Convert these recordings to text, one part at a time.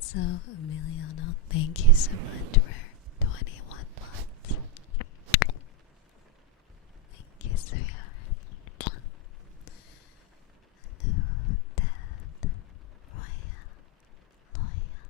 Also, Emiliano, thank you so much for 21 months. Thank you, sweetheart. Hello, Dad, Roya, Loya.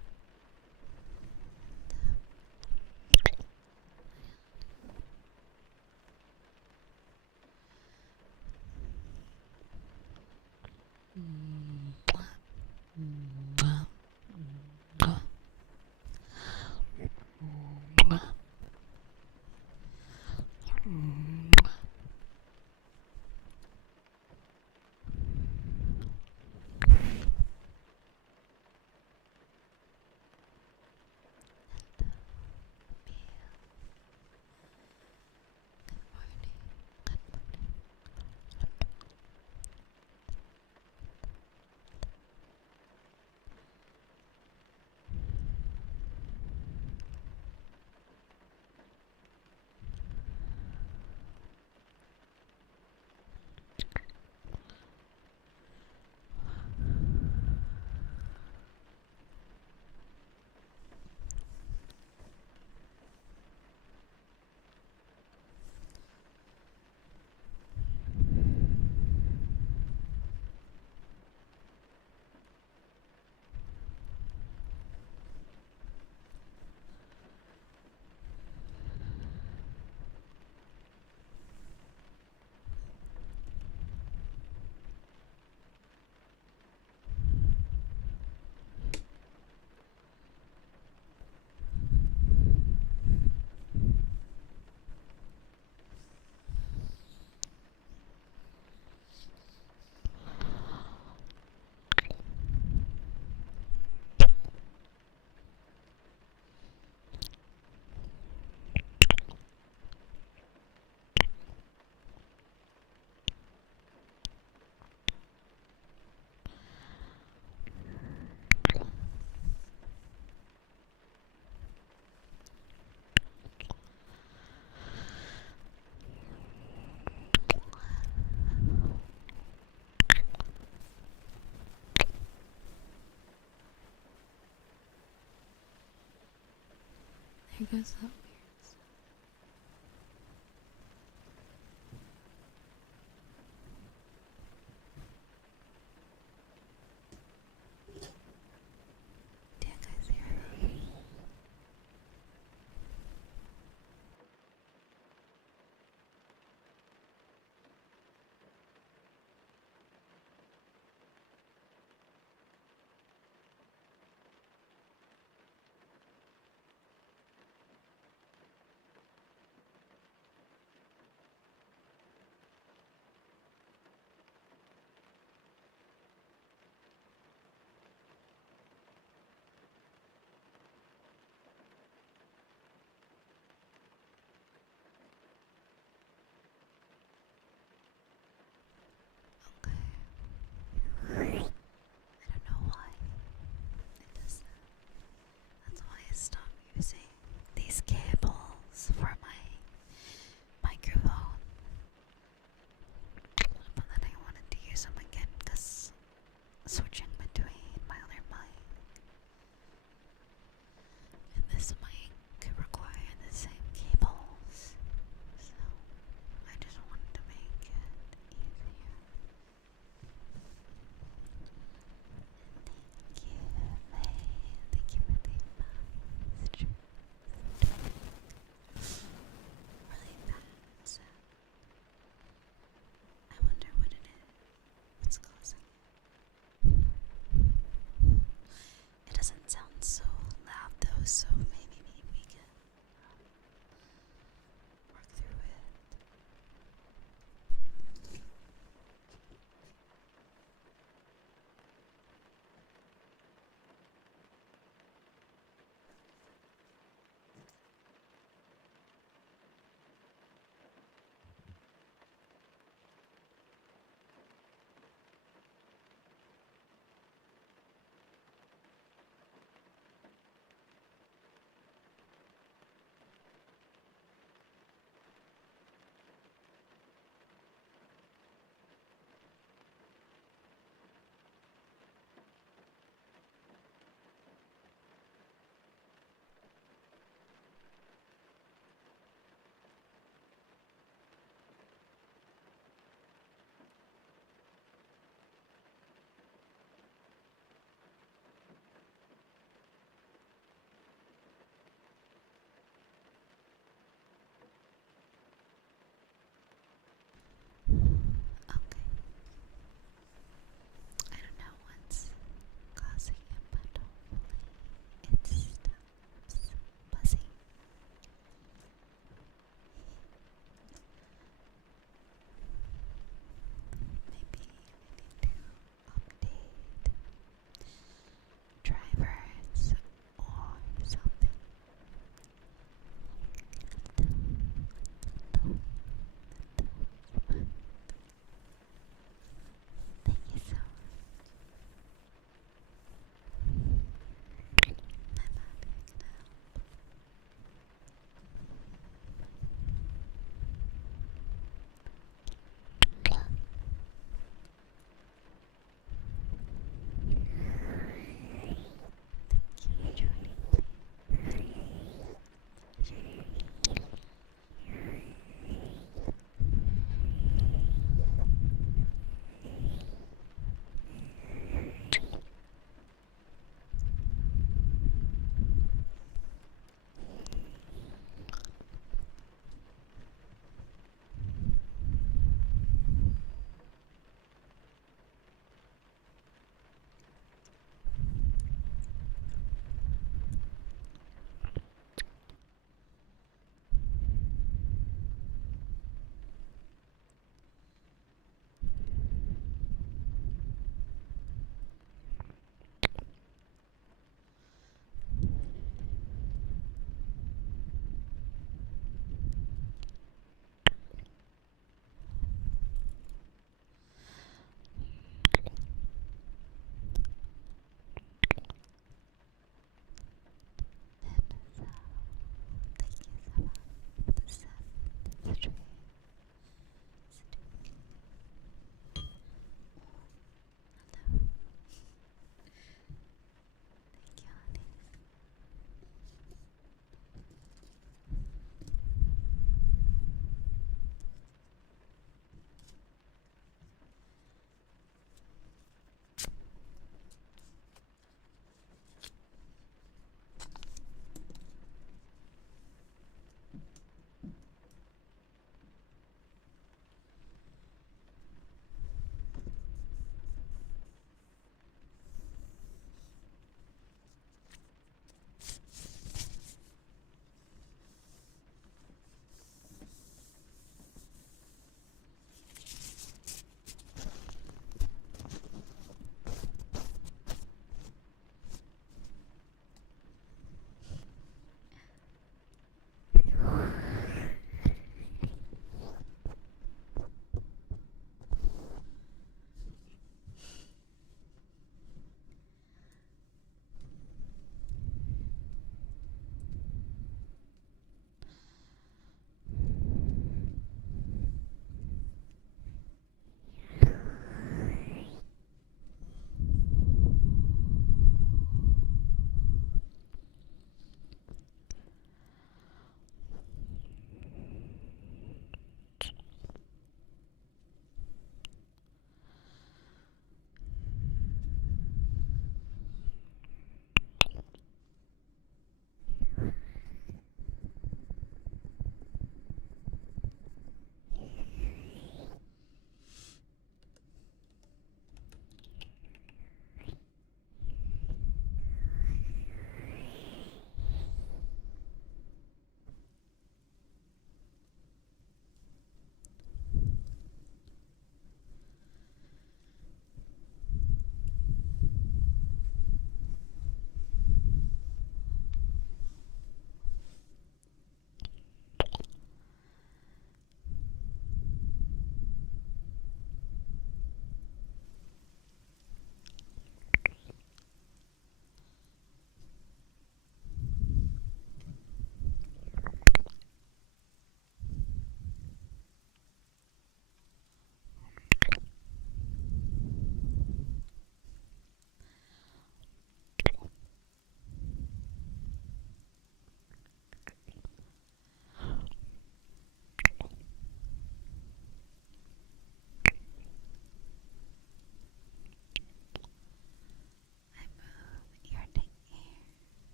There goes that weird sound. Do you guys hear that? Okay. I don't know why it does that. That's why I stopped using these cables for my microphone. But then I wanted to use them again because switching between my other mic and this mic require the same cables. So I just wanted to make it easier. Thank you, May. Thank you for the message. Really bad sound. I wonder what it is. What's causing it? It doesn't sound so loud though, so maybe we can work through it.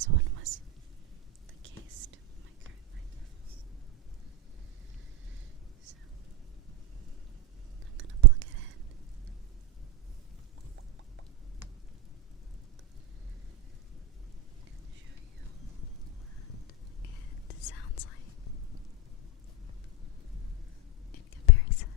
This one was the case to my current microphone. So I'm gonna plug it in and show you what it sounds like in comparison.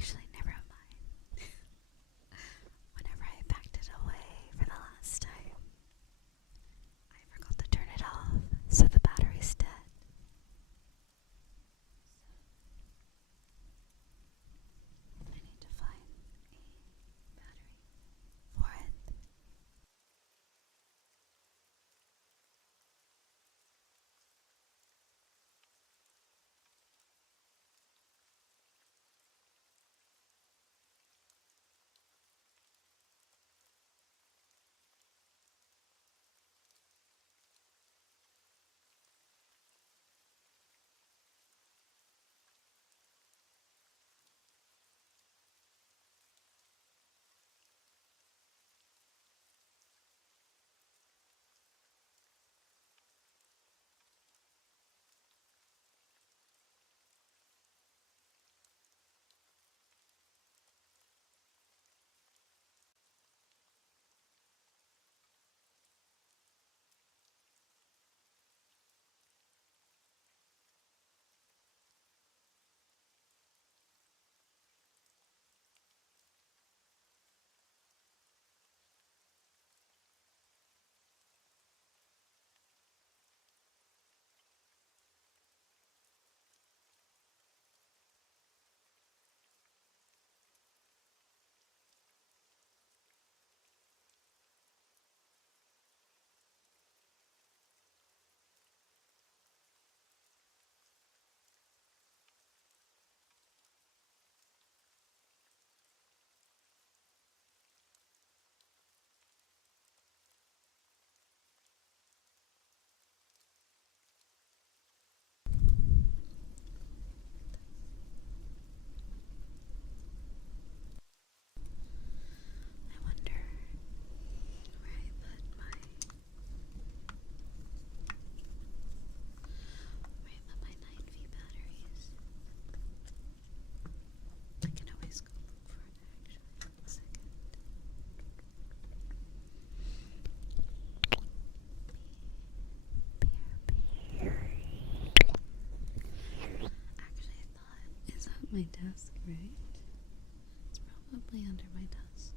Actually, never mind. Whenever I packed it away for the last time, I forgot to turn it off, so the battery's dead. I need to find a battery for it. I wonder where I put my 9V batteries. I can always go look for it actually. 1 second. Actually, I thought it's at my desk, right? It's probably under my desk.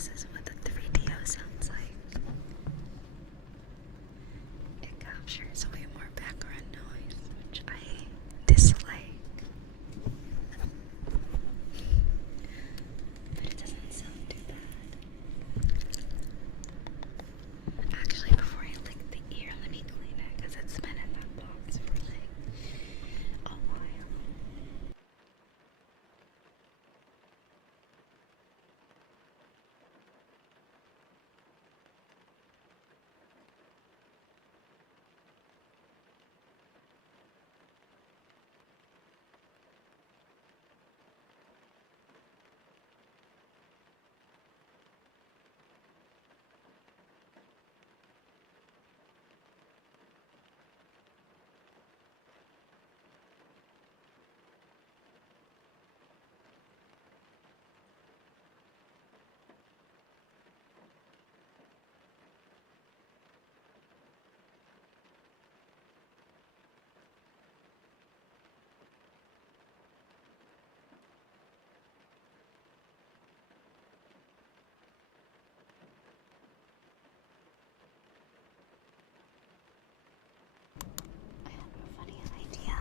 this is what the 3DO sounds like. It captures way more background noise, which I dislike. But it doesn't sound too bad. Actually, before I lick the ear, let me clean it because it's been in that box for like a while. Funny idea.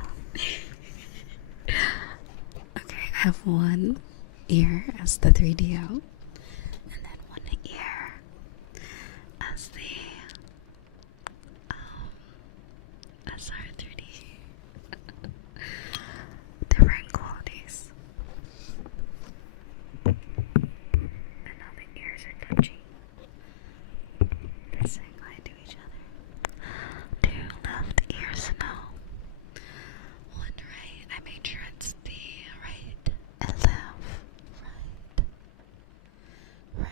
Okay, I have one ear as the 3DO, and then one ear as the SR3D. Different qualities. And now the ears are touching. They're saying hi to each other. Two left ears now. One right. I made sure it's the right and left. Right.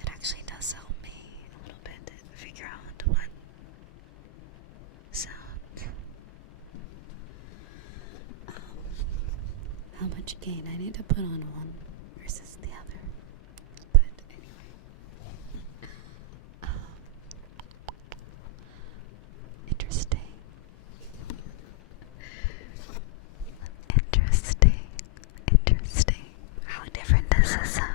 It actually does help me a little bit to figure out what sound, how much gain I need to put on one versus the other. But anyway, interesting. Interesting. How different does this sound?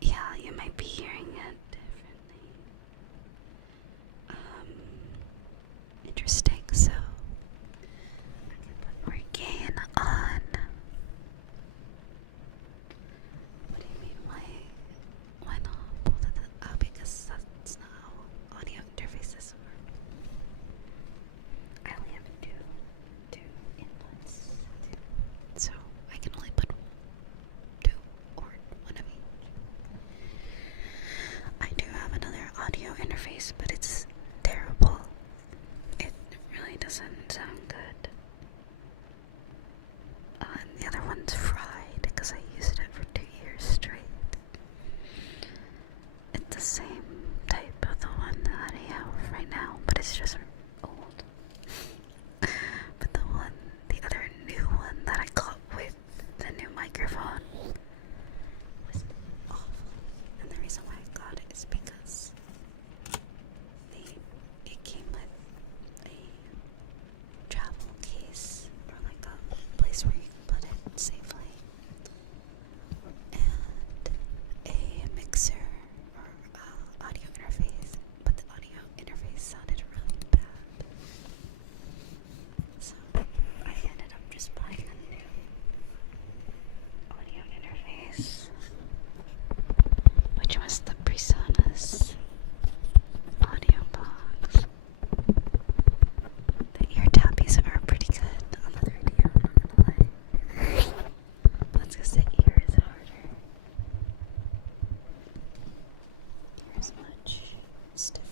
Yeah, you might be hearing it differently. Interesting. So I can put more gain on. What do you mean? Why not both of them? Oh, because that's not how audio interfaces work. I only have two inputs, so I can only put two or one of each. I do have another audio interface, but it's terrible. It really doesn't sound good. And the other one's fried because I used it for 2 years straight. It's the same type of the one that I have right now, but it's just old. But the other new one that I got with the new microphone was awful. And the reason why I got it is because it came with a travel case, or like a place where you can put it safely, and a mixer or audio interface, but the audio interface sounded really bad. So I ended up just buying a new audio interface, which was the PreSonus audio box. The ear tappies are pretty good on the 3DO, I'm not gonna lie. That's because the ear is harder. Ear is much stiffer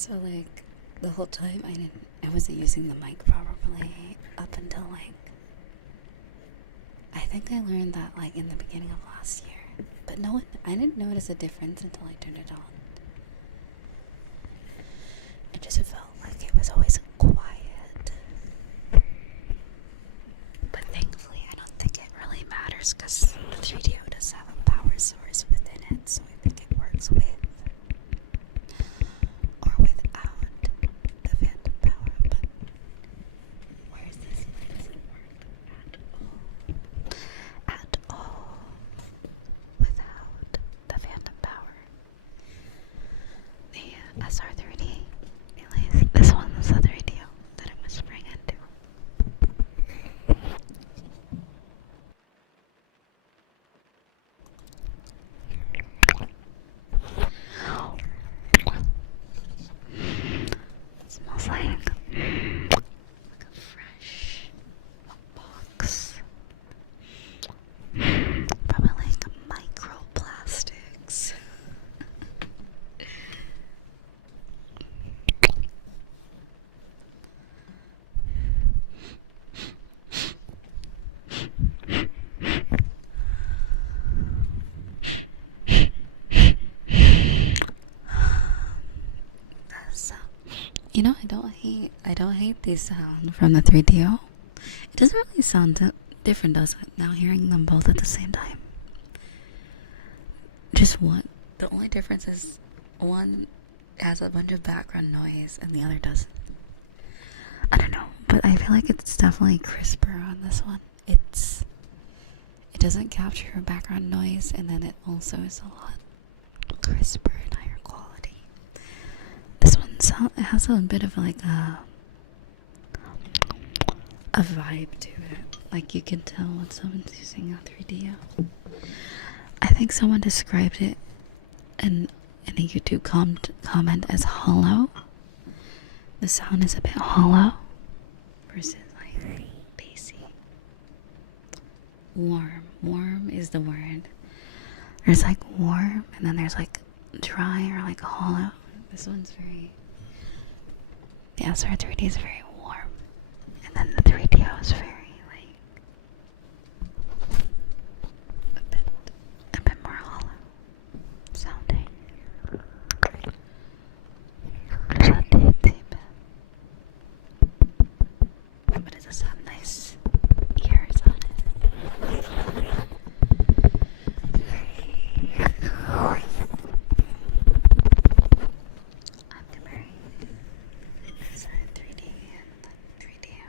So like the whole time I wasn't using the mic properly up until like I think I learned that like in the beginning of last year. But I didn't notice a difference until I turned it on. It just felt like it was always quiet. But thankfully I don't think it really matters because the 3DO does have a power source within it, so I think it works with or without the phantom power. But where is this? Where does it work at all without the phantom power? The SR3D, at least this one's the 3DO that I'm whispering into. It smells like a fresh box. Probably like microplastics. So, you know, I don't hate the sound from the 3DO. It doesn't really sound different, does it? Now hearing them both at the same time. Just one. The only difference is one has a bunch of background noise and the other doesn't. I don't know, but I feel like it's definitely crisper on this one. It doesn't capture background noise, and then it also is a lot crisper and higher quality. This one it has a bit of like a vibe to it. Like you can tell when someone's using a 3DO. I think someone described it in a YouTube comment as hollow. The sound is a bit hollow versus like bassy. Warm is the word. There's like warm, and then there's like dry or like hollow. This one's the SR3D is very warm, and then the 3DO is very like a bit more hollow sounding. Just a teensy bit. But it does have nice ears on it. I'm comparing SR3D and 3DO.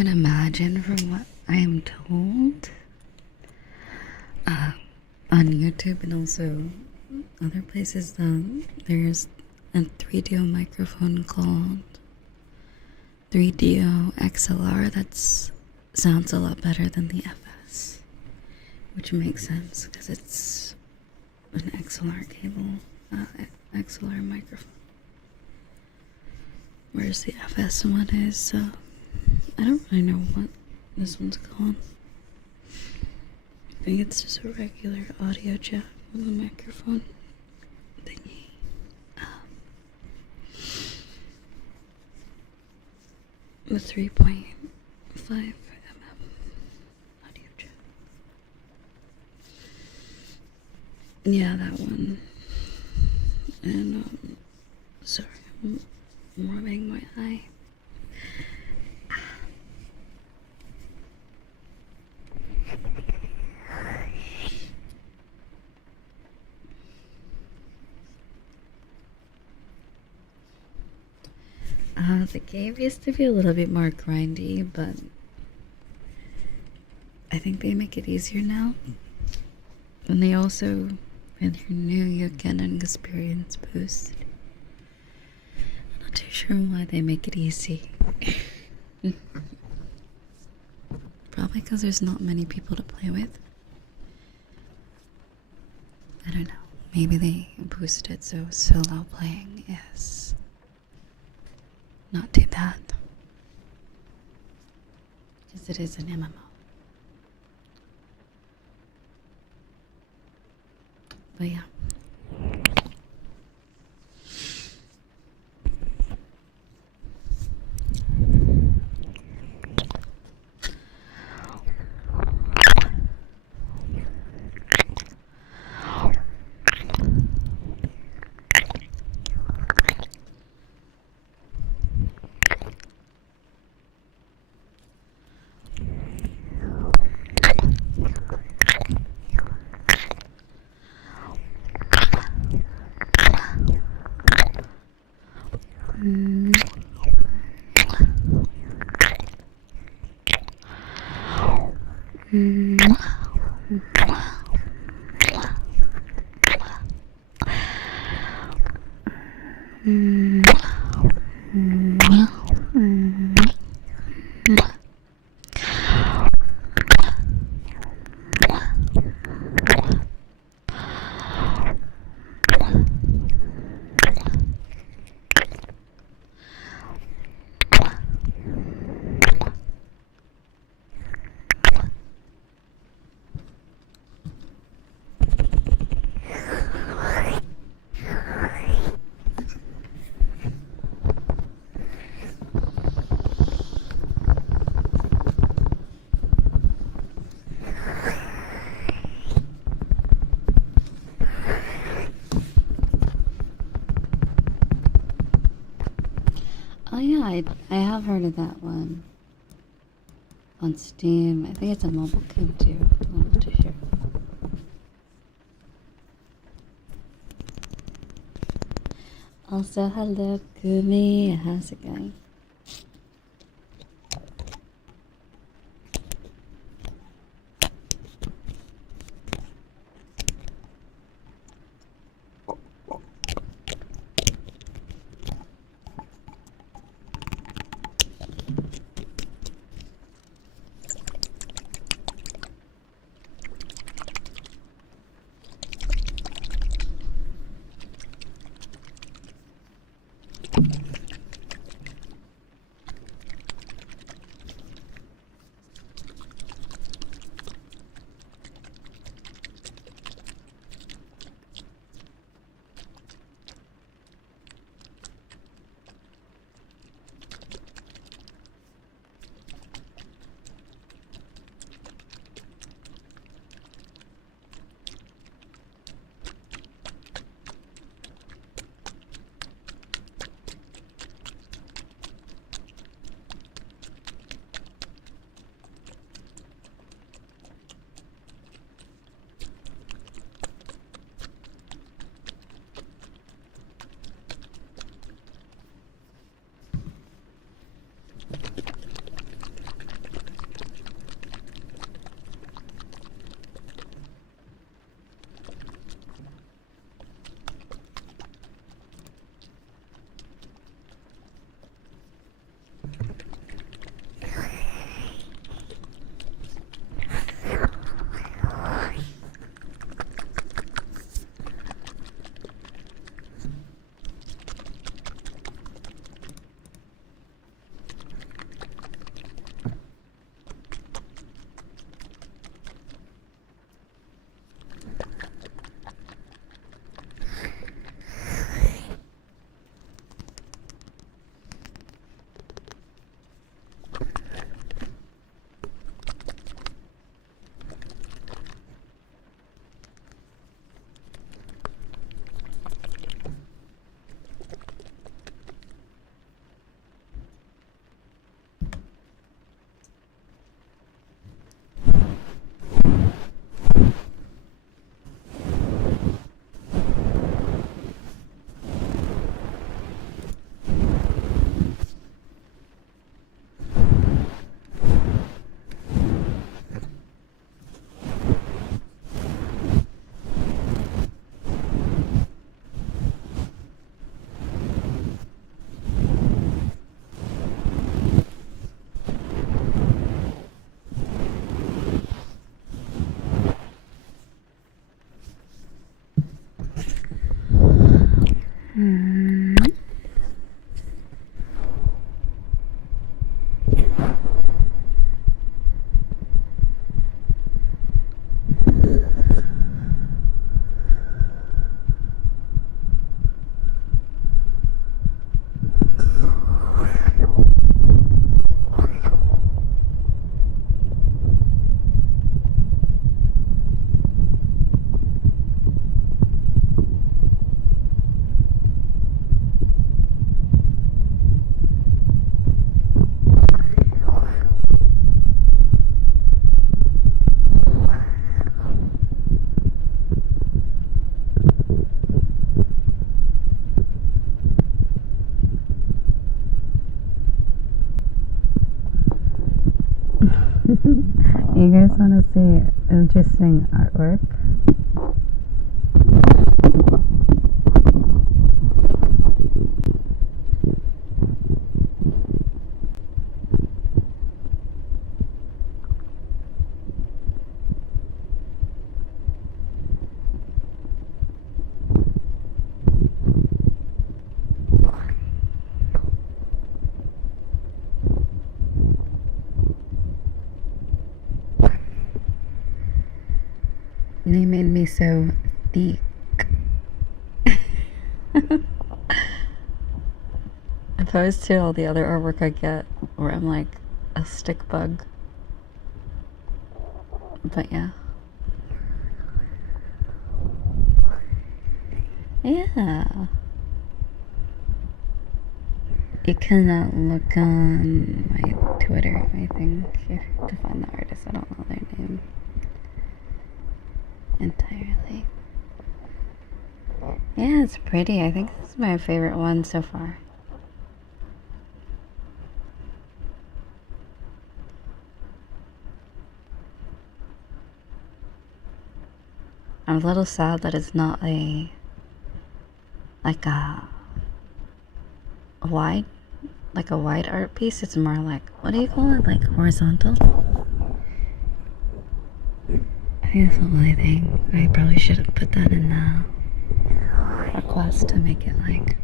would imagine, from what I am told, on YouTube and also other places, there's a 3DO microphone called 3DO XLR that sounds a lot better than the FS, which makes sense because it's an XLR cable, XLR microphone, whereas the FS one is, I don't really know what this one's called. I think it's just a regular audio jack with a microphone thingy. The 3.5 mm audio jack. Yeah, that one. And, sorry, I'm rubbing my eye. The game used to be a little bit more grindy, but I think they make it easier now. And they also, when you're new, you get an experience boost. I'm not too sure why they make it easy. Probably because there's not many people to play with. I don't know. Maybe they boosted it so solo playing is not too bad, because it is an MMO. But yeah. Oh yeah, I have heard of that one on Steam. I think it's a mobile game too. I'm not too sure. Also, hello, Kumi. How's it going? You guys want to see interesting artwork? They made me so thick. Opposed to all the other artwork I get where I'm like a stick bug. But yeah. Yeah. You can look on my Twitter, I think, to find the artist. I don't know their name entirely. Yeah, it's pretty. I think this is my favorite one so far. I'm a little sad that it's not a wide art piece. It's more like, what do you call it? Like horizontal? I think that's the only thing. I probably should have put that in the request to make it like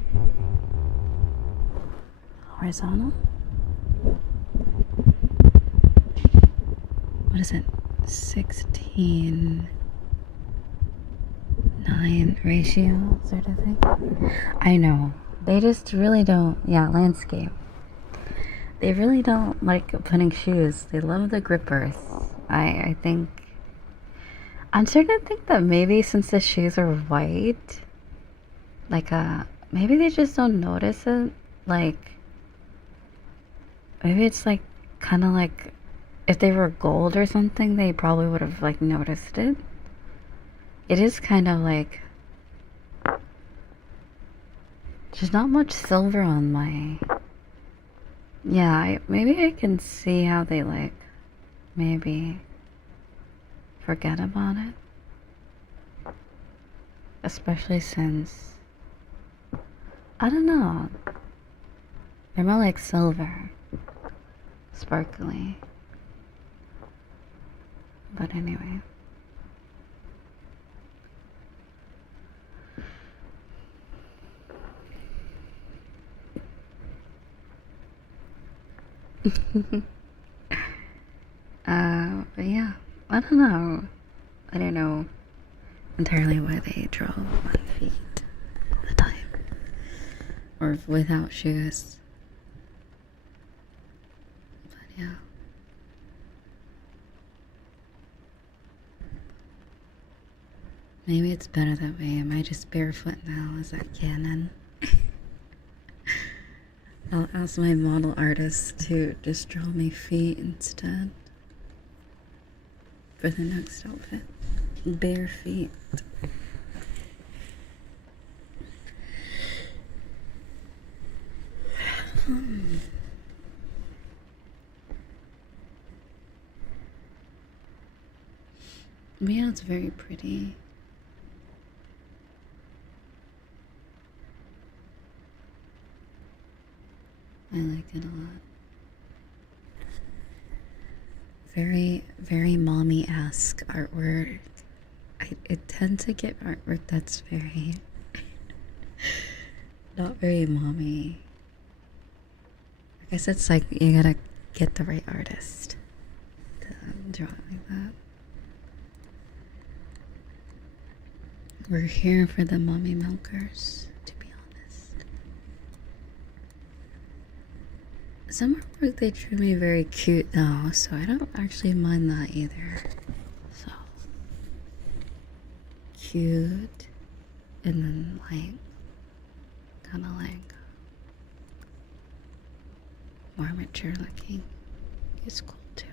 horizontal. What is it? 16:9 ratio sort of thing. I know. They just really don't. Yeah, landscape. They really don't like putting shoes. They love the grippers. I think. I'm starting to think that maybe since the shoes are white, like maybe they just don't notice it. Like maybe it's like kind of like if they were gold or something, they probably would have like noticed it. It is kind of like there's not much silver on my. Yeah, maybe I can see how they like maybe forget about it. Especially since I don't know. They're more like silver. Sparkly. But anyway. But yeah, I don't know. I don't know entirely why they draw on feet all the time. Or without shoes. But yeah. Maybe it's better that way. Am I just barefoot now? Is that canon? I'll ask my model artist to just draw me feet instead. For the next outfit. Bare feet. But yeah, it's very pretty. I like it a lot. Very, very mommy-esque artwork. I tend to get artwork that's very not very mommy. I guess it's like you gotta get the right artist to draw it like that. We're here for the mommy milkers, to be honest. Some artwork they drew me very cute though, so I don't actually mind that either. So cute, and then like kind of like more mature looking is cool too.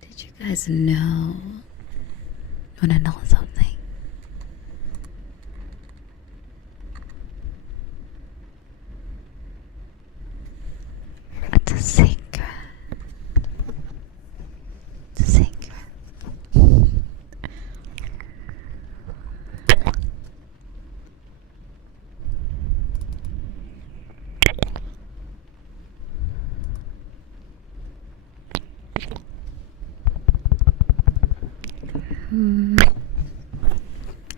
Did you guys know? Wanna know something? It's a secret. It's a secret.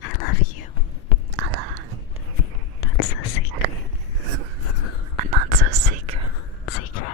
I love you a lot. That's so secret. And not so secret. Secret.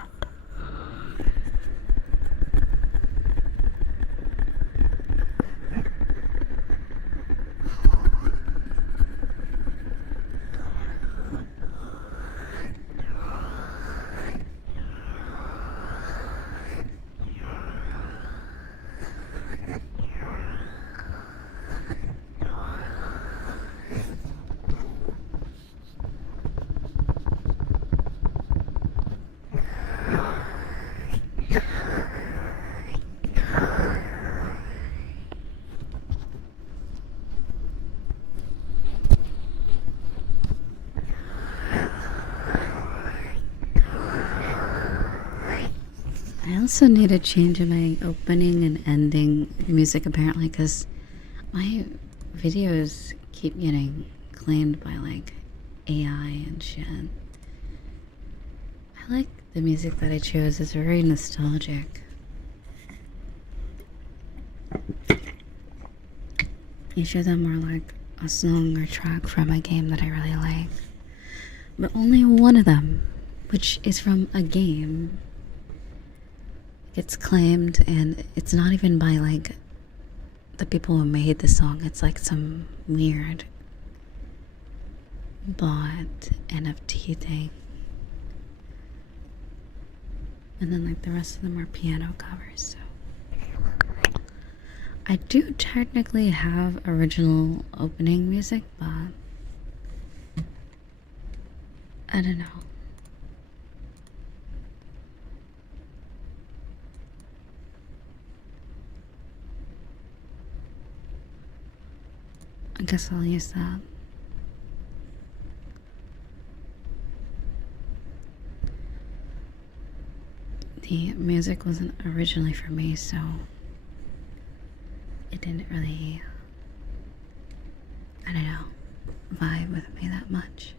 I also need a change in my opening and ending music apparently because my videos keep getting claimed by like AI and shit. I like the music that I chose. It's very nostalgic. Each of them are like a song or track from a game that I really like. But only one of them, which is from a game, gets claimed, and it's not even by like the people who made the song. It's like some weird bot NFT thing. And then like the rest of them are piano covers, so I do technically have original opening music, but I don't know. I guess I'll use that. The music wasn't originally for me, so it didn't really, I don't know, vibe with me that much.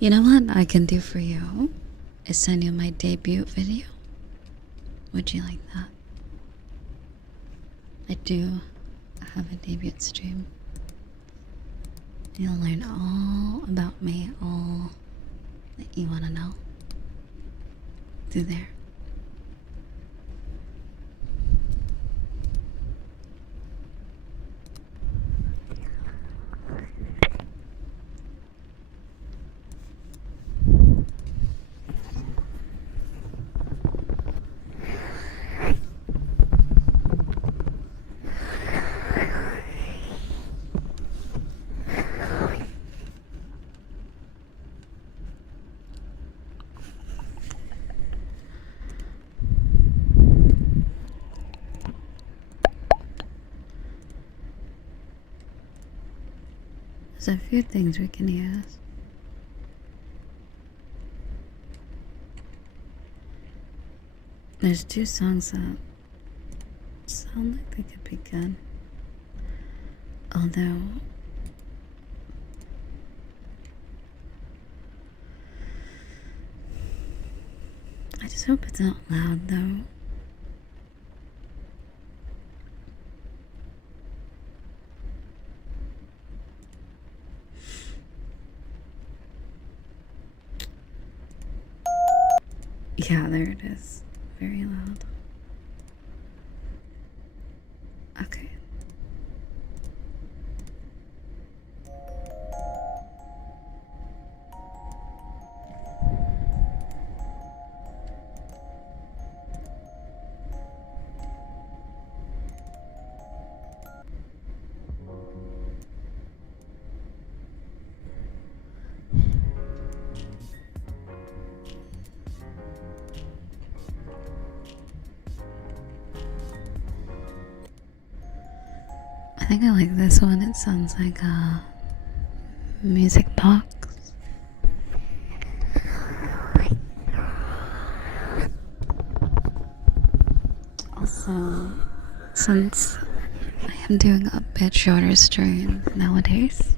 You know what I can do for you is send you my debut video. Would you like that? I do have a debut stream. You'll learn all about me, all that you want to know through there. There's a few things we can use. There's two songs that sound like they could be good. Although I just hope it's not loud though. Yeah, there it is. Very loud. think I like this one. It sounds like a music box. Also, since I am doing a bit shorter stream nowadays,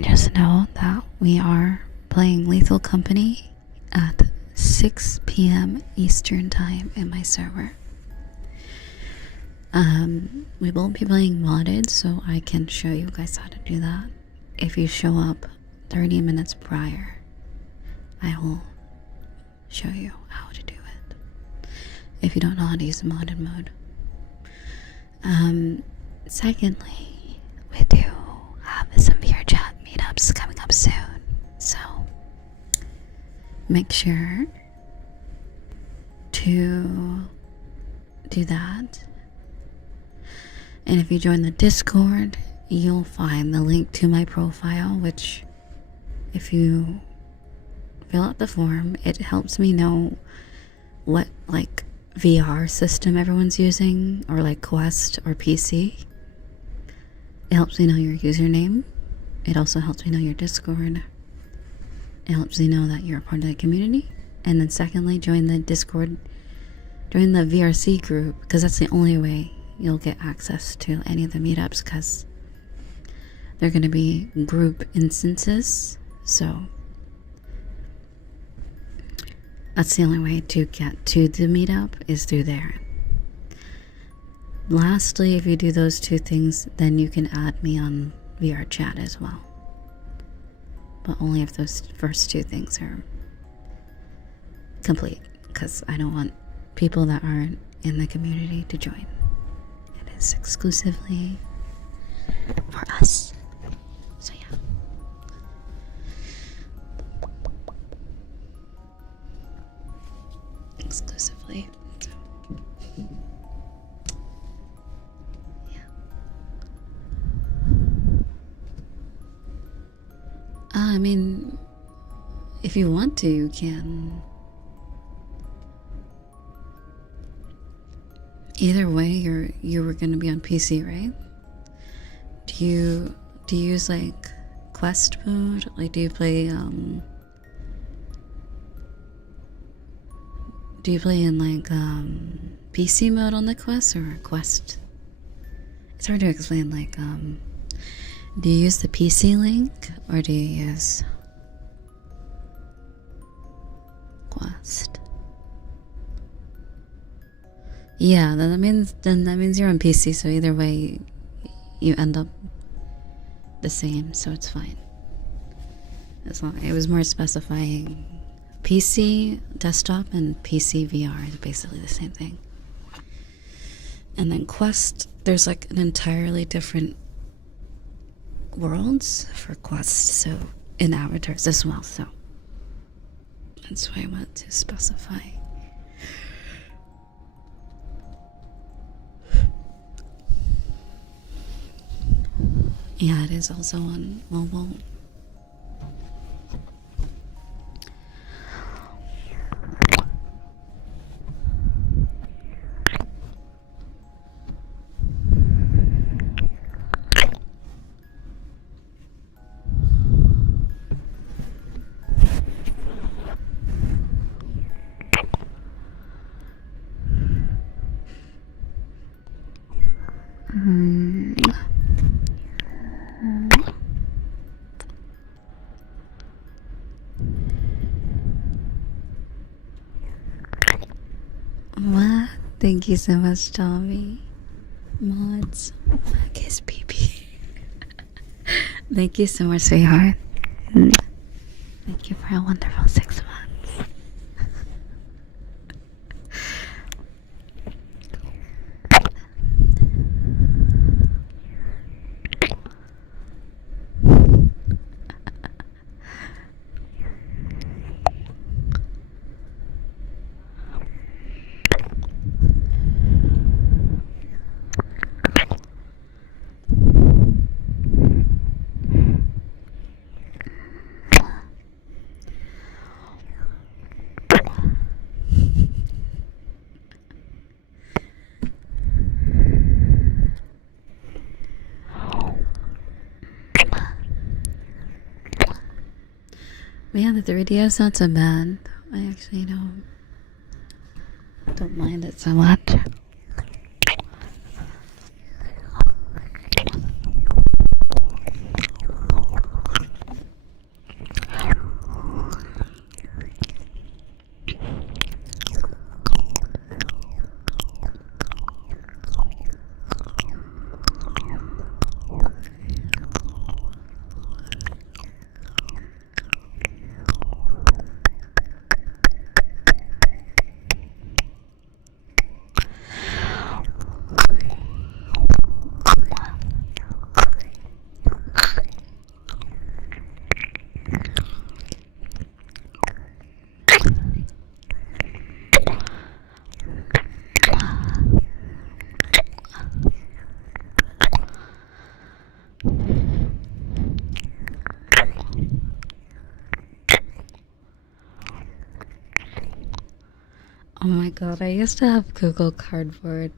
just know that we are playing Lethal Company at 6 p.m. Eastern Time in my server. We won't be playing modded, so I can show you guys how to do that. If you show up 30 minutes prior, I will show you how to do it. If you don't know how to use the modded mode. Secondly, we do have some VRChat meetups coming up soon, so make sure to do that. And if you join the Discord, you'll find the link to my profile, which if you fill out the form, it helps me know what like VR system everyone's using, or like Quest or PC. It helps me know your username. It also helps me know your Discord. It helps me know that you're a part of the community. And then secondly, join the Discord, join the VRC group, because that's the only way you'll get access to any of the meetups, because they're going to be group instances. So that's the only way to get to the meetup, is through there. Lastly, if you do those two things, then you can add me on VRChat as well. But only if those first two things are complete, because I don't want people that aren't in the community to join. It is exclusively for us. So yeah. Exclusively. So. Yeah. I mean, if you want to, you can. Either way, you were gonna be on PC, right? Do you use like Quest mode? Like, do you play in like PC mode on the Quest, or Quest? It's hard to explain. Like, do you use the PC link, or do you use Quest? Yeah, then that means you're on PC. So either way, you end up the same. So it's fine. As long it was more specifying PC desktop and PC VR is basically the same thing. And then Quest, there's like an entirely different worlds for Quest, so in avatars as well. So that's why I wanted to specify. Yeah, it is also on mobile. What? Thank you so much, Tommy. Mods. Kiss PP. Thank you so much, sweetheart. Thank you for a wonderful 6 months. But yeah, the 3DS not so bad. I actually don't mind it so much. Oh my god, I used to have Google Cardboard.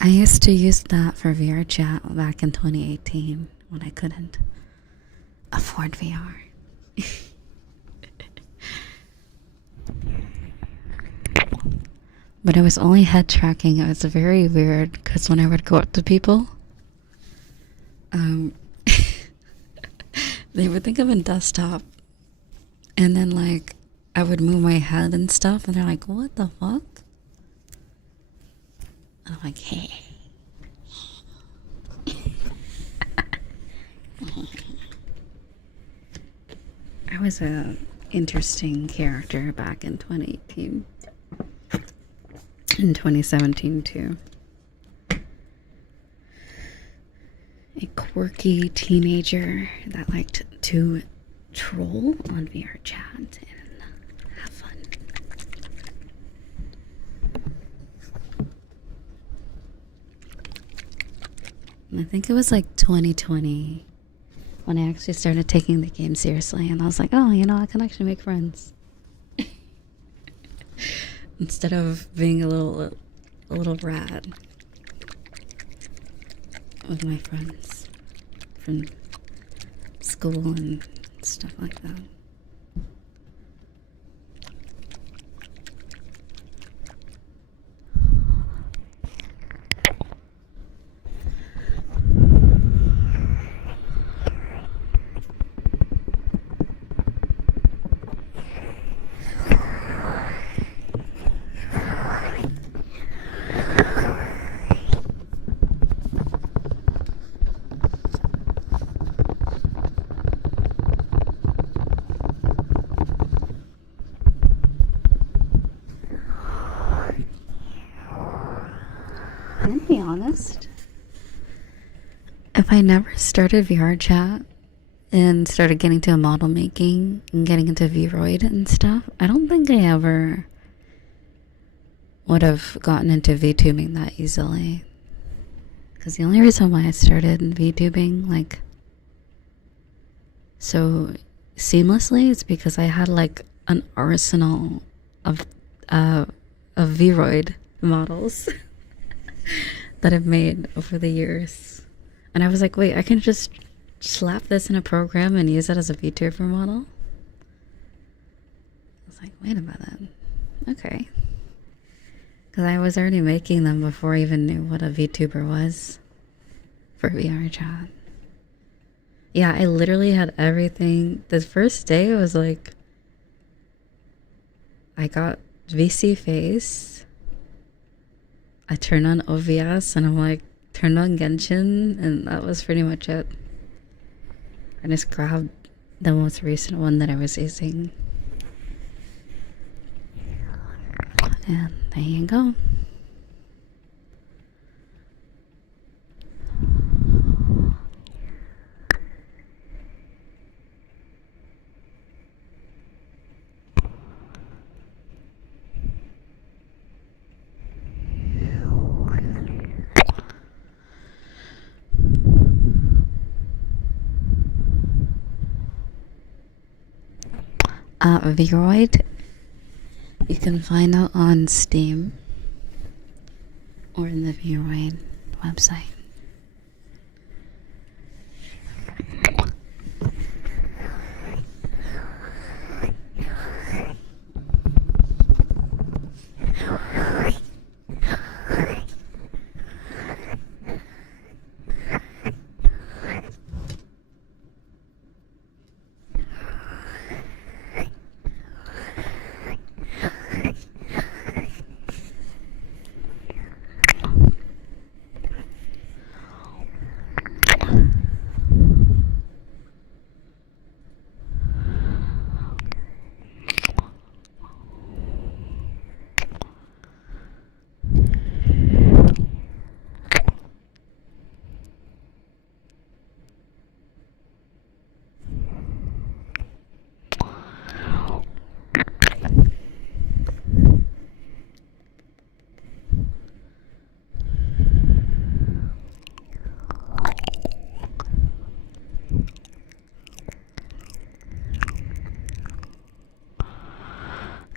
I used to use that for VRChat back in 2018 when I couldn't afford VR. But it was only head tracking. It was very weird because when I would go up to people, they would think I'm in desktop, and then like I would move my head and stuff, and they're like, "What the fuck?" And I'm like, "Hey." I was a interesting character back in 2018. In 2017 too. A quirky teenager that liked to troll on VRChat and have fun. And I think it was like 2020 when I actually started taking the game seriously, and I was like, oh, I can actually make friends. Instead of being a little rat with my friends from school and stuff like that. And to be honest, if I never started VRChat and started getting to model making and getting into Vroid and stuff, I don't think I ever would have gotten into VTubing that easily. Because the only reason why I started VTubing like so seamlessly is because I had like an arsenal of Vroid models that I've made over the years. And I was like, wait, I can just slap this in a program and use it as a VTuber model? I was like, wait a minute. Okay. Because I was already making them before I even knew what a VTuber was for VRChat. Yeah, I literally had everything. The first day it was like, I got VC face. I turned on OBS and I'm like, turned on Genshin, and that was pretty much it. I just grabbed the most recent one that I was using. And there you go. Vroid You can find out on Steam or in the Vroid website.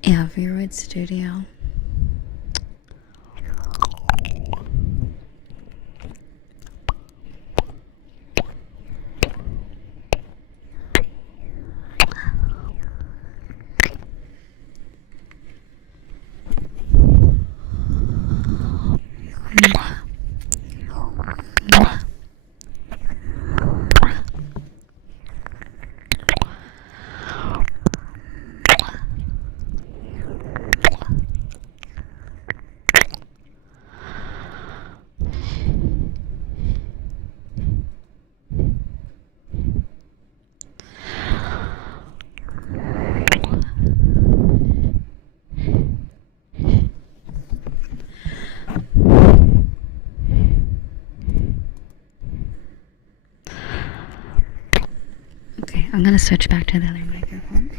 Yeah, Vroid Studio. Okay, I'm gonna switch back to the other microphone.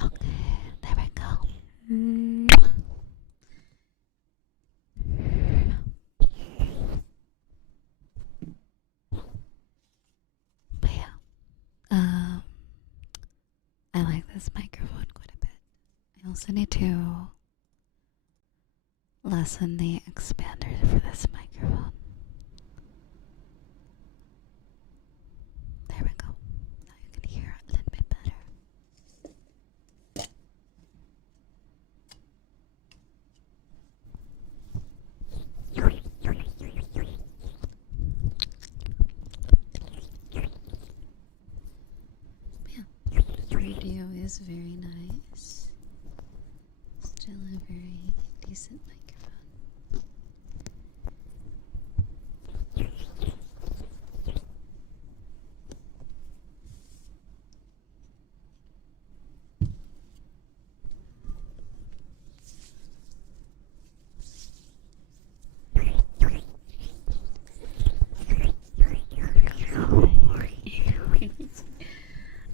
Okay, there we go. But yeah, I like this microphone quite a bit. I also need to lessen the expander for this microphone. There we go. Now you can hear a little bit better. Yeah, the radio is very nice. Still a very decent microphone.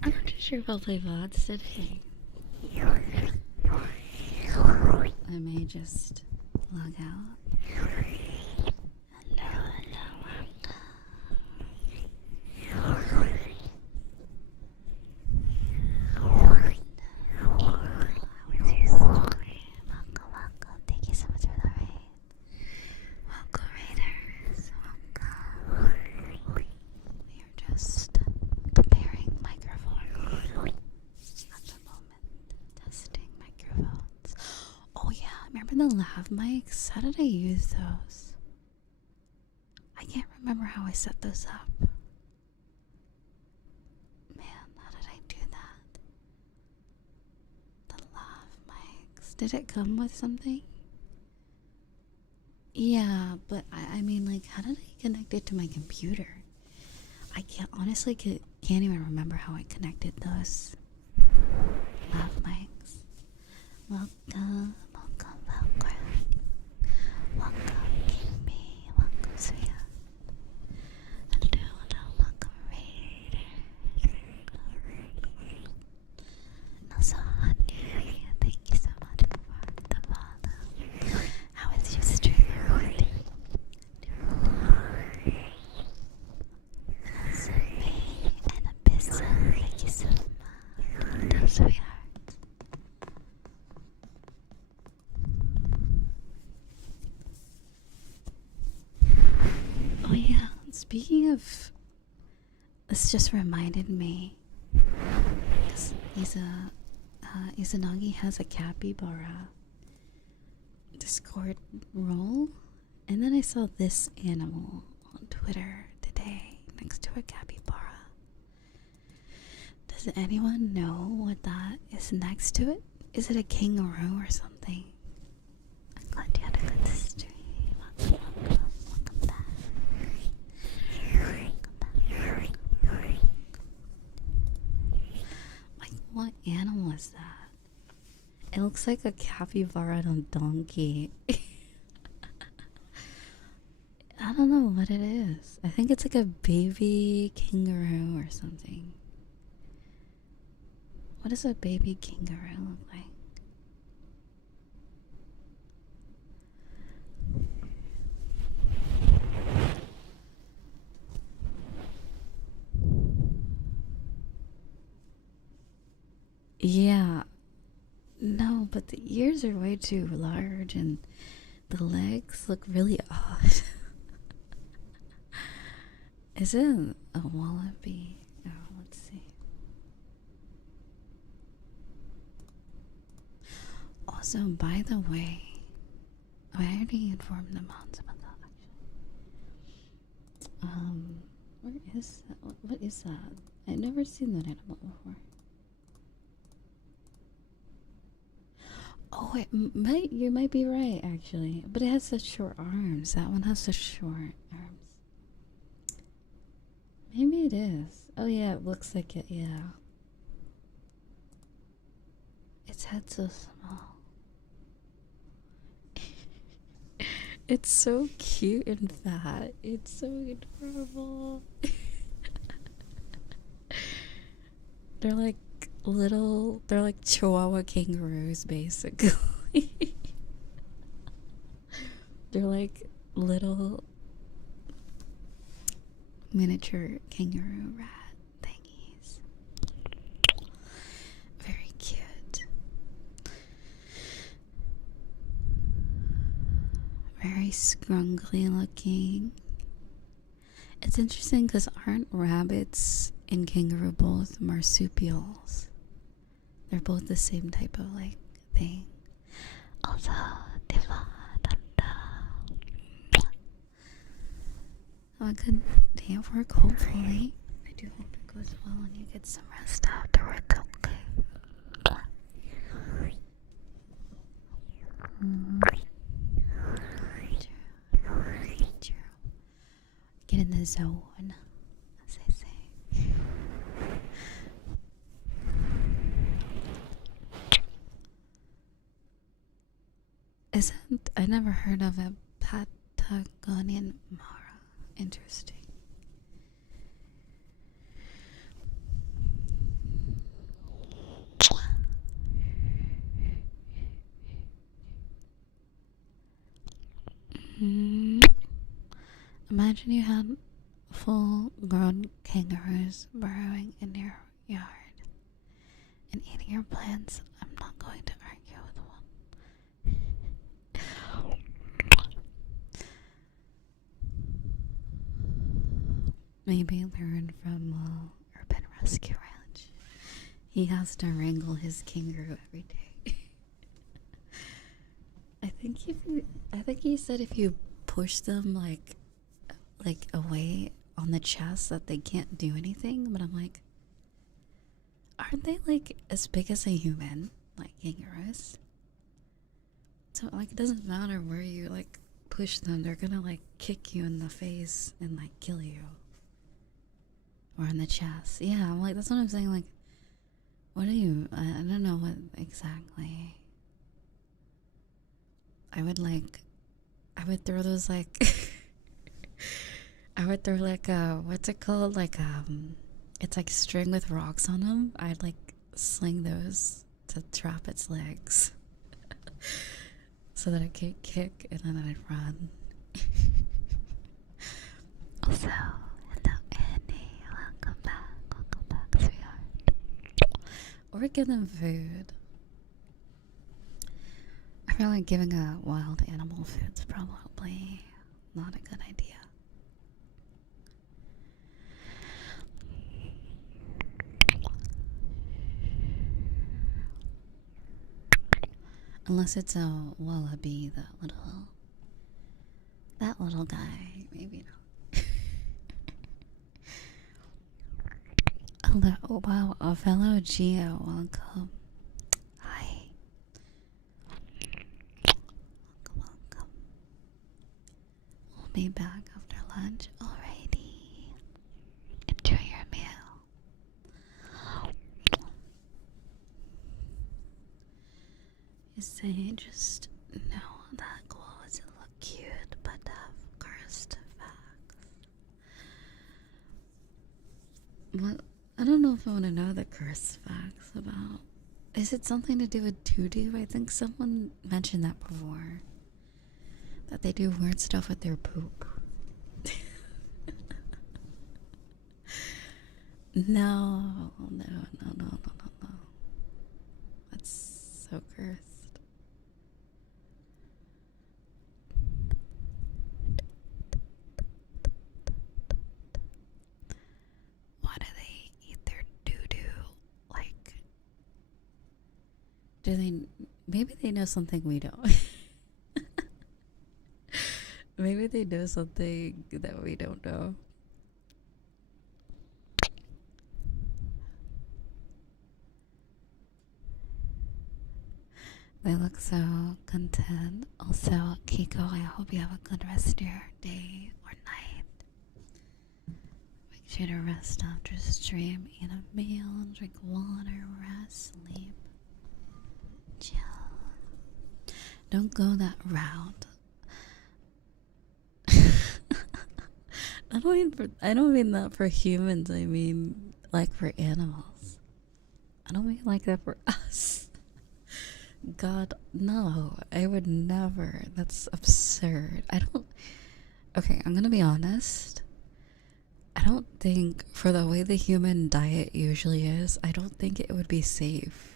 I'm not too sure if I'll play VODs today. I may just log out. for the lav mics, how did I use those? I can't remember how I set those up. Man, how did I do that? The lav mics. Did it come with something? Yeah, but I mean, like, how did I connect it to my computer? I can't even remember how I connected those lav mics. Welcome, welcome, welcome. Welcome, Kimmy. Welcome, Svea. Welcome, Raider. Also, Honey, thank you so much for the follow. How is your stream? And also me and Abyssa, thank you so much. Those sweethearts. Oh yeah, speaking of, this just reminded me, because Izanagi has a capybara Discord role, and then I saw this animal on Twitter today next to a capybara. Does anyone know what that is next to it? Is it a kangaroo or something? I'm glad you had a good stream. Welcome, welcome, welcome back. Like, what animal is that? It looks like a capybara on a donkey. I don't know what it is. I think it's like a baby kangaroo or something. What does a baby kangaroo look like? Yeah. No, but the ears are way too large and the legs look really odd. Is it a wallaby? Oh, let's see. Also, by the way, I already informed the moms about that actually. Where is that? What is that? I've never seen that animal before. Oh, you might be right actually, but it has such short arms. That one has such short arms. Maybe it is. Oh yeah, it looks like it. Yeah, its head's so small. It's so cute and fat. It's so adorable. They're like they're like Chihuahua kangaroos basically. They're like little miniature kangaroo rat thingies. Very cute. Very scrunkly looking. It's interesting because aren't rabbits and kangaroo both marsupials? They're both the same type of like thing. Also, a good day at work, hopefully. I do hope it goes well and you get some rest afterwards, okay? Get in the zone, as I say. I never heard of a Patagonian Mara. Interesting. Imagine you had full-grown kangaroos burrowing in your yard and eating your plants. I'm not going to argue with one. Maybe learn from Urban Rescue Ranch. He has to wrangle his kangaroo every day. I I think he said if you push them like away on the chest that they can't do anything, but I'm like, aren't they like as big as a human, like kangaroos? So like it doesn't matter where you like push them, they're gonna like kick you in the face and like kill you. Or in the chest. Yeah, I'm like, that's what I'm saying, like, what are you, I don't know what exactly. I would throw those like I would throw like what's it called, like it's like string with rocks on them. I'd like sling those to trap its legs so that it can't kick, and then I'd run. Also, hello Annie, welcome back, sweetheart. Or give them food. I feel like giving a wild animal food's probably not a good idea. Unless it's a wallaby, that little guy, maybe not. Hello, oh, wow, a fellow Geo, welcome. Hi. Welcome. We'll be back after lunch. Alrighty. Enjoy your meal. You say just know that clothes look cute but have cursed facts. What? I don't know if I want to know the cursed facts about. Is it something to do with doo-doo? I think someone mentioned that before. That they do weird stuff with their poop. No. That's so cursed. Why do they eat their doo-doo? Like, do they, maybe they know something we don't. Maybe they know something that we don't know. They look so content. Also, Kiko, I hope you have a good rest of your day or night. Make sure to rest after stream, eat a meal, drink water, rest, sleep, chill. Don't go that route. I don't mean that for humans. I mean like for animals. I don't mean like that for us. God, no. I would never. That's absurd. Okay, I'm gonna be honest. I don't think, for the way the human diet usually is, I don't think it would be safe.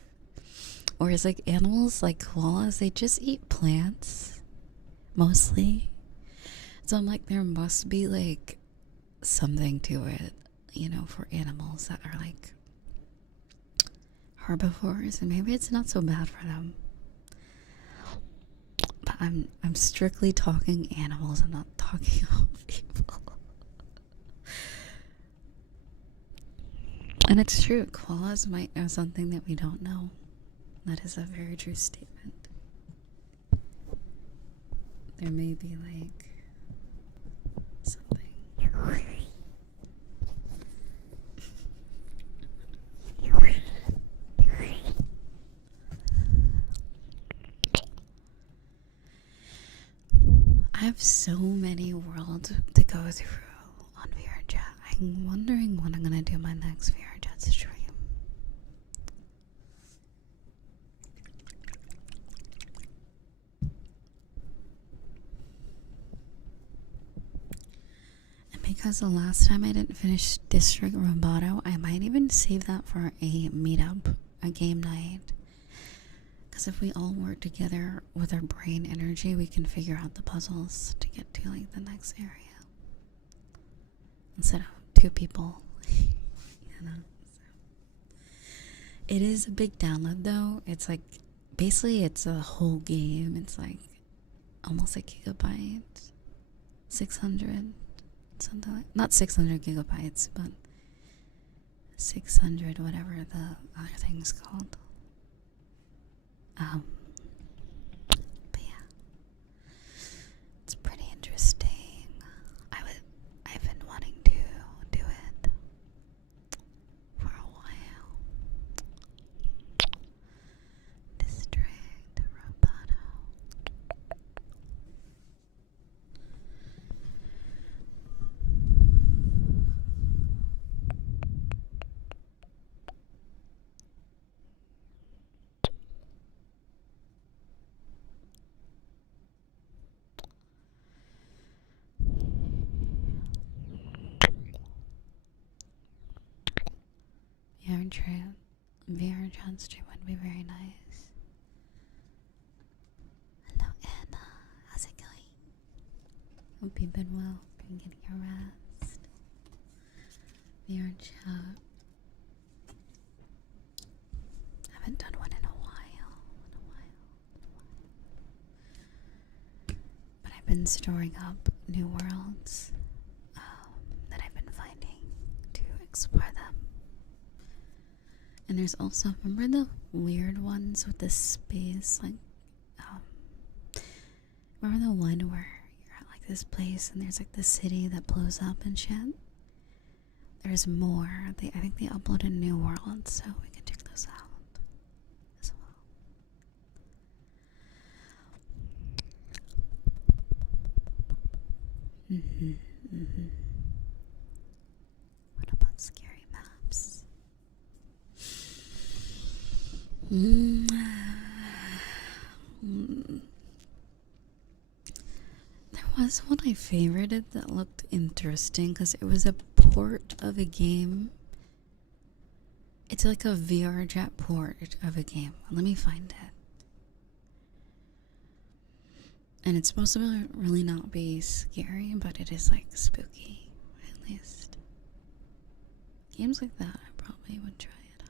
Whereas like animals like koalas, they just eat plants. Mostly. So I'm like, there must be like something to it, you know, for animals that are like herbivores, and maybe it's not so bad for them. But I'm strictly talking animals. I'm not talking about people. And it's true, koalas might know something that we don't know. That is a very true statement. There may be like something. I have so many worlds to go through on VRChat. I'm wondering when I'm gonna do my next VRChat stream. And because the last time I didn't finish District Roboto, I might even save that for a meetup, a game night. Because if we all work together with our brain energy, we can figure out the puzzles to get to like the next area. Instead of two people. You know? It is a big download though. It's like, basically it's a whole game. It's like almost a gigabyte. 600, something like, not 600 gigabytes, but 600, whatever the other thing's called. But yeah, it's pretty interesting. I've been wanting to do it for a while. District Roboto. VRChat stream would be very nice. Hello Anna, how's it going? Hope you've been well, been getting your rest. VRChat. Haven't done one in a while. But I've been storing up new worlds that I've been finding to explore them. And there's also, remember the weird ones with the space, like, remember the one where you're at like this place and there's like this city that blows up and shit? There's more. I think they uploaded new worlds, so we can check those out as well. What about scary maps? There was one I favorited that looked interesting because it was a port of a game. It's like a VRChat port of a game. Let me find it. And it's supposed to really not be scary, but it is like spooky, at least. Games like that, I probably would try it out.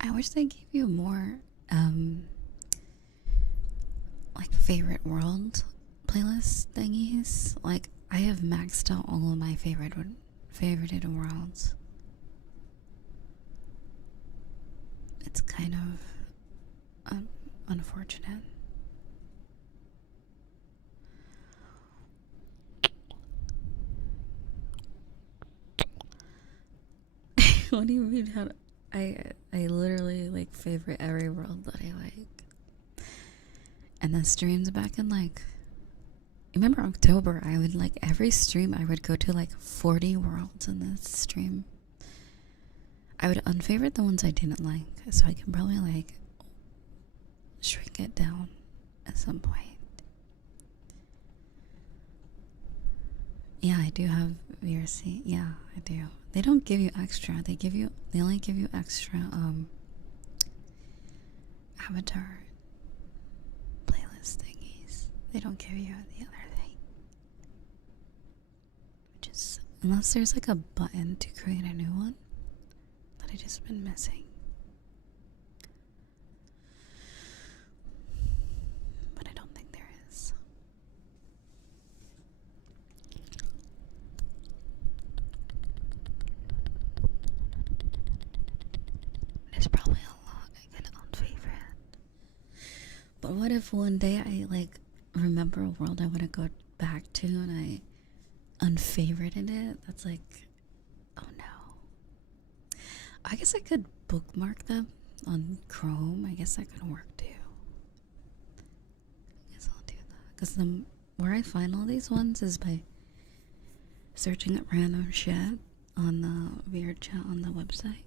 I wish they gave you more, like favorite world playlist thingies. Like, I have maxed out all of my favorited worlds. It's kind of unfortunate. What do you mean? How? I literally like favorite every world that I like. And the streams back in like, remember October? I would like every stream I would go to like 40 worlds in this stream. I would unfavorite the ones I didn't like, so I can probably like shrink it down at some point. Yeah, I do have VRC. Yeah, I do. They don't give you extra. They only give you extra avatar playlist thingies. They don't give you the other thing. Which is, unless there's like a button to create a new one that I just been missing. But I don't think there is. There's probably a lot I could unfavorite. But what if one day I like remember a world I want to go back to and I unfavorited it? That's like, oh no. I guess I could bookmark them on Chrome. I guess that could work too. I guess I'll do that. Because where I find all these ones is by searching at random shit on the VRChat on the website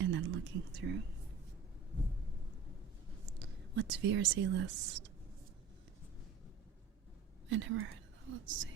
and then looking through. What's VRC list? I never heard of that. Let's see.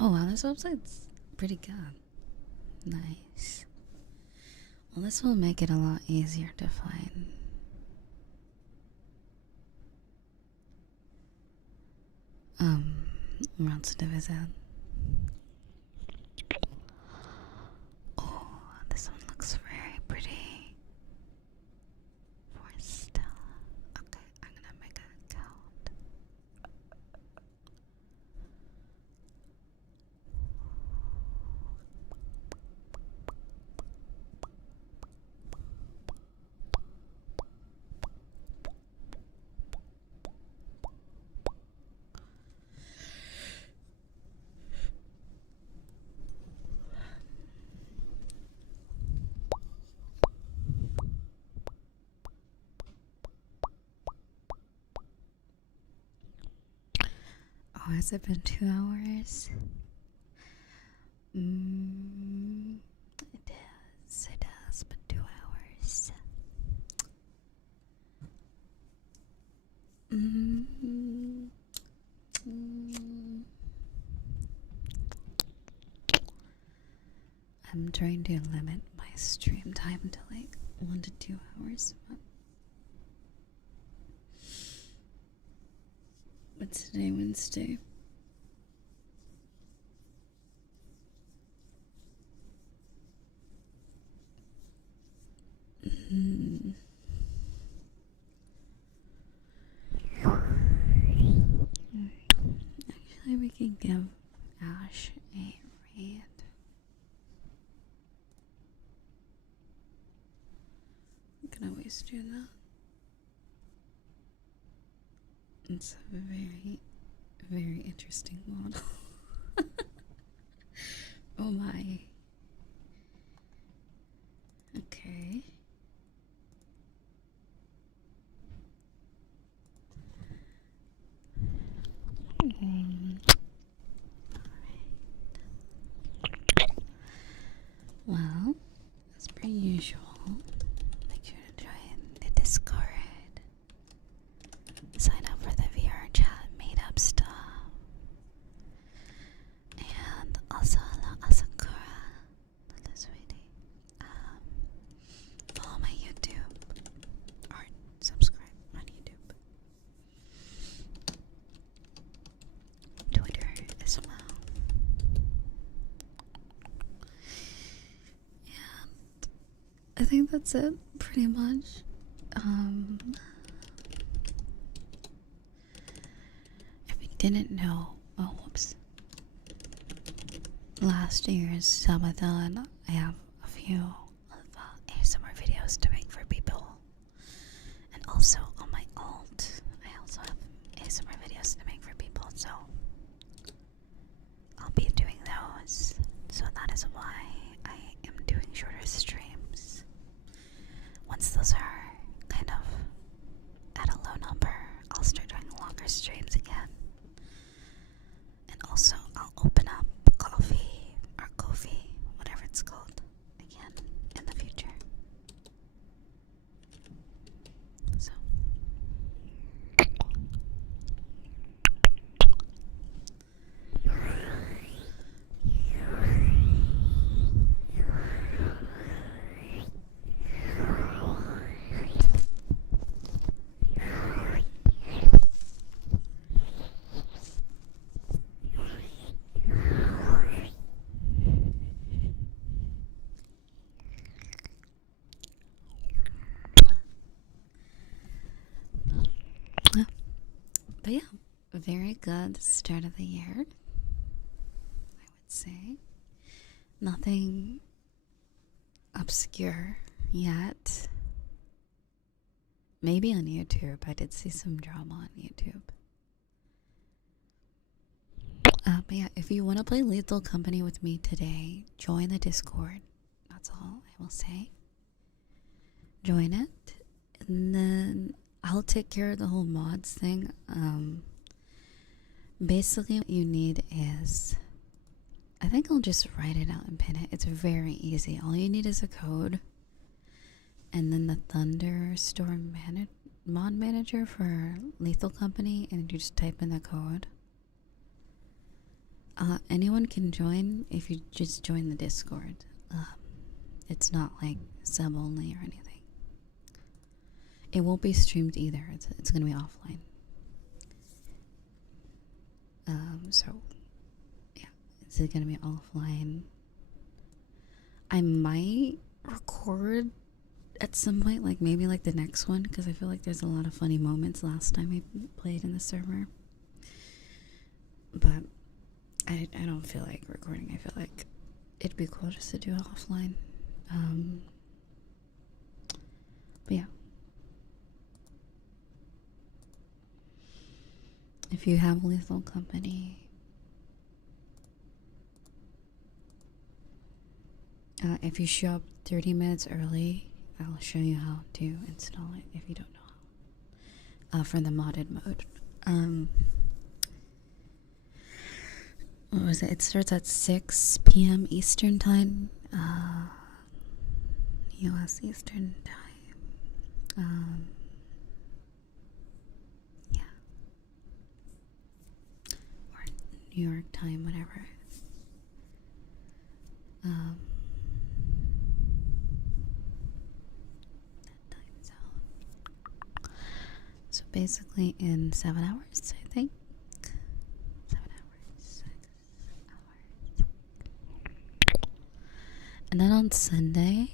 Oh wow, this website's pretty good. Nice. Well, this will make it a lot easier to find. Routes to visit. Oh, this one looks very pretty. For Stella. Okay, I'm gonna make an account. Oh, has it been 2 hours? It has been 2 hours. I'm trying to limit my stream time to like 1 to 2 hours. What's today? Wednesday. Actually, we can give Ash a raid. We can always do that. It's a very, very interesting model. Oh my. Okay. Well, as per usual, make sure to join the Discord. Sign up for the VRChat meetup stuff. And also, hello, Asakura. Hello, sweetie. Follow my YouTube. Or subscribe on YouTube. Twitter as well. I think that's it, pretty much. If you didn't know, oh, whoops. Last year's subathon, I have a few ASMR videos to make for people. And also on my alt, I also have ASMR videos to make for people, so I'll be doing those. So that is why I am doing shorter streams. Once those are kind of at a low number, I'll start doing longer streams again. And also, I'll open up coffee or Ko-fi, whatever it's called, again in the future. So. But yeah, very good start of the year, I would say. Nothing obscure yet. Maybe on YouTube. I did see some drama on YouTube. But yeah, if you want to play Lethal Company with me today, join the Discord. That's all I will say. Join it. And then I'll take care of the whole mods thing. Basically what you need is, I think I'll just write it out and pin it. It's very easy. All you need is a code, and then the Thunderstorm mod manager for Lethal Company, and you just type in the code. Anyone can join if you just join the Discord. It's not like sub only or anything. It won't be streamed either. It's gonna be offline. So yeah, it's gonna be offline. I might record at some point, like maybe like the next one, because I feel like there's a lot of funny moments last time I played in the server. But I don't feel like recording. I feel like it'd be cool just to do it offline. But yeah. If you have Lethal Company, if you show up 30 minutes early, I'll show you how to install it if you don't know how. For the modded mode. What was it? It starts at 6 p.m. Eastern Time. US Eastern Time. Yeah. Or New York time, whatever. That time zone. So basically in 7 hours, I think. 7 hours, 6 hours. And then on Sunday,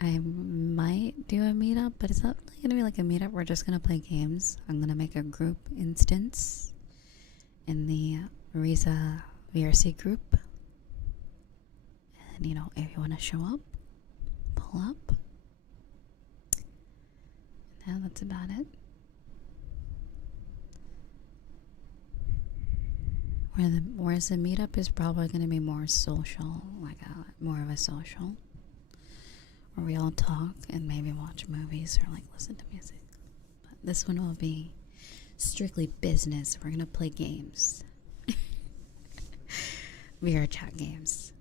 I might do a meetup, but it's not really gonna be like a meetup. We're just gonna play games. I'm gonna make a group instance in the Riza VRC group. And, you know, if you want to show up, pull up. Now that's about it. Whereas the meetup is probably going to be more social, like more of a social, where we all talk and maybe watch movies or like listen to music. But this one will be strictly business. We're going to play games. VRChat games.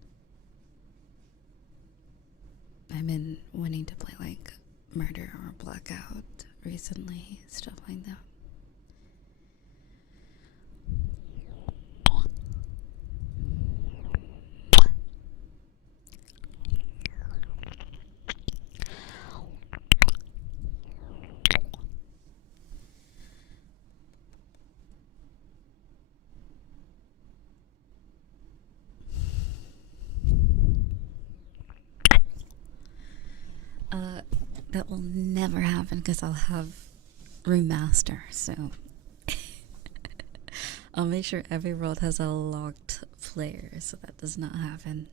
I've been wanting to play like Murder or Blackout recently, stuff like that. That will never happen because I'll have remaster, so I'll make sure every world has a locked player so that does not happen.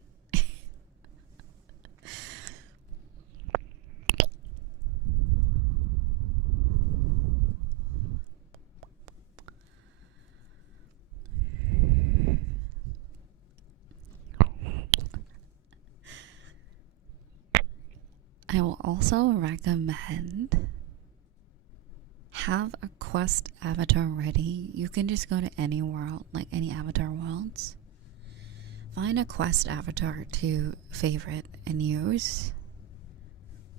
I will also recommend have a quest avatar ready. You can just go to any world, like any avatar worlds. Find a quest avatar to favorite and use,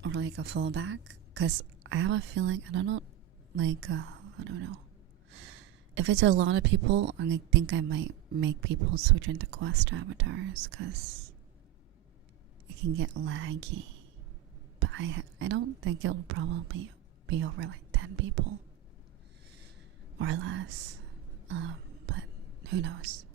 or like a fallback. Because I have a feeling, I don't know, I don't know. If it's a lot of people, I think I might make people switch into quest avatars because it can get laggy. But I don't think it'll probably be over like 10 people or less. But who knows?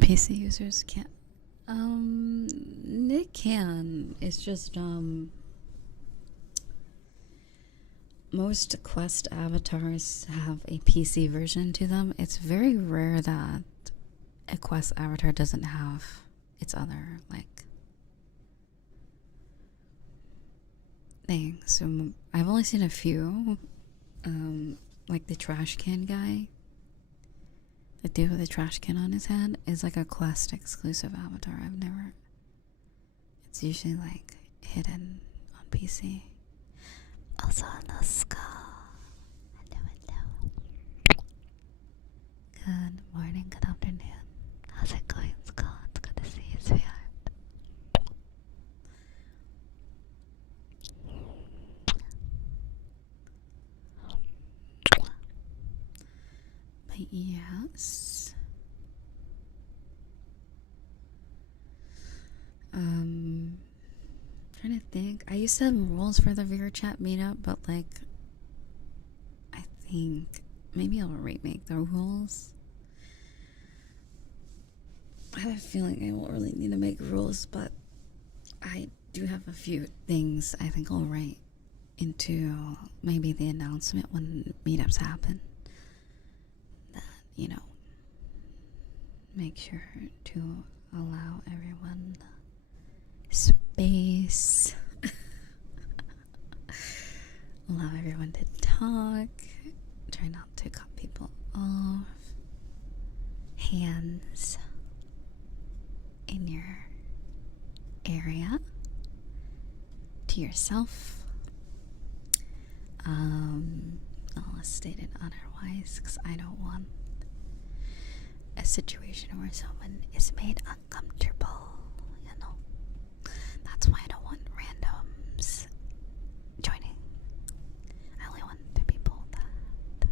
PC users can't. It can. It's just most quest avatars have a PC version to them. It's very rare that a quest avatar doesn't have its other like thing. So I've only seen a few, like the trash can guy. The dude with the trash can on his head is like a quest exclusive avatar. I've never. It's usually like hidden on PC. Also on the skull. Hello, hello. Good morning, good afternoon. How's it going, Skull? It's good to see you, sweetheart. yes. Trying to think. I used to have rules for the VRChat meetup, but like, I think maybe I'll remake the rules. I have a feeling I won't really need to make rules, but I do have a few things I think I'll write into maybe the announcement when meetups happen. That, you know, make sure to allow everyone space. Allow everyone to talk. Try not to cut people off. Hands in your area to yourself. Unless stated otherwise, because I don't want a situation where someone is made uncomfortable, you know. That's why I don't want randoms joining. I only want the people that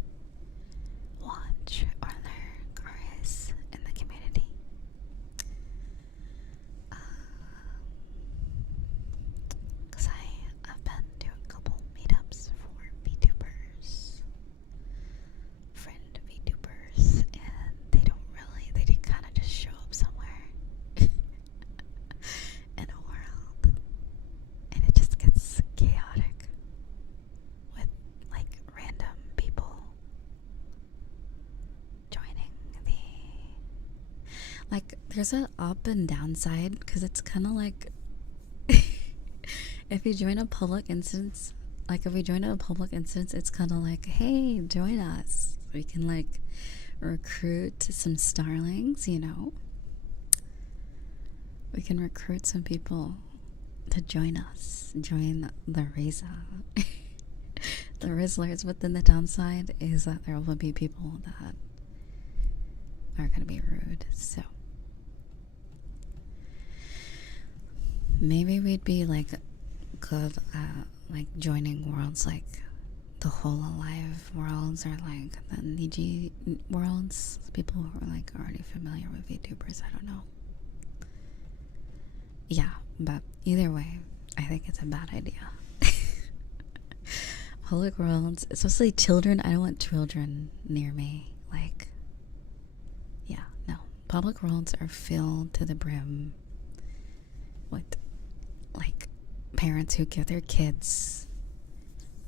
watch or lurk or is in the community. Because I have been to a couple meetups for VTubers, friend VTubers, and they kind of just show up somewhere in a world, and it just gets chaotic with like random people joining the, like, there's an up and down side, because it's kind of like if you join a public instance, it's kind of like, hey, join us. We can like recruit some Starlings, you know. We can recruit some people to join us, join the Riza. The Rizzlers. But then the downside is that there will be people that are going to be rude. So maybe we'd be like good at like joining worlds like the whole alive worlds, or like the Niji worlds. People who are like already familiar with VTubers, I don't know. Yeah, but either way, I think it's a bad idea. Public worlds, especially children. I don't want children near me. Like, yeah, no. Public worlds are filled to the brim with like parents who give their kids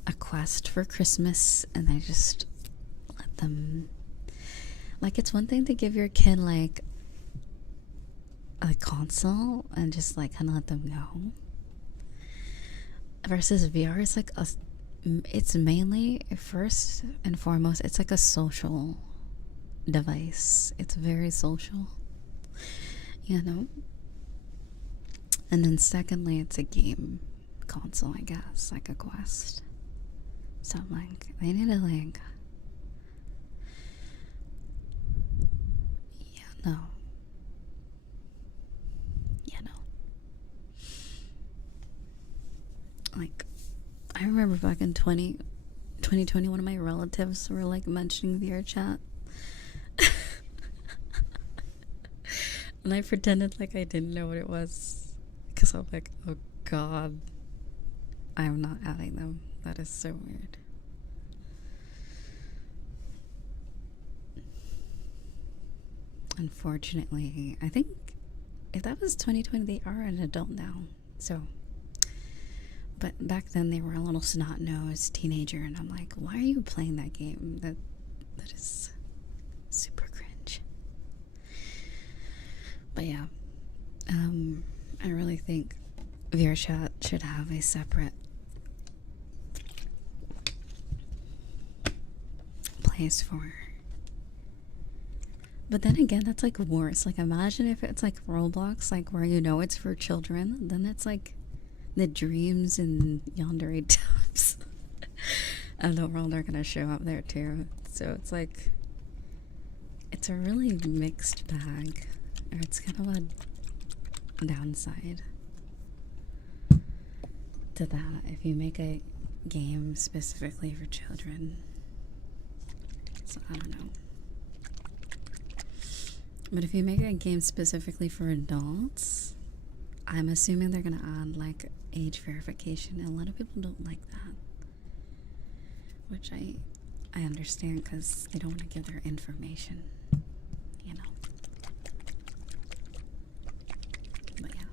a quest for Christmas, and they just let them, like, it's one thing to give your kid like a console and just like kind of let them go, versus VR is like it's mainly, first and foremost, it's like a social device. It's very social, you know. And then secondly, it's a game console, I guess, like a Quest. So like, they need to like, no. Like, I remember back in 2020, one of my relatives were like mentioning VRChat. And I pretended like I didn't know what it was, because I'm like, oh god, I'm not adding them. That is so weird. Unfortunately, I think if that was 2020, they are an adult now. So, but back then they were a little snot-nosed teenager, and I'm like, why are you playing that game? That is super cringe. But yeah, I really think VRChat should have a separate place for. But then again, that's like worse. Like, imagine if it's like Roblox, like where you know it's for children, then it's like the dreams and yandere tubs of the world are gonna show up there too. So it's like, it's a really mixed bag, or it's kind of a downside to that if you make a game specifically for children. So I don't know. But if you make a game specifically for adults, I'm assuming they're gonna add like age verification, and a lot of people don't like that, which I understand because they don't want to give their information, you know. But yeah.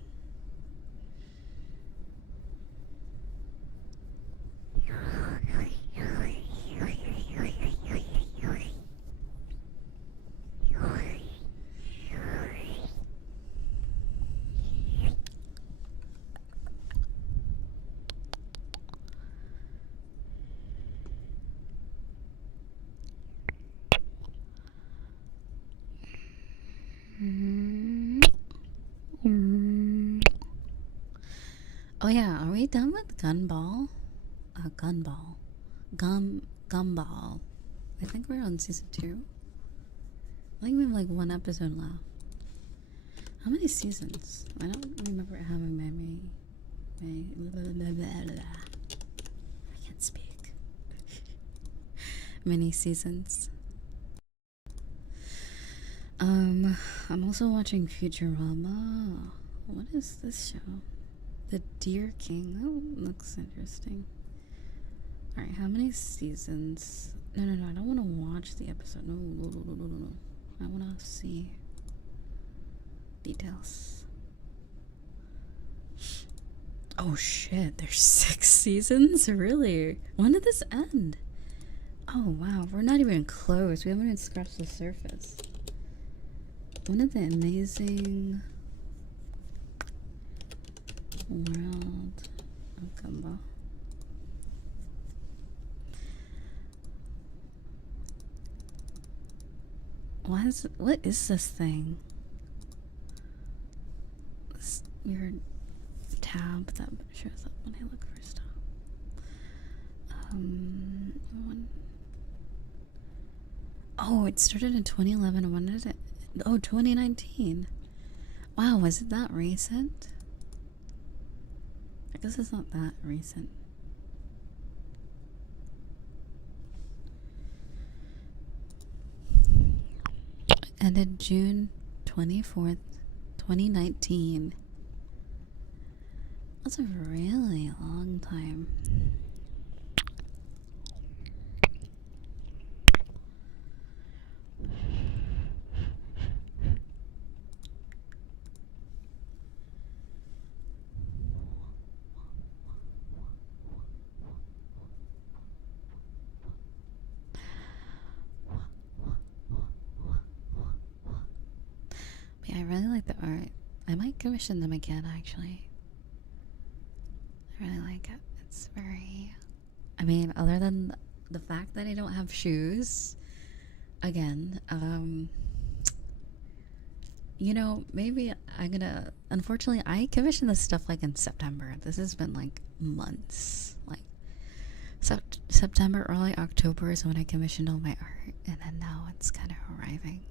Oh yeah, are we done with Gumball? Gumball. Gumball. I think we're on season 2. I think we have like 1 episode left. How many seasons? I don't remember having my I can't speak. Many seasons. I'm also watching Futurama. What is this show? The Deer King. That looks interesting. Alright, how many seasons? No, I don't want to watch the episode. No. I want to see details. Oh shit, there's 6 seasons? Really? When did this end? Oh wow, we're not even close. We haven't even scratched the surface. When did the amazing world of Gumball? What is this thing? This weird tab that shows up when I look for stuff. Oh, it started in 2011. When did it? Oh, 2019. Wow, was it that recent? I guess it's not that recent. Ended June 24th, 2019. That's a really long time. But yeah, I really like the art. I might commission them again, actually. I really like it. It's very... I mean, other than the fact that I don't have shoes, again, you know, maybe I'm gonna... Unfortunately, I commissioned this stuff like in September. This has been like months. Like, September, early October is when I commissioned all my art, and then now it's kind of arriving.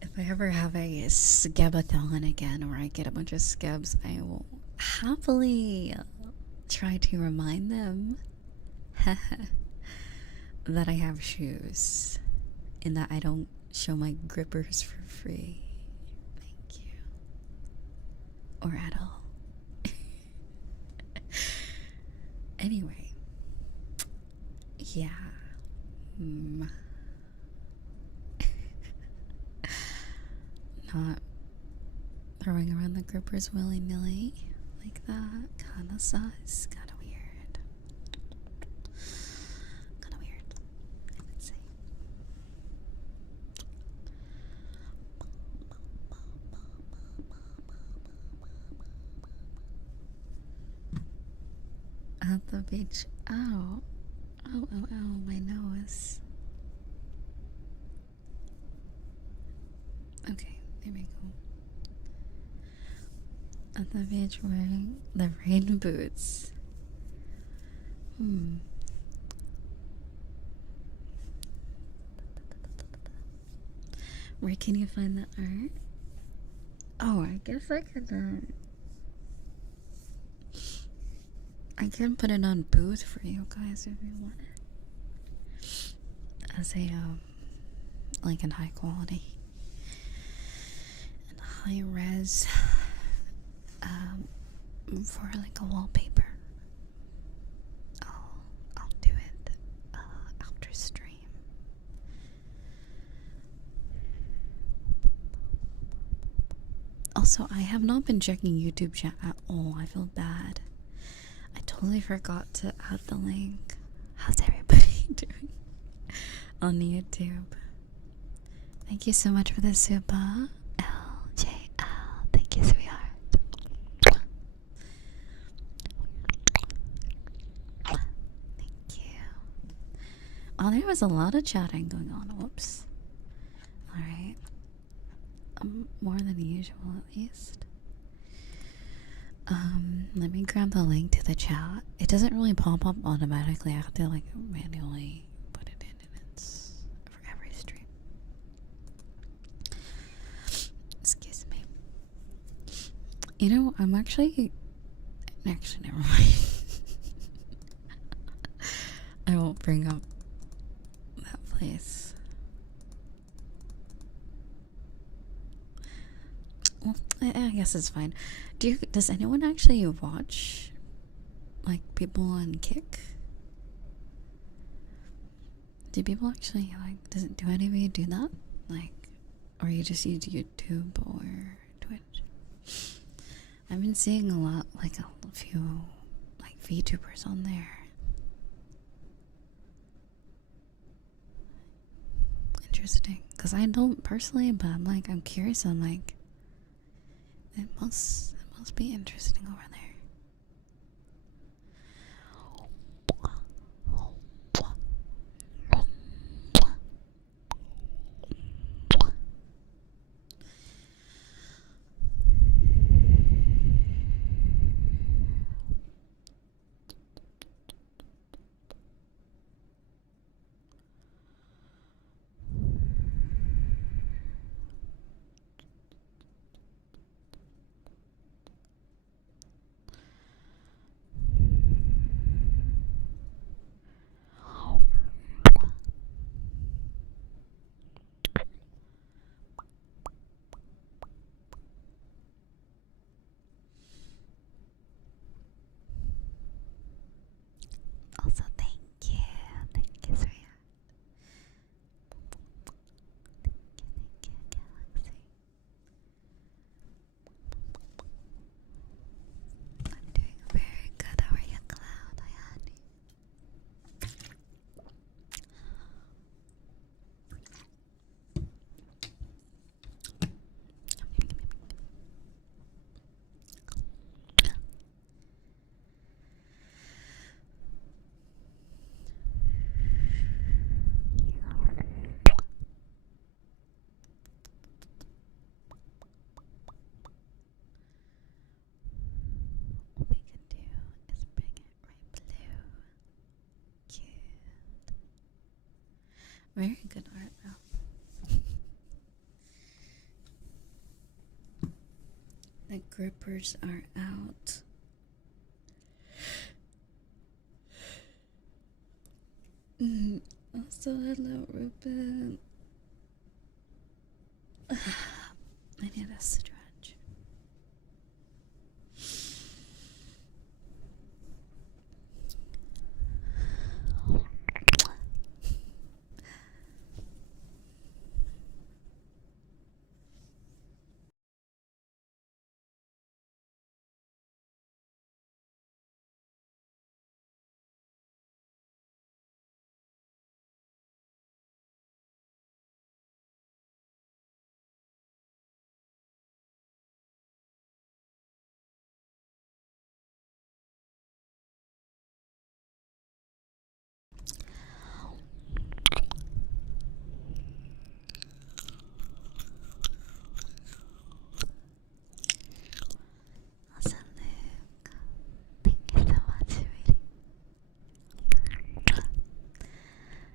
If I ever have a scabathon again, or I get a bunch of scabs, I will happily try to remind them that I have shoes and that I don't show my grippers for free. Thank you. Or at all. Anyway. Yeah. Not throwing around the grippers willy-nilly like that. Kinda sus. Kinda weird. Kinda weird, I would say. At the beach. Ow. Ow, my nose. Okay, there we go. At the beach wearing the rain boots. Where can you find that art? Oh, I guess I could, I can put it on booth for you guys if you want it. as a like in high quality and high res for like a wallpaper. I'll do it after stream. Also, I have not been checking YouTube chat at all. I feel bad. I totally forgot to add the link. How's everybody doing on YouTube? Thank you so much for the super. LJL. Thank you, sweetheart. Thank you. Oh, there was a lot of chatting going on. Whoops. Alright. More than usual, at least. Let me grab the link to the chat. It doesn't really pop up automatically. I have to like manually put it in, and it's for every stream. Excuse me. You know, I'm actually never mind. I won't bring up that place. Well, I guess it's fine. Does anyone actually watch like people on Kick? Do people actually do any of you do that? Like, or you just use YouTube or Twitch? I've been seeing a lot, like a few like VTubers on there. Interesting, because I don't personally, but I'm curious. I'm like, it must be interesting over there. Also, thank you, sweetheart. Thank you, Galaxy. I'm doing very good. How are you, Cloud? Hi, honey. What we could do is bring it right blue. Cute. Very good art, though. The grippers are out. Also, hello, Ruben. I need a stretch. Also, Luke, thank you so much, sweetie.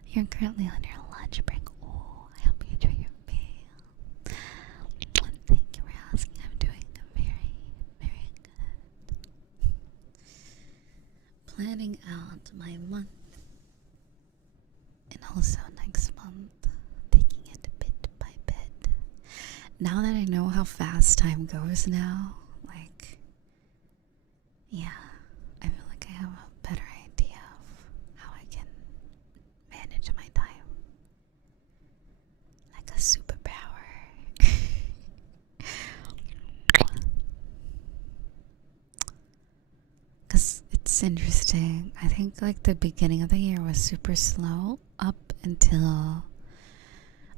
You're currently on your lunch break. Oh, I hope you enjoy your meal. Thank you for asking. I'm doing very, very good. Planning out my month and also next now that I know how fast time goes now, like, yeah, I feel like I have a better idea of how I can manage my time. Like a superpower. Because it's interesting. I think like the beginning of the year was super slow up until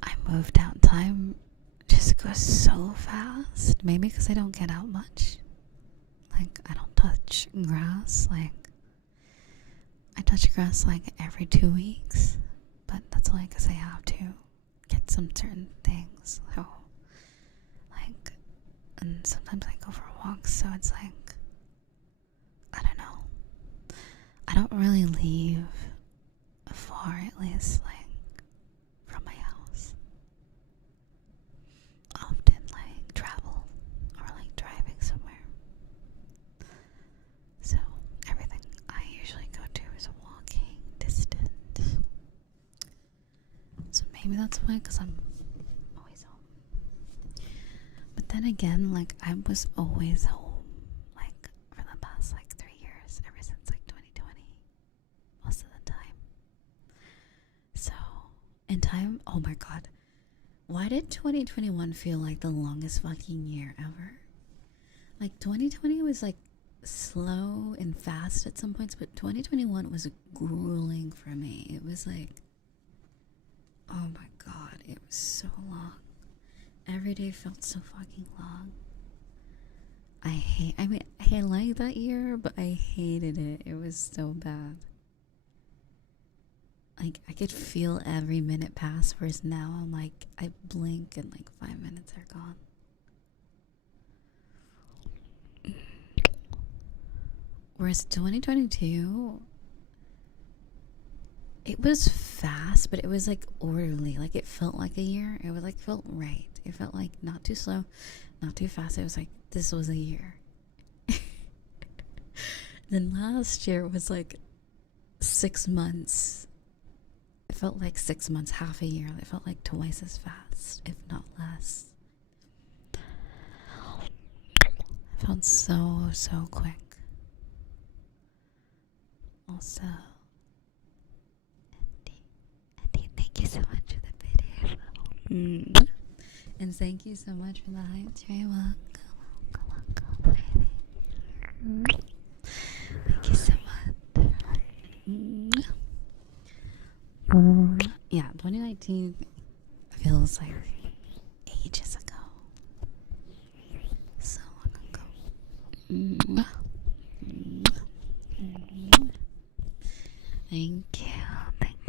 I moved out. Time just goes so fast. Maybe because I don't get out much. Like, I don't touch grass. Like, I touch grass like every 2 weeks. But that's only because I have to get some certain things. So, like, and sometimes I go for walks. So it's like, I don't know. I don't really leave far, at least, like, from my house. Often, like, travel or, like, driving somewhere. So, everything I usually go to is walking distance. So, maybe that's why, because I'm always home. But then again, like, I was always home, like, for the past, like, 3 years, ever since, like, 2020, most of the time. So, in time, oh my god. Why did 2021 feel like the longest fucking year ever? Like, 2020 was, like, slow and fast at some points, but 2021 was grueling for me. It was like, oh my god, it was so long. Every day felt so fucking long. I liked that year, but I hated it. It was so bad. Like, I could feel every minute pass, whereas now I'm like, I blink and like 5 minutes are gone. Whereas 2022, it was fast, but it was like orderly. Like, it felt like a year. It was like, felt right. It felt like not too slow, not too fast. It was like, this was a year. Then last year was like 6 months. It felt like 6 months, half a year. It felt like twice as fast, if not less. It felt so, so quick. Also, Andy, thank you so much for the video. And thank you so much for the hype. You're welcome, baby. Thank you so much. Yeah, 2019 feels like ages ago. So long ago. Thank you, Andy.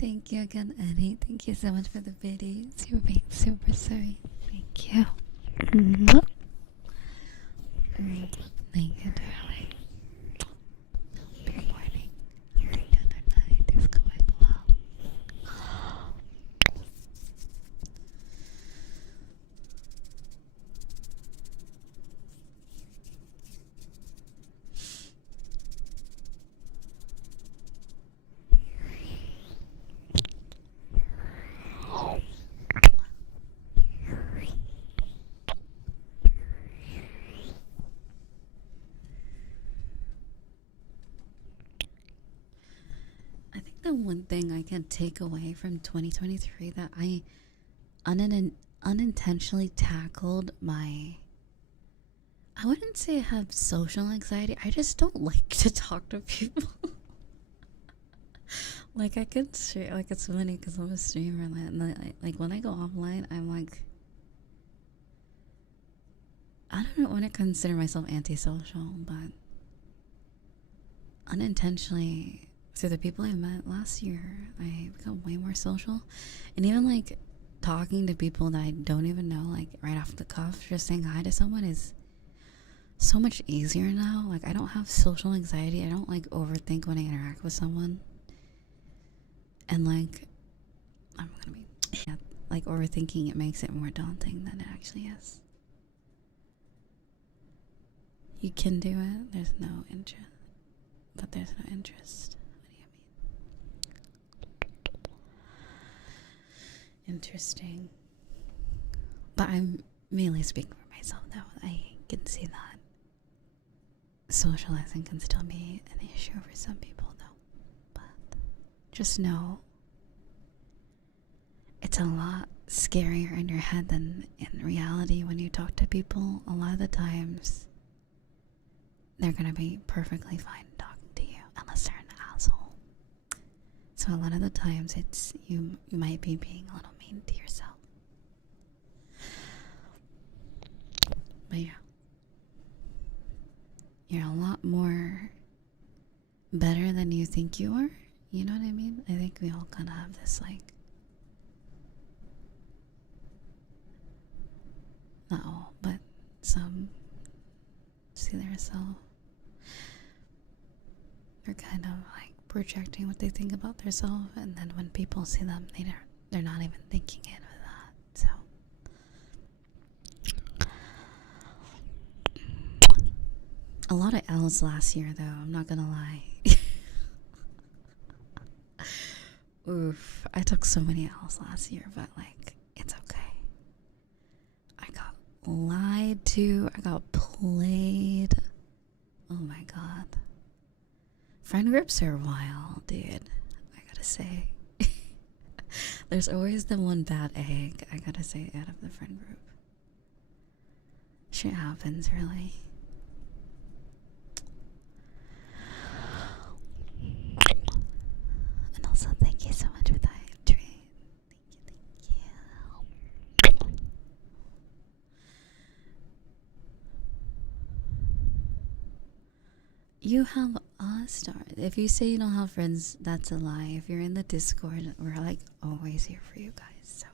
Thank you again, Eddie. Thank you so much for the videos. You're being super sweet. Thank you. Thank you, darling. Good morning. The other night is going well. I think the one thing I can take away from 2023 that I unintentionally tackled I wouldn't say I have social anxiety. I just don't like to talk to people. Like, I could stream, like, it's funny because I'm a streamer, and like when I go offline, I'm like, I don't want to consider myself antisocial, but unintentionally, through the people I met last year, I become way more social. And even like talking to people that I don't even know, like right off the cuff, just saying hi to someone is so much easier now. Like, I don't have social anxiety. I don't like overthink when I interact with someone. And like, I'm gonna be, yeah, like overthinking, it makes it more daunting than it actually is. You can do it. There's no interest. But there's no interest. What do you mean? Interesting. But I'm mainly speaking for myself, though. I can see that socializing can still be an issue for some people, though. But just know it's a lot scarier in your head than in reality when you talk to people. A lot of the times, they're gonna be perfectly fine talking to you, unless they're an asshole. So a lot of the times, it's you might be being a little mean to yourself. But yeah, you're a lot more better than you think you are. You know what I mean? I think we all kind of have this, like, not all, but some see themselves. They're kind of like projecting what they think about themselves, and then when people see them, they're not even thinking it of that. So a lot of L's last year, though. I'm not gonna lie. Oof, I took so many L's last year, but like, it's okay. I got lied to. I got played. Oh my god. Friend groups are wild, dude. I gotta say. There's always the one bad egg, I gotta say, out of the friend group. Shit happens, really. And also, thank you so much for that trade. Thank you. You have a star. If you say you don't have friends, that's a lie. If you're in the Discord, we're like always here for you guys. So,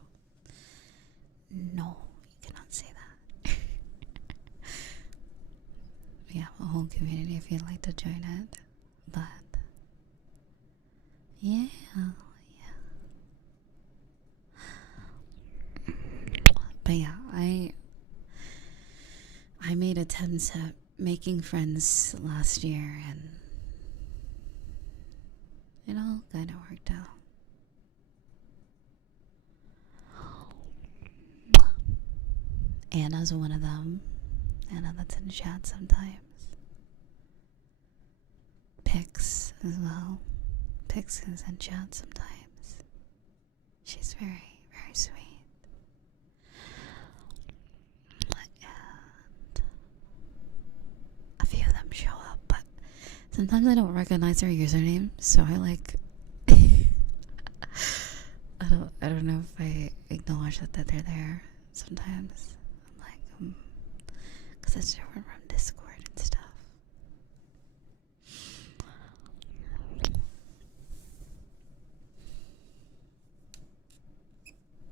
no, you cannot say that. We have a whole community if you'd like to join it. But, yeah. But yeah, I made attempts at making friends last year, and it all kind of worked out. Anna's one of them. Anna that's in chat sometimes. Pix as well. Pix is in chat sometimes. She's very, very sweet. And a few of them show up, but sometimes I don't recognize their username, so I like I don't know if I acknowledge that they're there sometimes. I'm like, because it's different from Discord and stuff.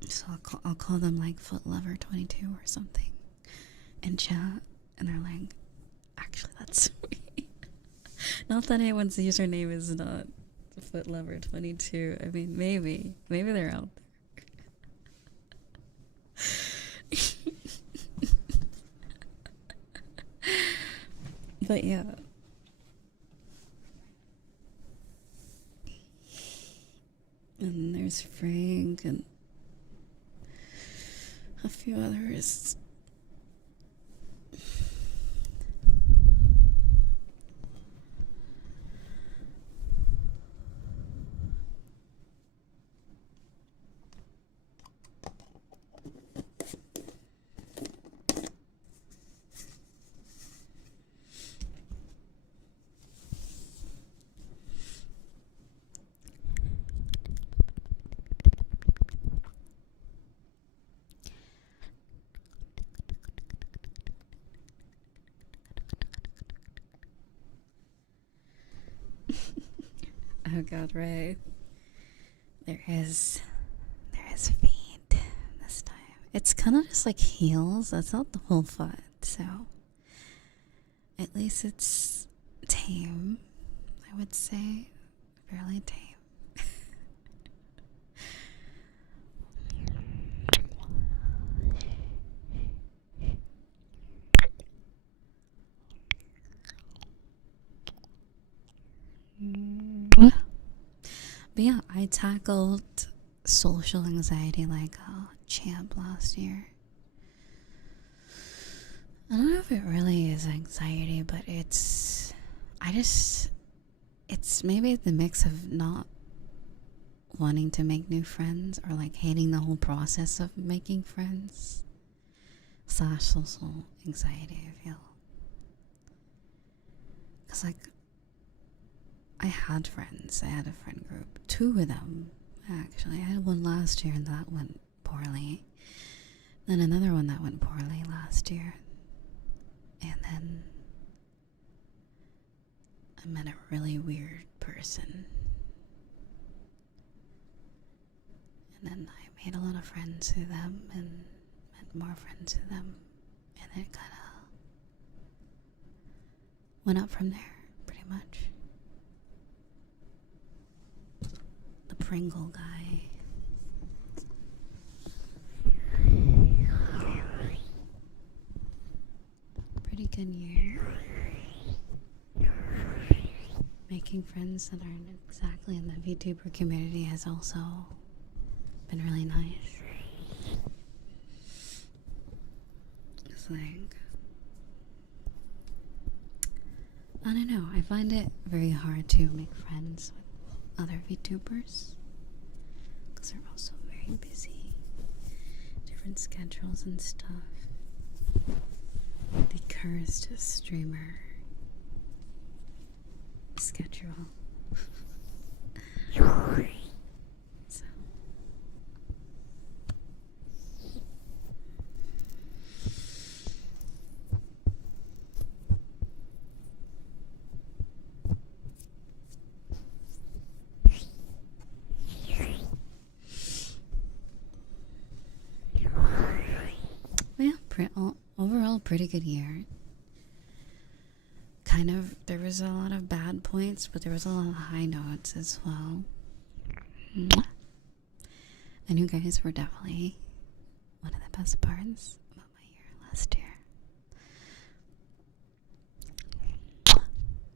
So I'll call them like footlover22 or something in chat, and they're like, actually, that's sweet. Not that anyone's username is not footlover22. I mean, maybe they're out there. But yeah. And there's Frank and a few others. Oh god, right. There is feed. It's kind of just like heels. That's not the whole foot, so at least it's tame, I would say. Fairly tame. But yeah, I tackled social anxiety like a champ last year. I don't know if it really is anxiety, but it's maybe the mix of not wanting to make new friends or like hating the whole process of making friends / social anxiety, I feel. Because like I had friends. I had a friend group. 2 of them, actually. I had one last year and that went poorly. Then another one that went poorly last year. And then I met a really weird person. And then I made a lot of friends with them and met more friends with them. And it kind of went up from there, pretty much. The Pringle guy. Pretty good year. Making friends that aren't exactly in the VTuber community has also been really nice. It's like, I don't know, I find it very hard to make friends with other VTubers because they're also very busy, different schedules and stuff. The cursed streamer schedule. So yeah, overall pretty good year. Kind of, there was a lot of bad points, but there was a lot of high notes as well. And you guys were definitely one of the best parts about my year last year.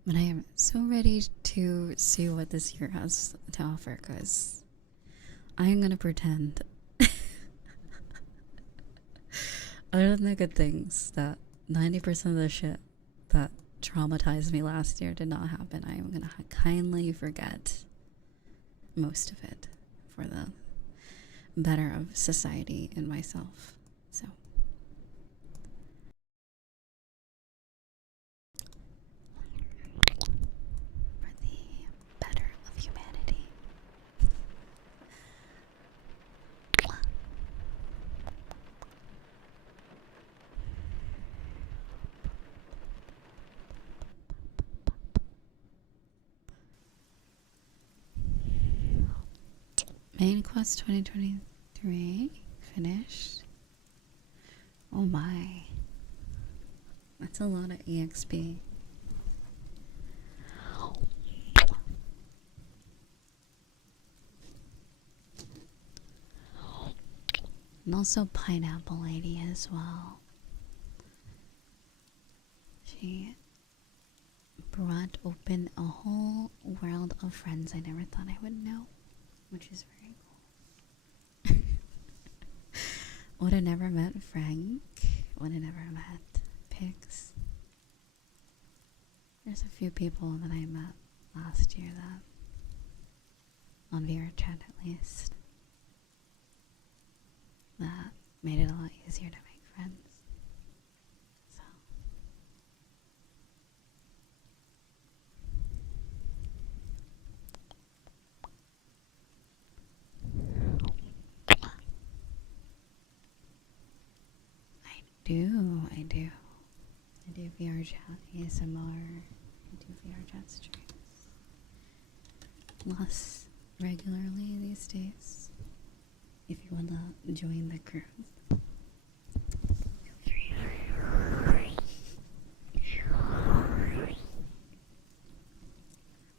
But I am so ready to see what this year has to offer, because I am going to pretend other than the good things, that 90% of the shit that traumatized me last year did not happen. I am going to kindly forget most of it for the better of society and myself. So for the better of humanity. Main quest 2023 finished. Oh my. That's a lot of EXP. And also Pineapple Lady as well. She brought open a whole world of friends I never thought I would know, which is very cool. Would have never met Frank. Would have never met Pix. There's a few people that I met last year that, on VRChat at least, that made it a lot easier to make friends. So I do VRChat ASMR. I do VRChat streams less regularly these days. if you wanna join the crew.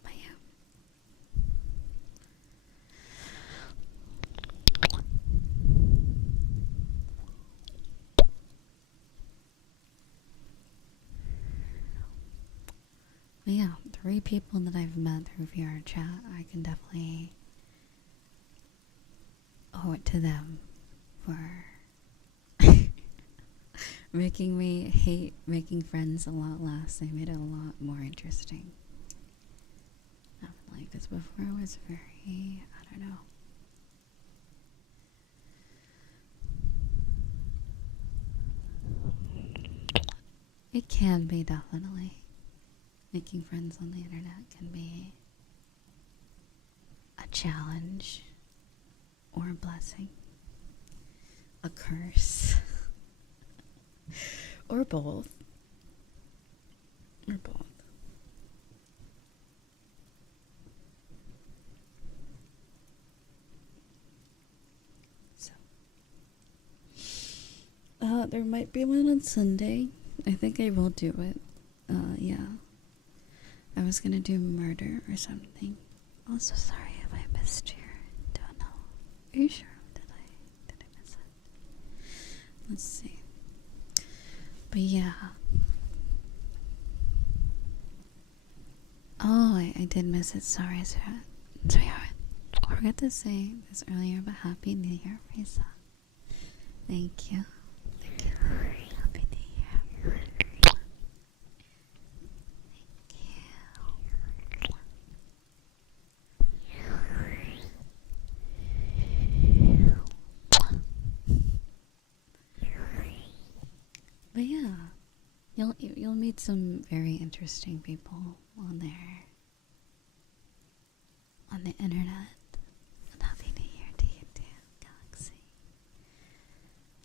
But yeah. But yeah, 3 people that I've met through VRChat, I can definitely owe it to them for making me hate making friends a lot less. They made it a lot more interesting. Definitely, because before it was very, I don't know. It can be, definitely. Making friends on the internet can be a challenge or a blessing, a curse, or both. Or both. So, there might be one on Sunday. I think I will do it. Yeah. I was gonna do murder or something. Also, sorry if I missed your. Don't know. Are you sure? Did I miss it? Let's see. But yeah. Oh, I did miss it. Sorry, I forgot to say this earlier, but Happy New Year, Riza. Thank you. Thank you. Happy New Year. But yeah, you'll meet some very interesting people on there, on the internet. And Happy New Year to you too, Galaxy.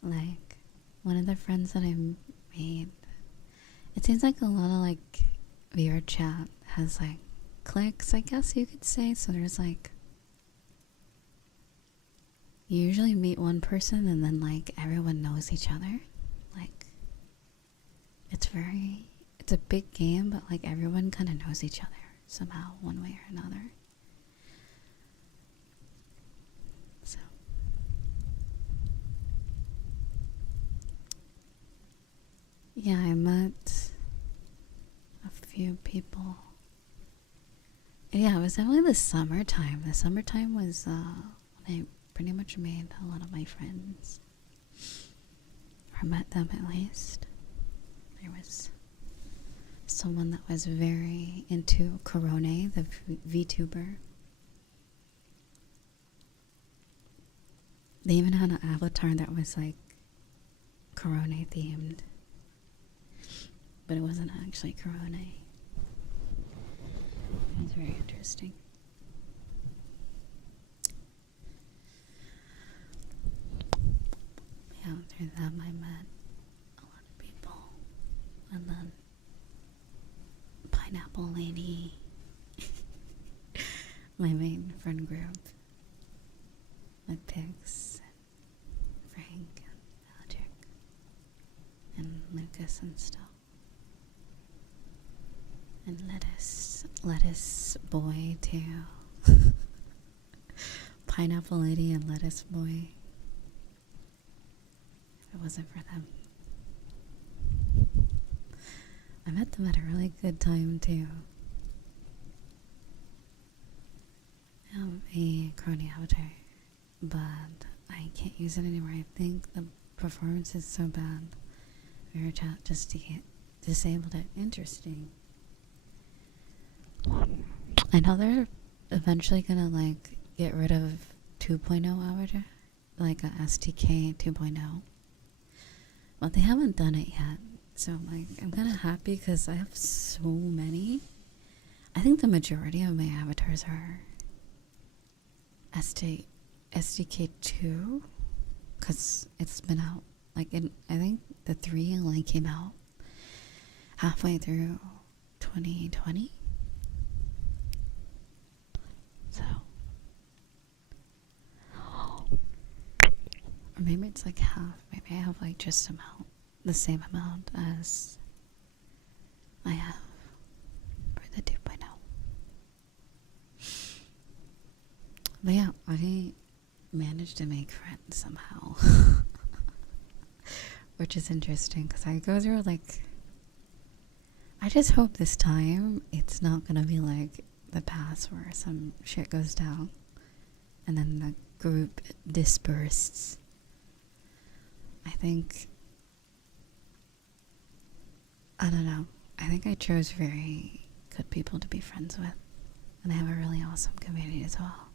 Like, one of the friends that I made, it seems like a lot of like VRChat has like cliques, I guess you could say. So there's like, you usually meet one person and then like everyone knows each other. Like, it's a big game, but like everyone kind of knows each other somehow, one way or another. So, yeah, I met a few people. Yeah, it was definitely the summertime. The summertime was when I pretty much made a lot of my friends. Or met them at least. There was someone that was very into Corone, the VTuber. They even had an avatar that was like Corone themed. But it wasn't actually Corone. It was very interesting. Yeah, through them I met a lot of people. And then Pineapple Lady, my main friend group, with Pix and Frank and Magic and Lucas and stuff. And lettuce boy too. Pineapple Lady and lettuce boy. If it wasn't for them, I met them at a really good time too. I have a crony avatar, but I can't use it anymore. I think the performance is so bad. VRChat just disabled it. Interesting. I know they're eventually gonna like get rid of 2.0 avatar, like a STK 2.0, but they haven't done it yet. So like, I'm kind of happy because I have so many. I think the majority of my avatars are SDK 2, because it's been out. Like, I think the 3 only came out halfway through 2020. So, Or maybe it's like half. Maybe I have like just the same amount as I have for the 2.0. But yeah, I managed to make friends somehow. Which is interesting because I go through like, I just hope this time it's not gonna be like the past where some shit goes down and then the group disperses. I think, I don't know, I think I chose very good people to be friends with, and I have a really awesome community as well,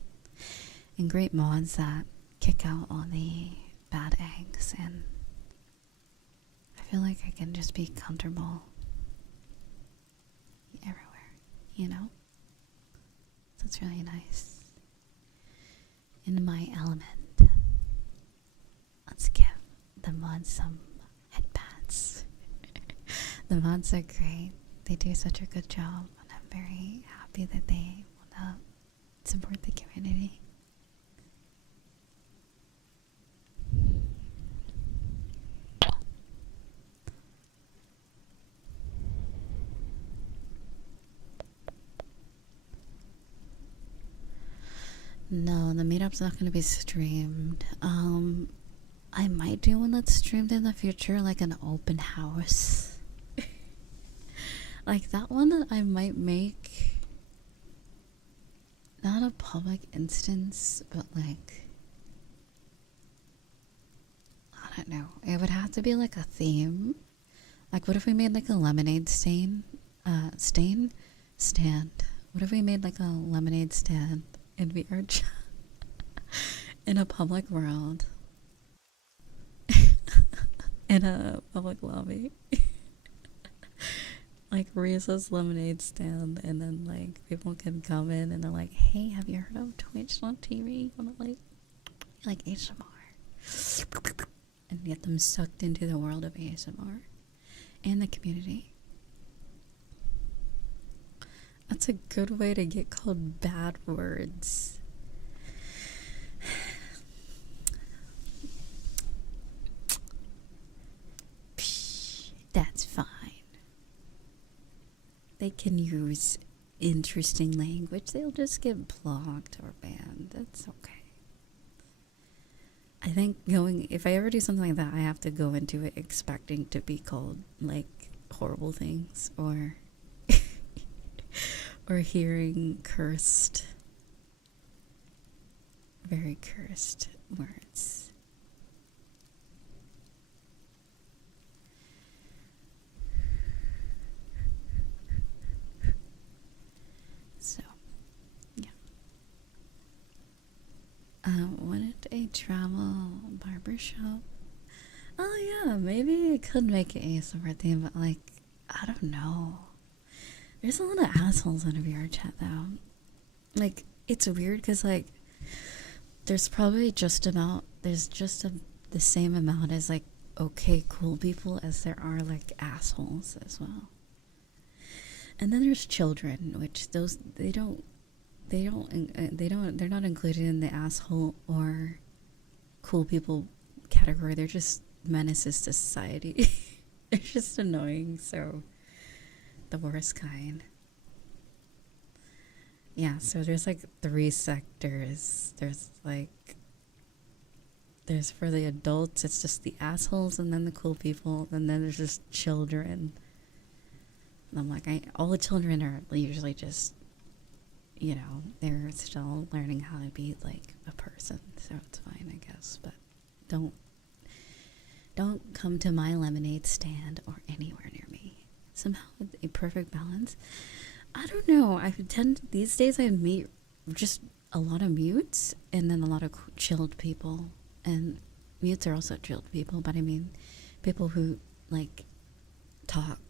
and great mods that kick out all the bad eggs, and I feel like I can just be comfortable everywhere, you know? So it's really nice. In my element. Let's give the mods some headbands. The mods are great. They do such a good job, and I'm very happy that they want to support the community. No, the meetup's not going to be streamed. I might do one that's streamed in the future, like an open house. Like that one that I might make, not a public instance, but like, I don't know. It would have to be like a theme. Like, what if we made like a lemonade stand? What if we made like a lemonade stand in VRChat in a public world? In a public lobby. Like Riza's lemonade stand, and then like people can come in and they're like, hey, have you heard of Twitch.tv? Wanna like ASMR? And get them sucked into the world of ASMR and the community. That's a good way to get called bad words. That's fine. They can use interesting language. They'll just get blocked or banned. That's okay. I think if I ever do something like that, I have to go into it expecting to be called like horrible things or or hearing very cursed words. So, yeah. Wanted a travel barbershop. Oh yeah, maybe I could make an ASMR theme, but like, I don't know. There's a lot of assholes in VRChat though. Like, it's weird because like, there's probably the same amount as like okay cool people as there are like assholes as well. And then there's children, which they're not included in the asshole or cool people category. They're just menaces to society. They're just annoying, so the worst kind. Yeah, so there's like 3 sectors. There's for the adults, it's just the assholes, and then the cool people, and then there's just children. And I'm like, all the children are usually just, you know, they're still learning how to be like a person, so it's fine, I guess. But don't come to my lemonade stand or anywhere near me. Somehow a perfect balance. I don't know. These days I meet just a lot of mutes and then a lot of chilled people. And mutes are also chilled people, but I mean people who like talk.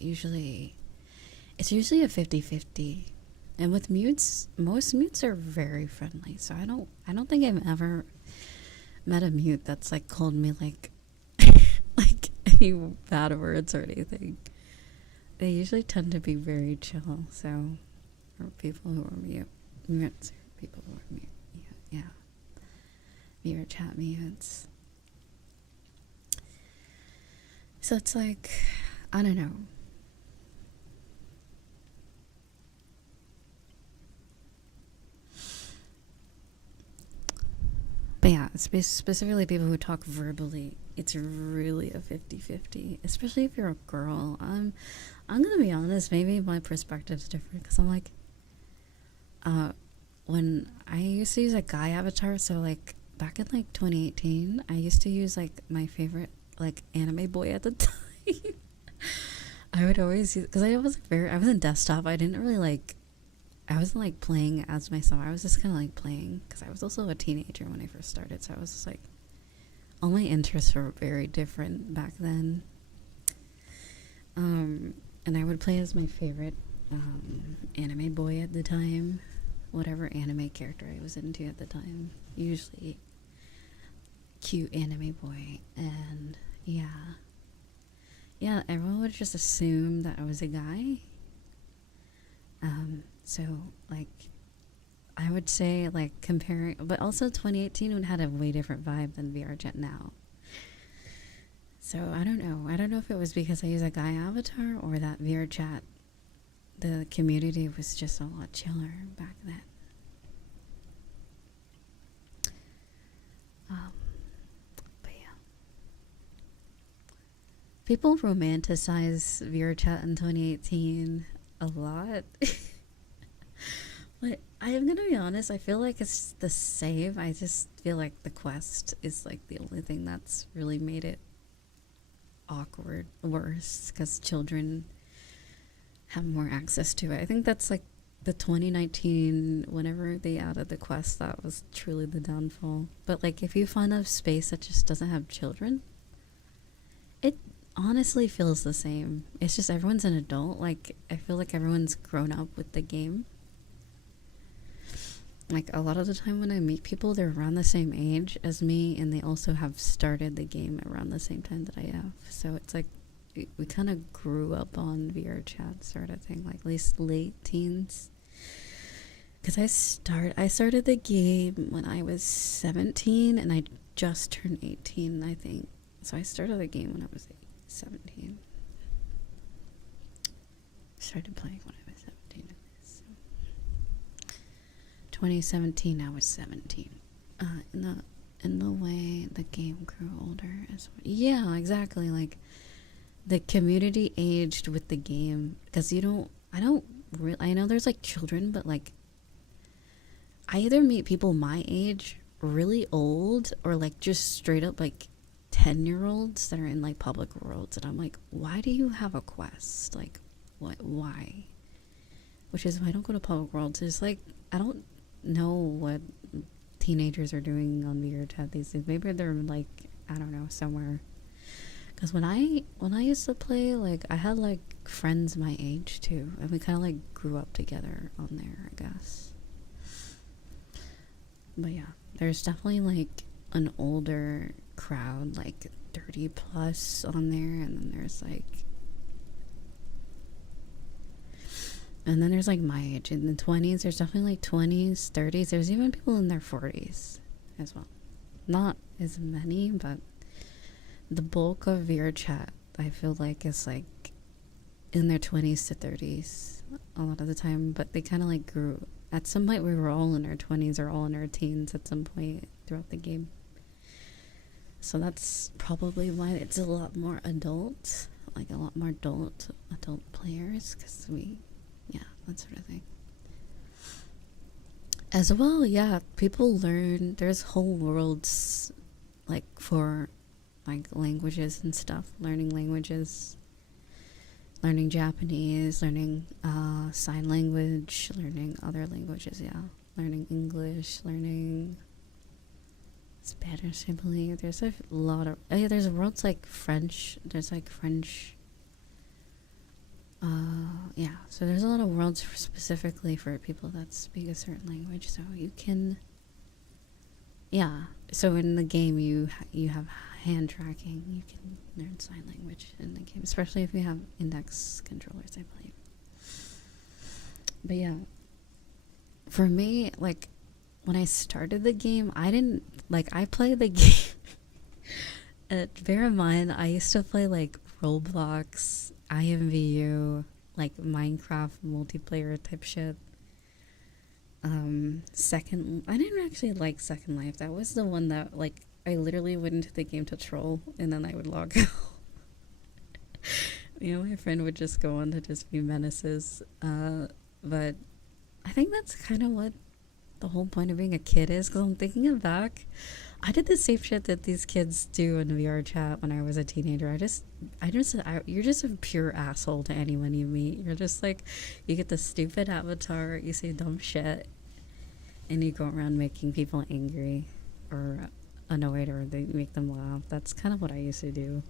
It's usually a 50-50. And with mutes, most mutes are very friendly. So I don't think I've ever met a mute that's like called me like like any bad words or anything. They usually tend to be very chill. So, or people who are mutes, or people who are mute. Yeah. VRChat mutes. So it's like, I don't know. But yeah, specifically people who talk verbally, it's really a 50-50, especially if you're a girl. I'm gonna be honest, maybe my perspective is different because I'm like, when I used to use a guy avatar, so like back in like 2018, I used to use like my favorite like anime boy at the time. I would always use, because I was like I was in desktop. I didn't really like, I wasn't like playing as myself. I was just kind of like playing because I was also a teenager when I first started. So I was just like, all my interests were very different back then. And I would play as my favorite anime boy at the time, whatever anime character I was into at the time. Usually cute anime boy. And yeah, everyone would just assume that I was a guy. So like I would say like comparing, but also 2018 would had a way different vibe than VRChat now. So I don't know if it was because I use a guy avatar or that VRChat, the community was just a lot chiller back then. But yeah, people romanticize VRChat in 2018 a lot. But I am gonna be honest, I feel like it's the same. I just feel like the quest is like the only thing that's really made it awkward, worse, because children have more access to it. I think that's like the 2019, whenever they added the quest, that was truly the downfall. But like if you find a space that just doesn't have children, it honestly feels the same. It's just everyone's an adult. Like I feel like everyone's grown up with the game. Like a lot of the time when I meet people, they're around the same age as me, and they also have started the game around the same time that I have. So it's like we kind of grew up on VRChat sort of thing, like at least late teens. Because I started the game when I was 17, and I just turned 18, I think. So I started the game when I was 17. Started playing when I was 17. 2017, I was 17. In the way the game grew older as well. Yeah, exactly. Like the community aged with the game, because I know there's like children, but like I either meet people my age really old or like just straight up like 10-year-olds that are in like public worlds, and I'm like, why do you have a quest? Like why? Which is why I don't go to public worlds. It's like I don't know what teenagers are doing on VRChat these days. Maybe they're like, I don't know, somewhere. Because when I used to play, like I had like friends my age too, and we kind of like grew up together on there, I guess. But yeah, there's definitely like an older crowd, like 30 plus on there, and then there's like my age. In the 20s, there's definitely like 20s, 30s. There's even people in their 40s as well. Not as many, but the bulk of VRChat, I feel like, is like in their 20s to 30s a lot of the time. But they kind of like grew. At some point, we were all in our 20s or all in our teens at some point throughout the game. So that's probably why it's a lot more adult, like a lot more adult players, because that sort of thing. As well, yeah, people learn, there's whole worlds like for like languages and stuff, learning languages, learning Japanese, learning sign language, learning other languages, learning English, learning Spanish, I believe. There's a lot of, there's worlds like French, there's like French. So there's a lot of worlds specifically for people that speak a certain language, so you can, so in the game you have hand tracking, you can learn sign language in the game, especially if you have index controllers, I believe. But yeah, for me, like when I started the game, I didn't like. I played the game. Bear in mind, I used to play like Roblox, IMVU, like Minecraft multiplayer type shit. I didn't actually like Second Life. That was the one that like I literally went into the game to troll and then I would log out. My friend would just go on to just be menaces. But I think that's kind of what the whole point of being a kid is, because I'm thinking back, I did the same shit that these kids do in VRChat when I was a teenager. You're just a pure asshole to anyone you meet. You're just like, you get the stupid avatar, you say dumb shit, and you go around making people angry or annoyed, or they make them laugh. That's kind of what I used to do.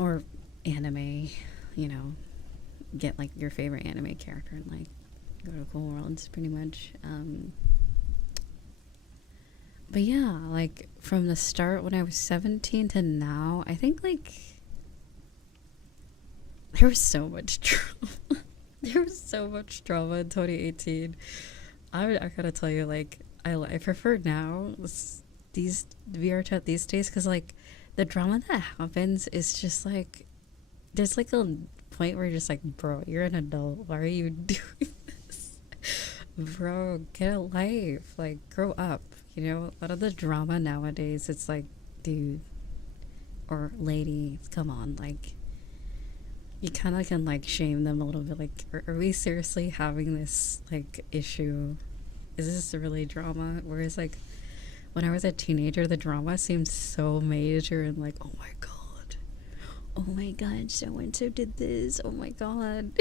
Or anime, get like your favorite anime character and like go to cool worlds, pretty much. But yeah, like from the start when I was 17 to now, I think like there was so much drama. There was so much drama in 2018. I gotta tell you, like I prefer now these VRChat these days, because like the drama that happens is just like, there's like a point where you're just like, bro, you're an adult. Why are you doing this? Bro, get a life. Like, grow up. A lot of the drama nowadays, it's like, dude or lady, come on. Like, you kind of can like shame them a little bit. Like, are we seriously having this like issue? Is this really drama? Whereas like when I was a teenager, the drama seemed so major and like, oh my god, so and so did this, oh my god.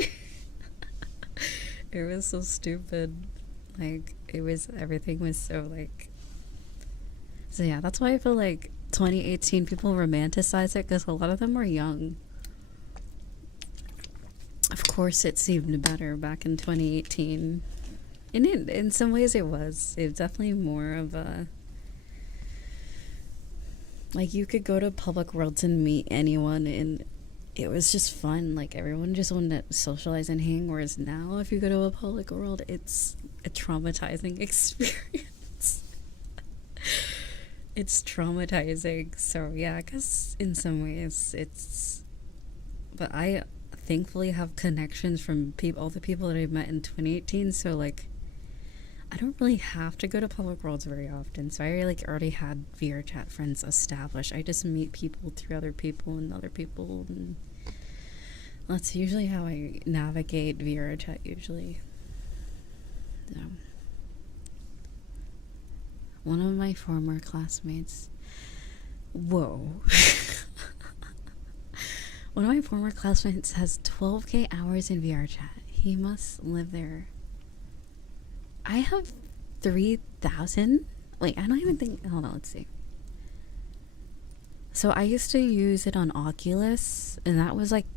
It was so stupid. Like, everything was so like, so yeah, that's why I feel like 2018 people romanticize it, because a lot of them were young. Of course it seemed better back in 2018, and in some ways it was definitely more of a, like, you could go to public worlds and meet anyone, and it was just fun. Like, everyone just wanted to socialize and hang. Whereas now, if you go to a public world, it's a traumatizing experience. It's traumatizing. So, yeah, I guess in some ways it's... But I thankfully have connections from all the people that I've met in 2018. So, like, I don't really have to go to public worlds very often, so I like already had VRChat friends established. I just meet people through other people, and that's usually how I navigate VRChat usually. So, one of my former classmates, one of my former classmates has 12k hours in VRChat. He must live there. I have 3,000. Wait, I don't even think. Hold on, let's see. So I used to use it on Oculus, and that was like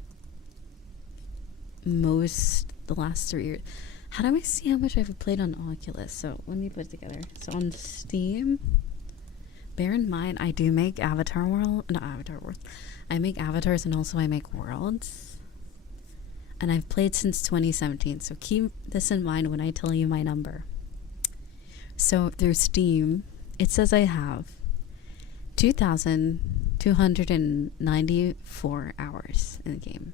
the last 3 years. How do I see how much I've played on Oculus? So let me put it together. So on Steam, bear in mind, I do make I make avatars, and also I make worlds. And I've played since 2017, so keep this in mind when I tell you my number. So through Steam, it says I have 2,294 hours in the game.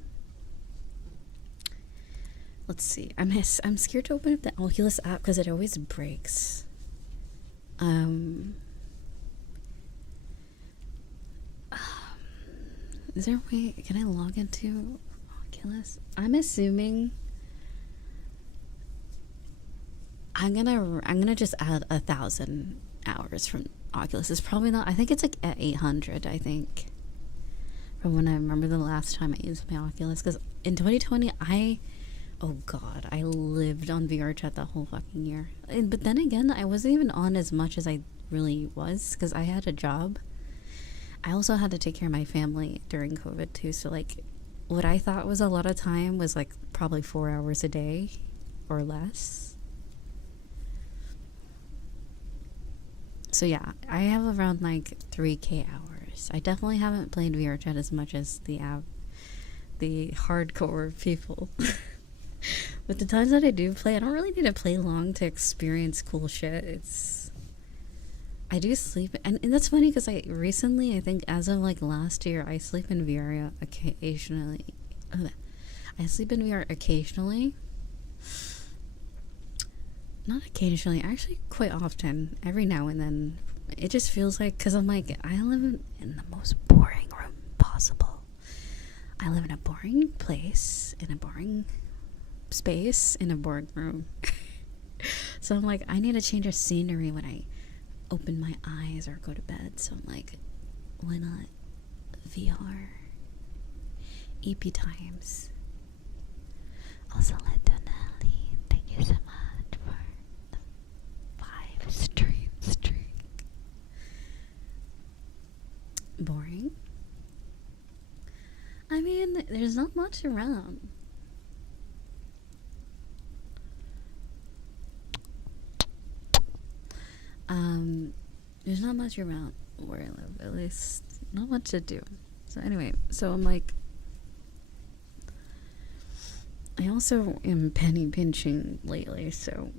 Let's see. I'm scared to open up the Oculus app because it always breaks. Is there a way? Can I log into Oculus? I'm assuming I'm gonna just add 1,000 hours from Oculus. It's probably not. I think it's like at 800. I think, from when I remember the last time I used my Oculus, because in 2020 I lived on VRChat the whole fucking year. But then again, I wasn't even on as much as I really was, because I had a job. I also had to take care of my family during COVID too. So like, what I thought was a lot of time was like probably 4 hours a day or less. So yeah, I have around like 3k hours. I definitely haven't played VRChat as much as the hardcore people. But the times that I do play, I don't really need to play long to experience cool shit. I do sleep, and that's funny because I recently, I think as of like last year, I sleep in VR occasionally. I sleep in VR occasionally. Not occasionally, actually quite often. Every now and then. It just feels like, because I'm like, I live in the most boring room possible. I live in a boring place, in a boring space, in a boring room. So I'm like, I need a change of scenery when I open my eyes or go to bed. So I'm like, why not VR? EP times. Also, Donelli, thank you so much for the 5 stream streak. Boring? I mean, there's not much around. There's not much around where I live, at least not much to do. So anyway, so I'm like, I also am penny pinching lately, so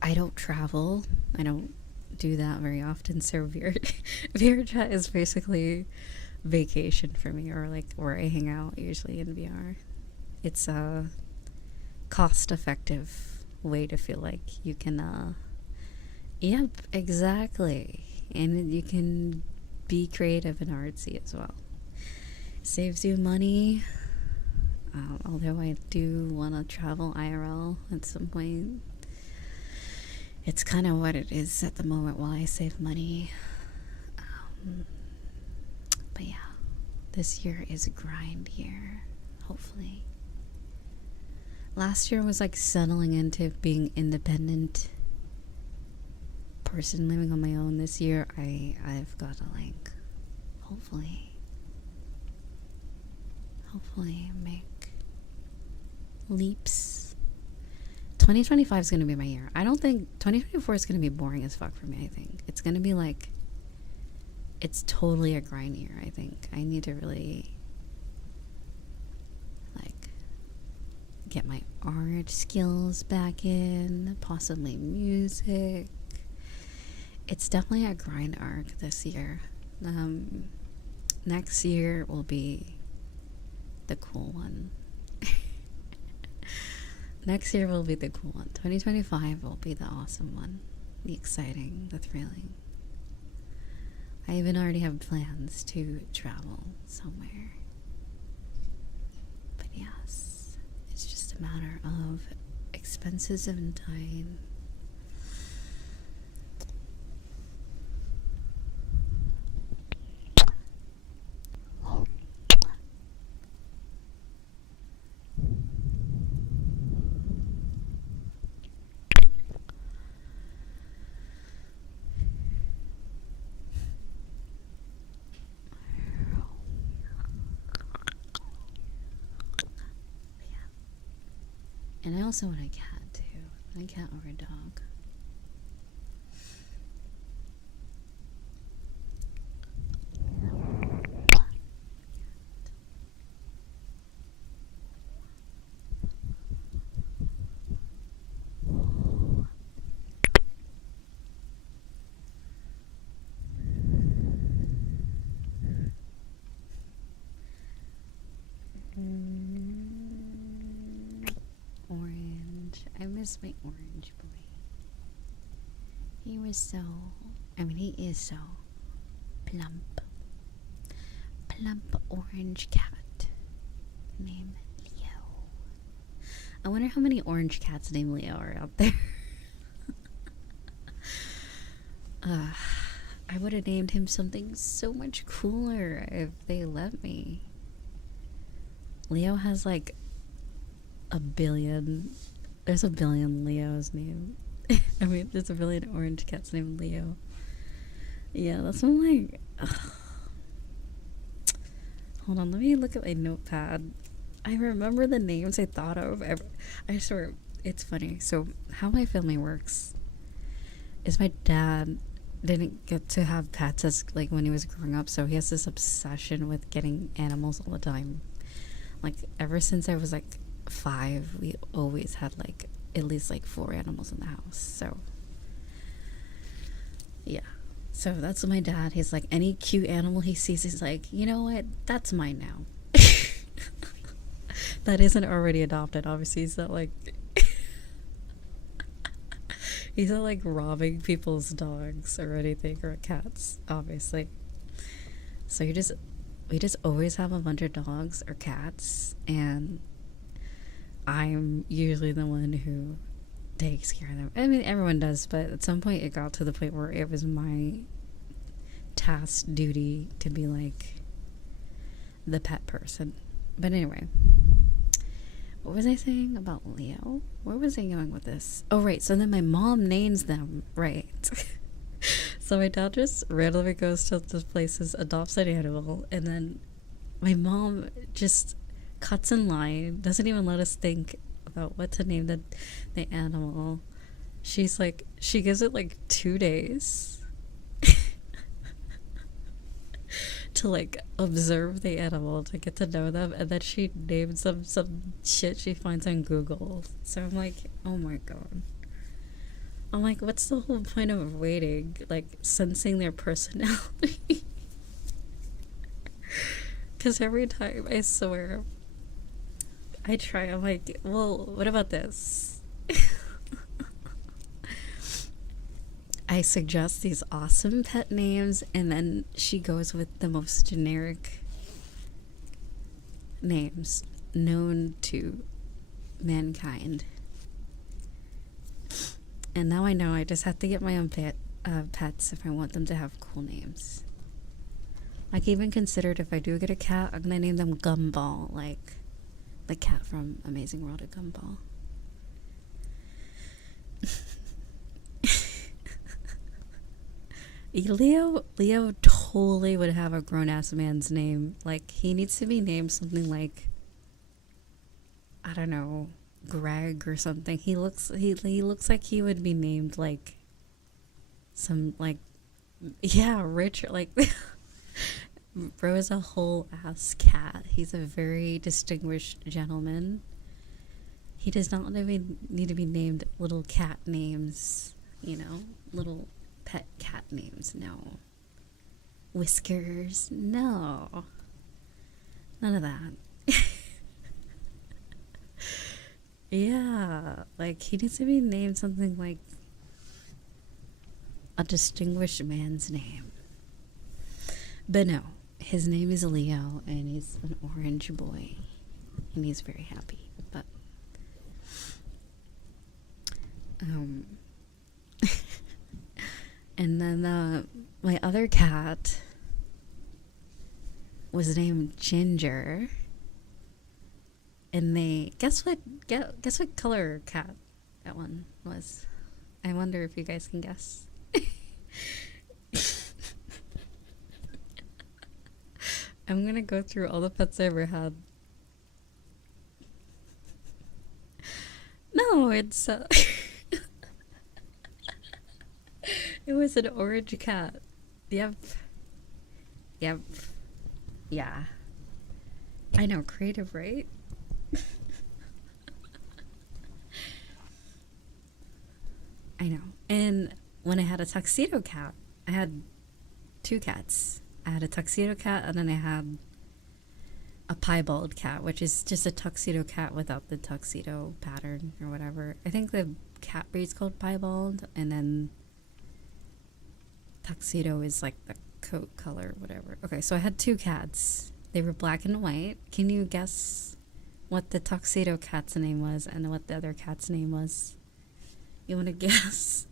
I don't travel. I don't do that very often, so VRChat is basically vacation for me, or like where I hang out usually in VR. It's a cost-effective way to feel like you can yep, exactly, and you can be creative and artsy as well. Saves you money, although I do want to travel IRL at some point. It's kind of what it is at the moment while I save money. But yeah, this year is a grind year, hopefully. Last year was like settling into being independent person living on my own. This year I've got to like hopefully make leaps. 2025 is going to be my year. I don't think 2024 is going to be boring as fuck for me. I think it's going to be like, it's totally a grind year. I think I need to really like get my art skills back in, possibly music. It's definitely a grind arc this year. Next year will be the cool one. Next year will be the cool one. 2025 will be the awesome one. The exciting, the thrilling. I even already have plans to travel somewhere. But yes, it's just a matter of expenses and time. And I also want a cat too. A cat or a dog. Orange. I miss my orange boy. He was so, he is so plump. Plump orange cat named Leo. I wonder how many orange cats named Leo are out there. I would have named him something so much cooler if they let me. Leo has like a billion. There's a billion Leos named. There's a billion orange cats named Leo. Yeah, that's what I'm like. Ugh. Hold on, let me look at my notepad. I remember the names I thought of. I swear, it's funny. So, how my family works is my dad didn't get to have pets as like when he was growing up, so he has this obsession with getting animals all the time. Like ever since I was like 5, we always had like at least like 4 animals in the house. So yeah. So that's my dad. He's like, any cute animal he sees, he's like, you know what? That's mine now. That isn't already adopted. Obviously, he's not like he's not like robbing people's dogs or anything, or cats, obviously. So we just always have a bunch of dogs or cats, and I'm usually the one who takes care of them. I mean, everyone does, but at some point it got to the point where it was my task duty to be like the pet person. But anyway, what was I saying about Leo? Where was I going with this? Oh, right. So then my mom names them, right? So my dad just randomly goes to this places, adopts an animal, and then my mom just cuts in line, doesn't even let us think about what to name the animal. She's like, she gives it like 2 days to like observe the animal, to get to know them, and then she names them some shit she finds on Google. So I'm like, oh my god. I'm like, what's the whole point of waiting? Like, sensing their personality? Because every time, I swear, I try, I'm like, well, what about this? I suggest these awesome pet names, and then she goes with the most generic names known to mankind. And now I know I just have to get my own pets if I want them to have cool names. Like, even considered if I do get a cat, I'm gonna name them Gumball, like the cat from Amazing World of Gumball. Leo totally would have a grown-ass man's name. Like, he needs to be named something like, I don't know, Greg or something. He looks like he would be named like some, like, yeah, Richard, like bro is a whole ass cat. He's a very distinguished gentleman. He does not need to be named little cat names, you know, little pet cat names. No. Whiskers, no, none of that. Yeah, like, he needs to be named something like a distinguished man's name. But no, his name is Leo, and he's an orange boy, and he's very happy. But and then my other cat was named Ginger. And they guess what color cat that one was. I wonder if you guys can guess. I'm gonna go through all the pets I ever had. No, it's it was an orange cat. Yep. Yeah. I know, creative, right? I know. And when I had a tuxedo cat, I had 2 cats. I had a tuxedo cat, and then I had a piebald cat, which is just a tuxedo cat without the tuxedo pattern or whatever. I think the cat breed's called piebald, and then tuxedo is like the coat color, whatever. Okay, so I had 2 cats. They were black and white. Can you guess what the tuxedo cat's name was and what the other cat's name was? You want to guess?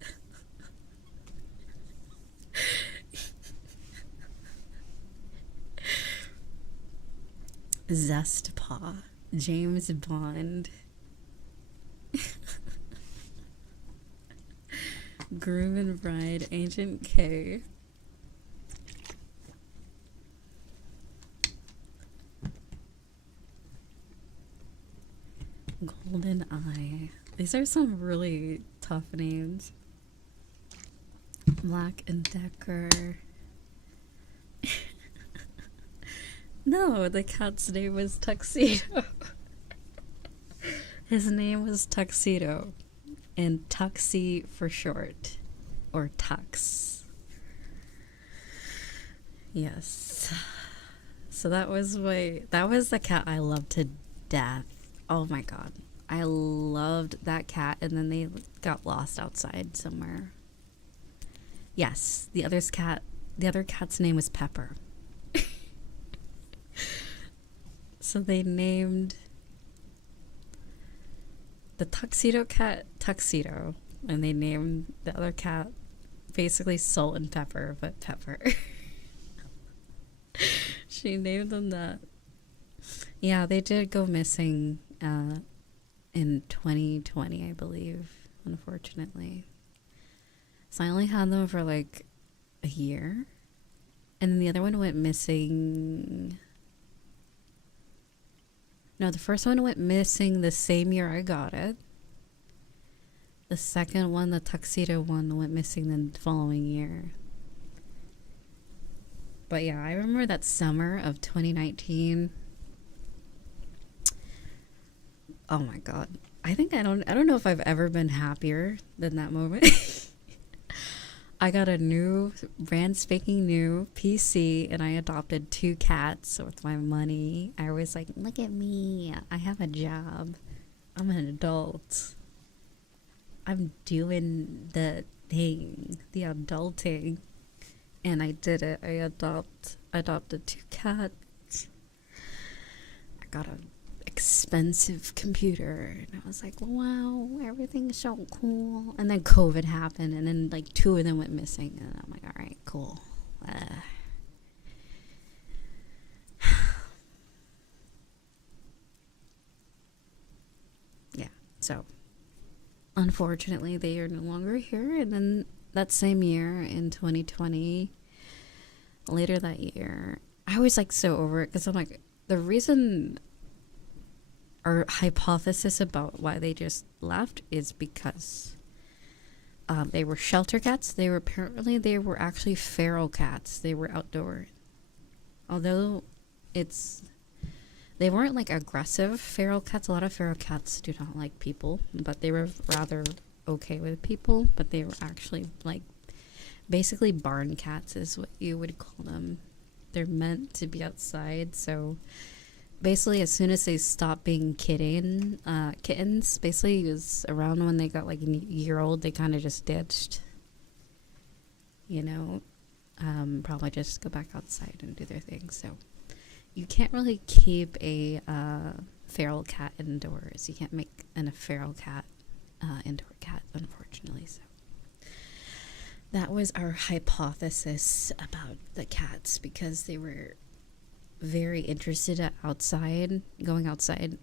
Zestpaw. James Bond. Groom and Bride. Agent K. Golden Eye. These are some really tough names. Black and Decker. No, the cat's name was Tuxedo. His name was Tuxedo, and Tuxie for short, or Tux. Yes. So that was the cat I loved to death. Oh my god. I loved that cat, and then they got lost outside somewhere. Yes, the other cat's name was Pepper. So they named the tuxedo cat Tuxedo, and they named the other cat basically Salt and Pepper, but Pepper. She named them that. Yeah, they did go missing in 2020, I believe, unfortunately. So I only had them for like a year. And then the other one went missing. No, the first one went missing the same year I got it. The second one, the tuxedo one, went missing the following year. But yeah, I remember that summer of 2019. Oh my god. I don't know if I've ever been happier than that moment. I got a new, brand spanking new PC, and I adopted 2 cats with my money. I was like, look at me. I have a job. I'm an adult. I'm doing the thing, the adulting. And I did it. I adopted 2 cats. I got an expensive computer, and I was like, wow, everything's so cool. And then COVID happened, and then like 2 of them went missing, and I'm like, all right, cool. Yeah, so unfortunately they are no longer here. And then that same year in 2020, later that year, I was like so over it, because I'm like, the reason, our hypothesis about why they just left is because they were shelter cats. They were actually feral cats. They were outdoor. Although they weren't like aggressive feral cats. A lot of feral cats do not like people, but they were rather okay with people. But they were actually like basically barn cats is what you would call them. They're meant to be outside, so basically as soon as they stopped being kittens, basically it was around when they got like a year old, they kind of just ditched, probably just go back outside and do their thing. So you can't really keep a feral cat indoors. You can't make a feral cat indoor cat, unfortunately. So that was our hypothesis about the cats, because they were very interested at going outside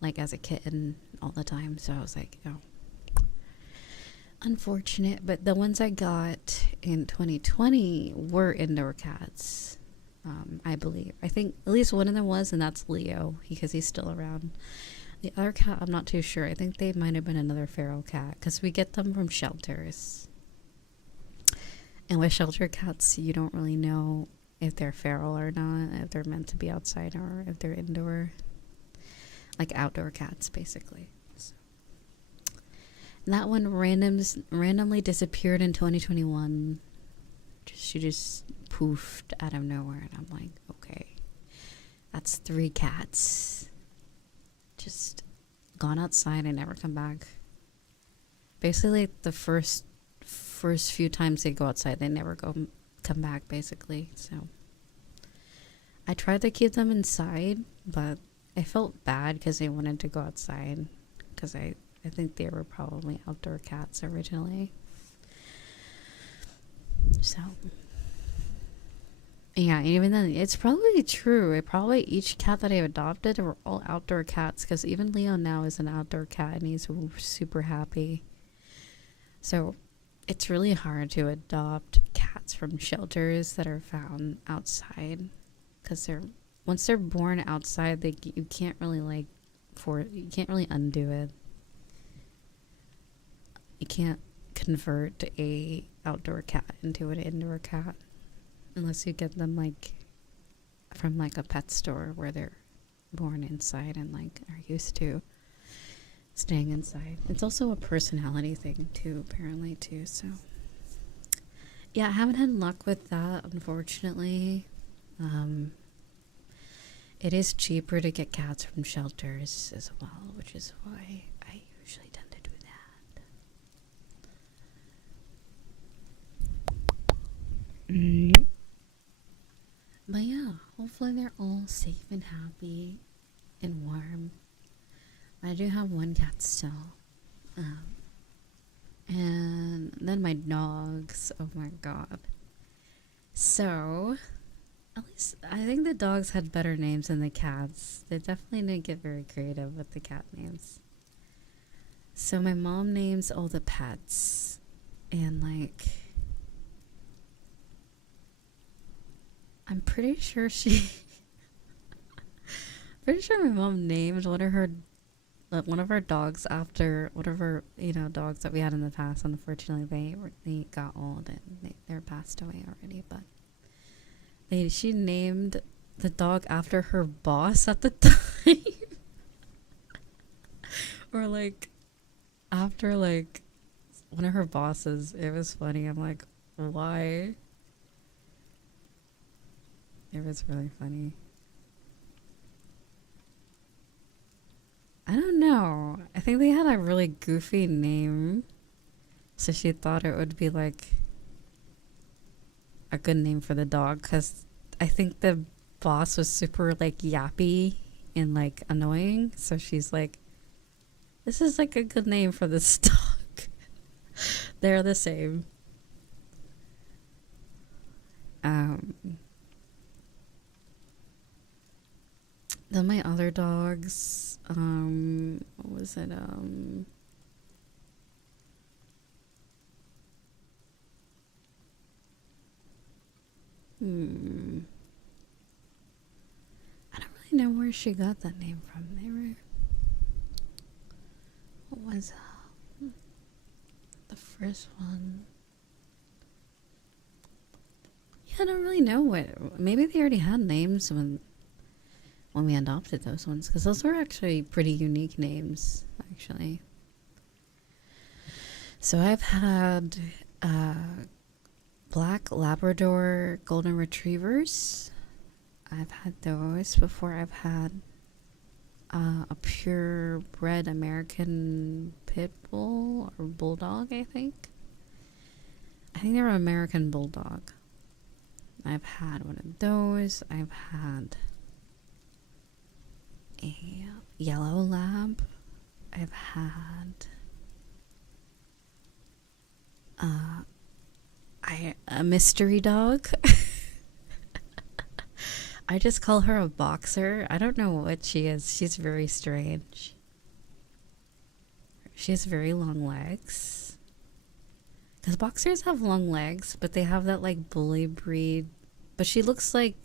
like as a kitten all the time. So I was like, oh, unfortunate. But the ones I got in 2020 were indoor cats, I believe. I think at least one of them was, and that's Leo, because he's still around. The other cat, I'm not too sure. I think they might have been another feral cat, because we get them from shelters. And with shelter cats, you don't really know if they're feral or not, if they're meant to be outside or if they're indoor. Like outdoor cats, basically. So. And that one randomly disappeared in 2021. She just poofed out of nowhere, and I'm like, okay, that's 3 cats. Just gone outside and never come back. Basically, like the first few times they go outside, they never come back, basically. So I tried to keep them inside, but I felt bad because they wanted to go outside, because I think they were probably outdoor cats originally. So yeah, even then, it's probably true. Each cat that I adopted were all outdoor cats, because even Leo now is an outdoor cat, and he's super happy. So it's really hard to adopt cats from shelters that are found outside, because once they're born outside, you can't really undo it. You can't convert a outdoor cat into an indoor cat unless you get them like from like a pet store where they're born inside and like are used to staying inside. It's also a personality thing too, apparently too. So yeah, I haven't had luck with that, unfortunately. It is cheaper to get cats from shelters as well, which is why I usually tend to do that. But yeah, hopefully they're all safe and happy and warm. I do have one cat still. And then my dogs. Oh my god. So, at least I think the dogs had better names than the cats. They definitely didn't get very creative with the cat names. So my mom names all the pets. And like, I'm pretty sure pretty sure my mom named one of our dogs after one of our dogs that we had in the past. Unfortunately, they got old and they're passed away already. But she named the dog after her boss at the time, or like after like one of her bosses. It was funny. I'm like, why? It was really funny. I don't know. I think they had a really goofy name. So she thought it would be like a good name for the dog. Because I think the boss was super like yappy and like annoying. So she's like, this is like a good name for this dog. They're the same. Then my other dogs, what was it? I don't really know where she got that name from. What was the first one? Yeah, I don't really know what. Maybe they already had names when we adopted those ones, because those were actually pretty unique names, actually. So I've had black Labrador Golden Retrievers. I've had those before. I've had a purebred American Pit Bull or Bulldog, I think. I think they were American Bulldog. I've had one of those. I've had a yellow lab. I've had a mystery dog. I just call her a boxer. I don't know what she is. She's very strange. She has very long legs. Because boxers have long legs, but they have that like bully breed. But she looks like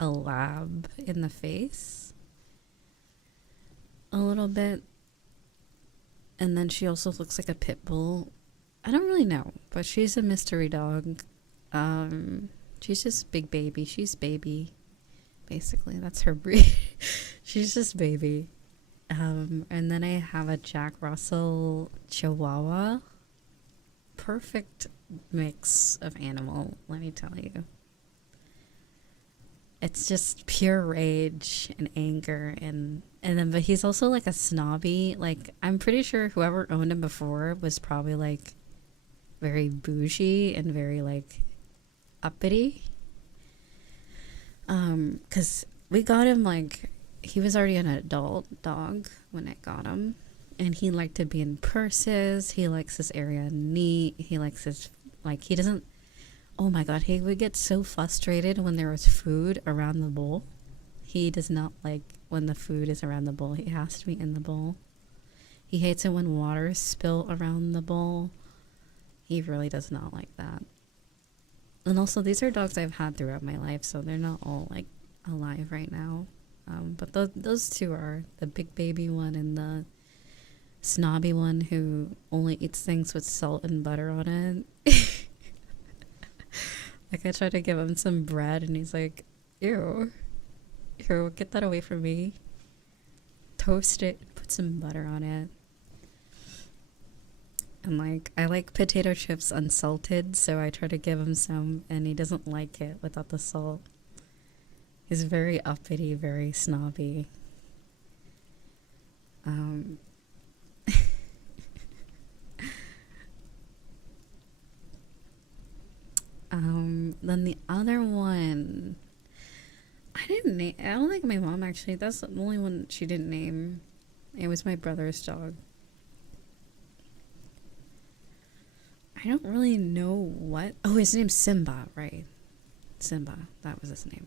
a lab in the face. A little bit. And then she also looks like a pit bull. I don't really know, but she's a mystery dog. She's just big baby. She's baby. Basically, that's her breed. She's just baby. And then I have a Jack Russell Chihuahua. Perfect mix of animal, let me tell you. It's just pure rage and anger, and then but he's also like a snobby. Like, I'm pretty sure whoever owned him before was probably like very bougie and very like uppity. Because we got him like he was already an adult dog when I got him, and he liked to be in purses. He likes this area neat. He likes his like he doesn't. Oh my god, he would get so frustrated when there was food around the bowl. He does not like when the food is around the bowl. He has to be in the bowl. He hates it when water is spilled around the bowl. He really does not like that. And also, these are dogs I've had throughout my life, so they're not all like alive right now. But those two are the big baby one and the snobby one who only eats things with salt and butter on it. Like, I tried to give him some bread and he's like, ew. Here, get that away from me. Toast it, put some butter on it. And like, I like potato chips unsalted, so I try to give him some, and he doesn't like it without the salt. He's very uppity, very snobby. Then the other one, I didn't name. I don't think my mom actually. That's the only one she didn't name. It was my brother's dog. I don't really know what. Oh, his name's Simba, right? Simba, that was his name.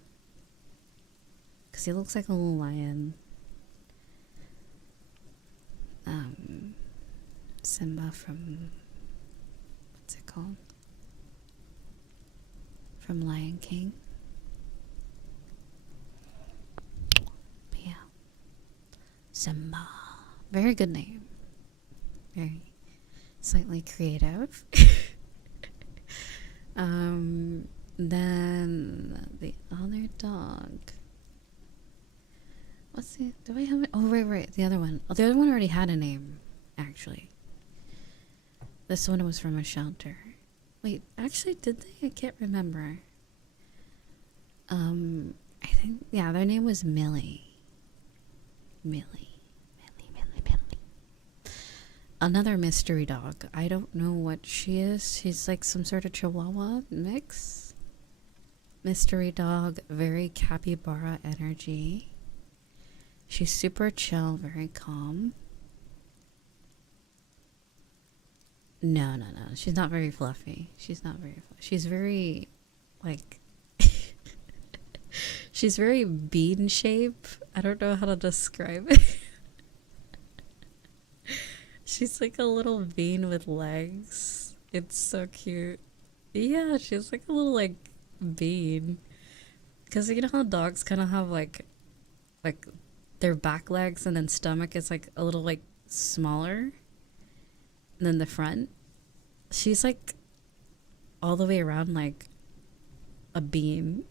Because he looks like a little lion. Simba from, what's it called? From Lion King. But yeah. Simba. Very good name. Very slightly creative. Then the other dog. What's the, do I have it? Oh, right. The other one. Oh, the other one already had a name, actually. This one was from a shelter. Wait, actually, did they? I can't remember. I think, yeah, their name was Millie. Millie. Another mystery dog. I don't know what she is. She's like some sort of Chihuahua mix. Mystery dog, very capybara energy. She's super chill, very calm. No. She's not very fluffy. She's very, like, she's very bean shape. I don't know how to describe it. She's like a little bean with legs. It's so cute. Yeah, she's like a little, like, bean. Because you know how dogs kind of have, like their back legs and then stomach is, like, a little, like, smaller than the front? She's, like, all the way around, like, a bean.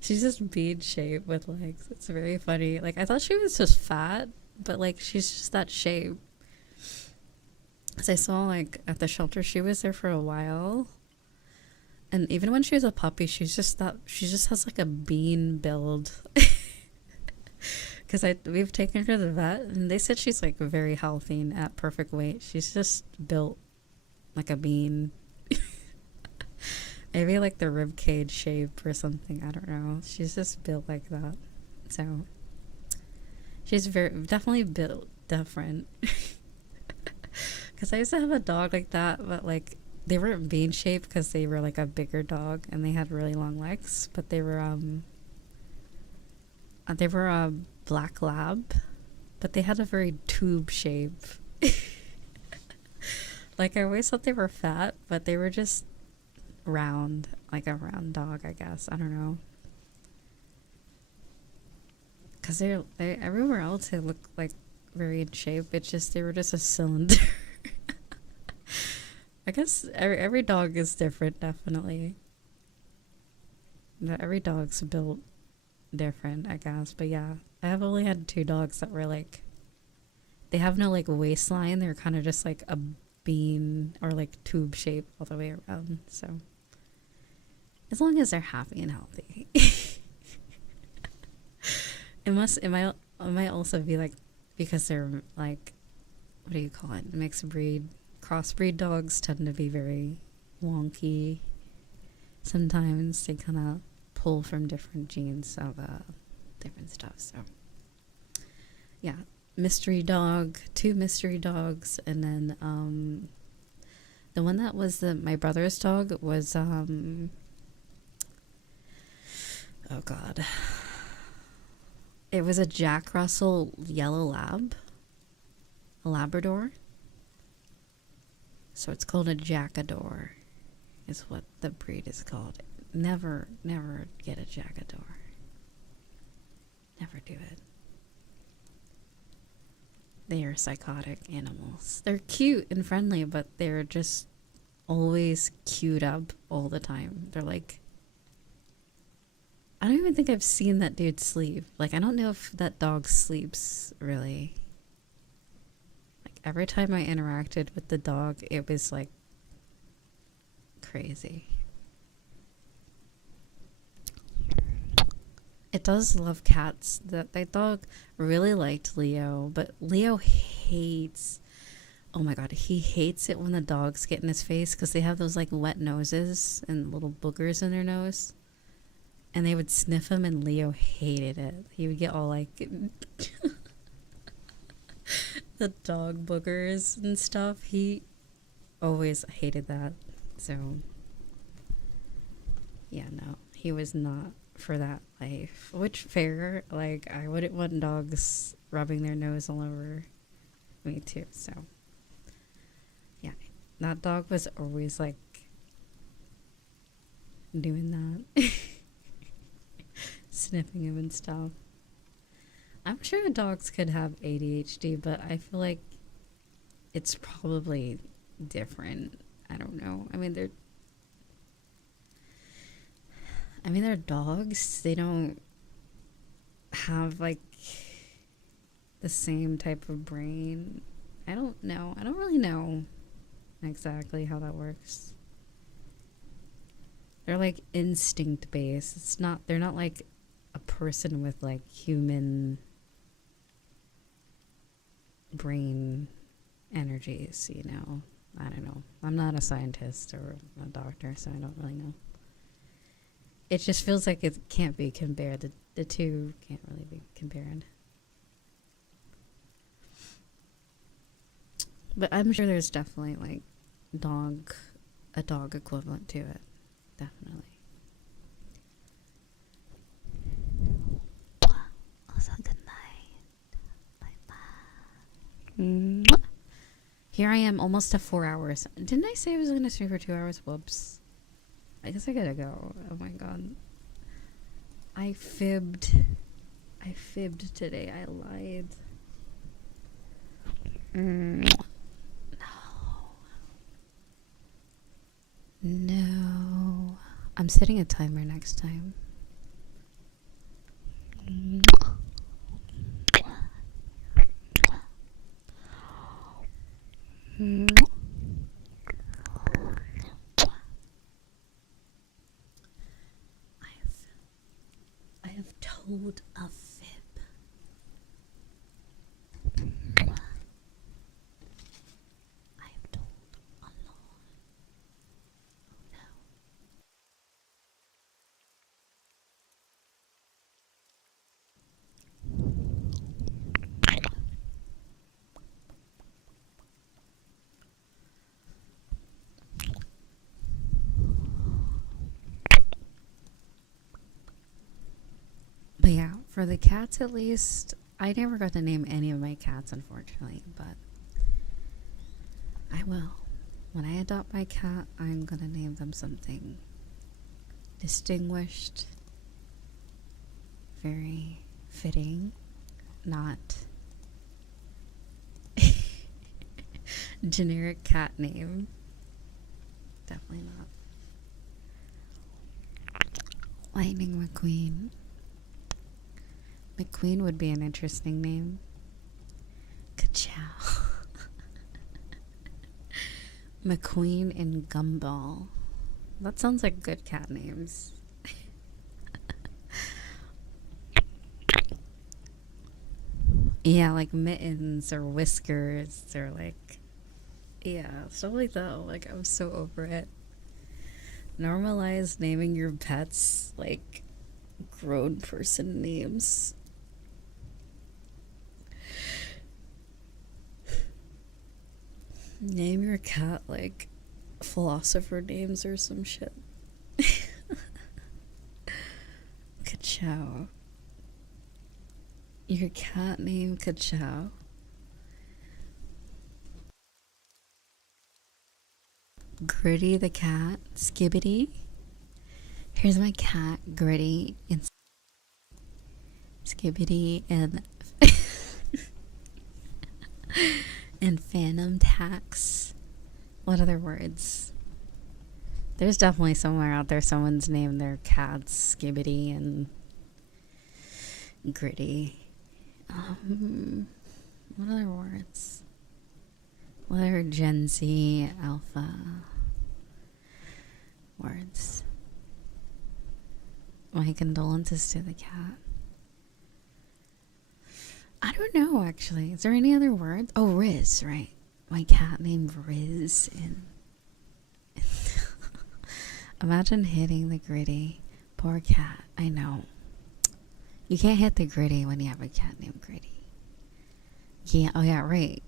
She's just bean shaped with legs. It's very funny. Like, I thought she was just fat, but, like, she's just that shape. As I saw, like, at the shelter, she was there for a while. And even when she was a puppy, she just has, like, a bean build. Because we've taken her to the vet, and they said she's, like, very healthy and at perfect weight. She's just built like a bean. Maybe, like, the rib cage shape or something. I don't know. She's just built like that. So she's definitely built different. Because I used to have a dog like that, but, like, they weren't bean shaped because they were, like, a bigger dog and they had really long legs. But they were a black lab, but they had a very tube shape. Like, I always thought they were fat, but they were just round, like a round dog, I guess. I don't know. Because they everywhere else they look like very in shape. It's just they were just a cylinder. I guess every dog is different, definitely. Every dog's built different, I guess. But yeah, I have only had 2 dogs that were, like, they have no, like, waistline. They're kind of just like a bean or, like, tube shape all the way around. So as long as they're happy and healthy. it might also be, like, because they're, like, what do you call it, mixed breed, crossbreed dogs tend to be very wonky. Sometimes they kind of pull from different genes of different stuff. So yeah, mystery dog, 2 mystery dogs, and then the one that was my brother's dog was oh god, it was a Jack Russell yellow lab, a Labrador. So it's called a Jackador, is what the breed is called. Never get a Jackador. Never do it. They are psychotic animals. They're cute and friendly, but they're just always queued up all the time. They're like I don't even think I've seen that dude sleep. Like, I don't know if that dog sleeps, really. Like, every time I interacted with the dog, it was, like, crazy. It does love cats. That dog really liked Leo, but Leo hates... Oh my god, he hates it when the dogs get in his face because they have those, like, wet noses and little boogers in their nose. And they would sniff him, and Leo hated it. He would get all, like, the dog boogers and stuff. He always hated that. So, yeah, no. He was not for that life. Which, fair. Like, I wouldn't want dogs rubbing their nose all over me, too. So, yeah. That dog was always, like, doing that. Sniffing him and stuff. I'm sure dogs could have ADHD, but I feel like it's probably different. I don't know. I mean, they're dogs. They don't have, like, the same type of brain. I don't know. I don't really know exactly how that works. They're, like, instinct based. They're not like a person with, like, human brain energies, you know. I don't know. I'm not a scientist or a doctor, so I don't really know. It just feels like it can't be compared. The two can't really be compared. But I'm sure there's definitely, like, a dog equivalent to it. Definitely. Also, good night. Bye bye. Here I am, almost to 4 hours. Didn't I say I was going to stream for 2 hours? Whoops. I guess I gotta go. Oh my god. I fibbed. I fibbed today. I lied. No. I'm setting a timer next time. I have told a fib. I have told a lie. Oh no. But yeah, for the cats at least, I never got to name any of my cats, unfortunately, but I will. When I adopt my cat, I'm gonna name them something distinguished, very fitting, not generic cat name. Definitely not. Lightning McQueen. McQueen would be an interesting name. Ka-chow. McQueen and Gumball. That sounds like good cat names. Yeah, like Mittens or Whiskers or like, yeah, stuff like that. Like, I'm so over it. Normalize naming your pets like grown person names. Name your cat like philosopher names or some shit. Ka-chow. Your cat name Ka-chow. Gritty the cat. Skibbity. Here's my cat, Gritty, and Skibbity, and and Phantom Tax. What other words? There's definitely somewhere out there someone's named their cats Skibbity and Gritty. What other words? What other Gen Z alpha words? My condolences to the cat. I don't know, actually. Is there any other words? Oh, Riz, right. My cat named Riz. And imagine hitting the Gritty. Poor cat. I know. You can't hit the Gritty when you have a cat named Gritty. Yeah. Oh, yeah, right.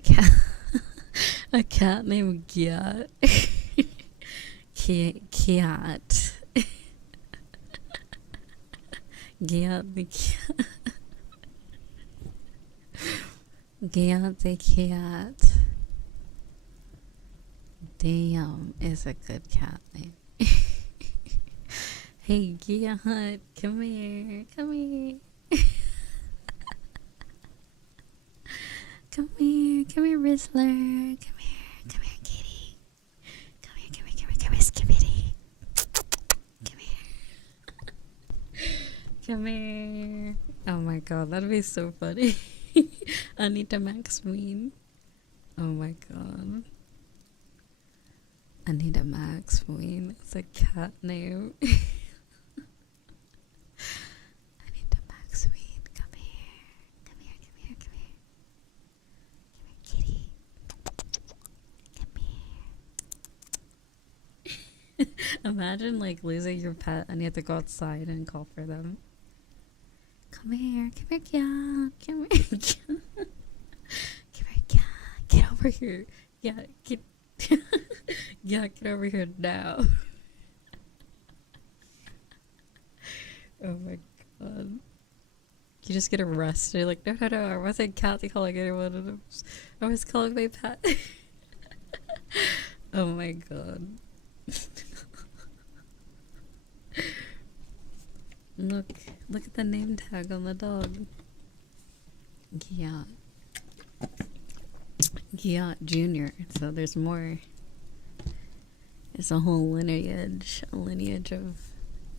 A cat named Gyat. Gyat. Gyat the cat. Gyat the cat. Damn, is a good cat name. Hey, Gyat, come here. Come here. Come here. Come here, Rizzler. Come here. Come here, kitty. Come here, come here, come here, come here, Skibbity. Come here. Come here. Oh my god, that'd be so funny. Anita Maxween. Oh my god. Anita Maxween. It's a cat name. Anita Maxween. Come here. Come here, come here, come here. Come here, kitty. Come here. Imagine like losing your pet and you have to go outside and call for them. Come here, cat. Come here, cat. Come here, cat. Get over here. Yeah, get. Yeah, get over here now. Oh my god. You just get arrested. Like, no, I wasn't cat calling anyone. I was calling my pet. Oh my god. Look at the name tag on the dog. Gyat. Gyat Jr. So there's more. There's a whole lineage of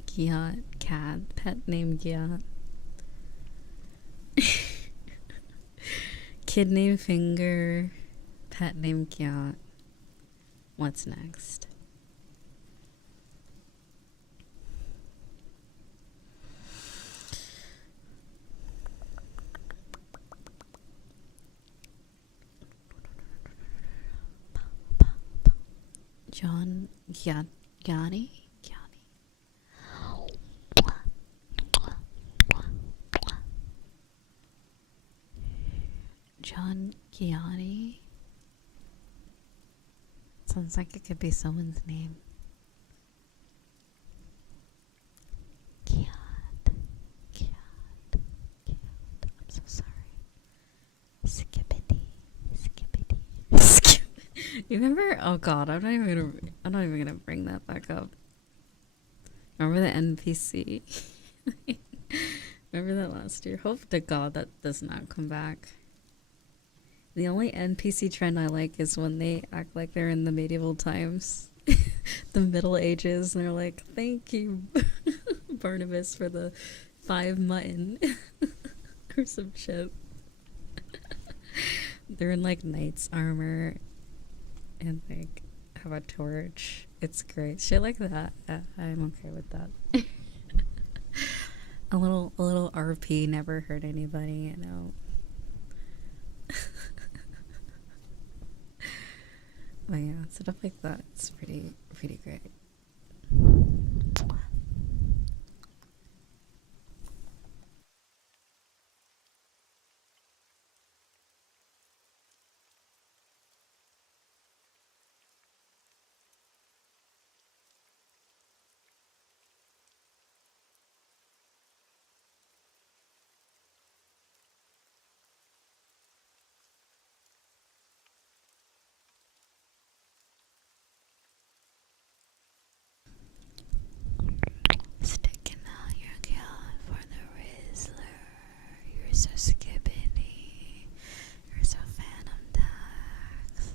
Gyat cat, pet named Gyat. Kid named Finger, pet named Gyat. What's next? John Gianni? John Gianni? Sounds like it could be someone's name. Giat. I'm so sorry. Skibbity. You remember? Oh god, I'm not even gonna bring that back up. Remember the NPC? Remember that last year? Hope to god that does not come back. The only NPC trend I like is when they act like they're in the medieval times. The Middle Ages, and they're like, thank you, Barnabas, for the 5 mutton. Or some shit. They're in like knight's armor and like have a torch. It's great. Shit like that. I'm okay with that. A little RP never hurt anybody, you know. But yeah, stuff like that. It's pretty great. Sticking out your gun for the Rizzler. You're so skibbity. You're so Phantom Dax.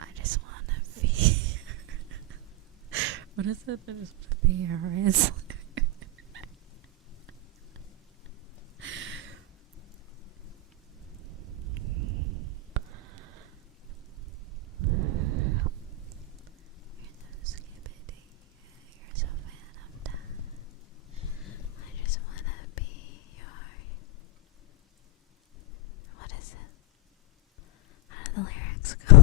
I just wanna be. What is it? I just put the Eris. You're so phantom time. I just wanna be your. What is it? How do the lyrics go?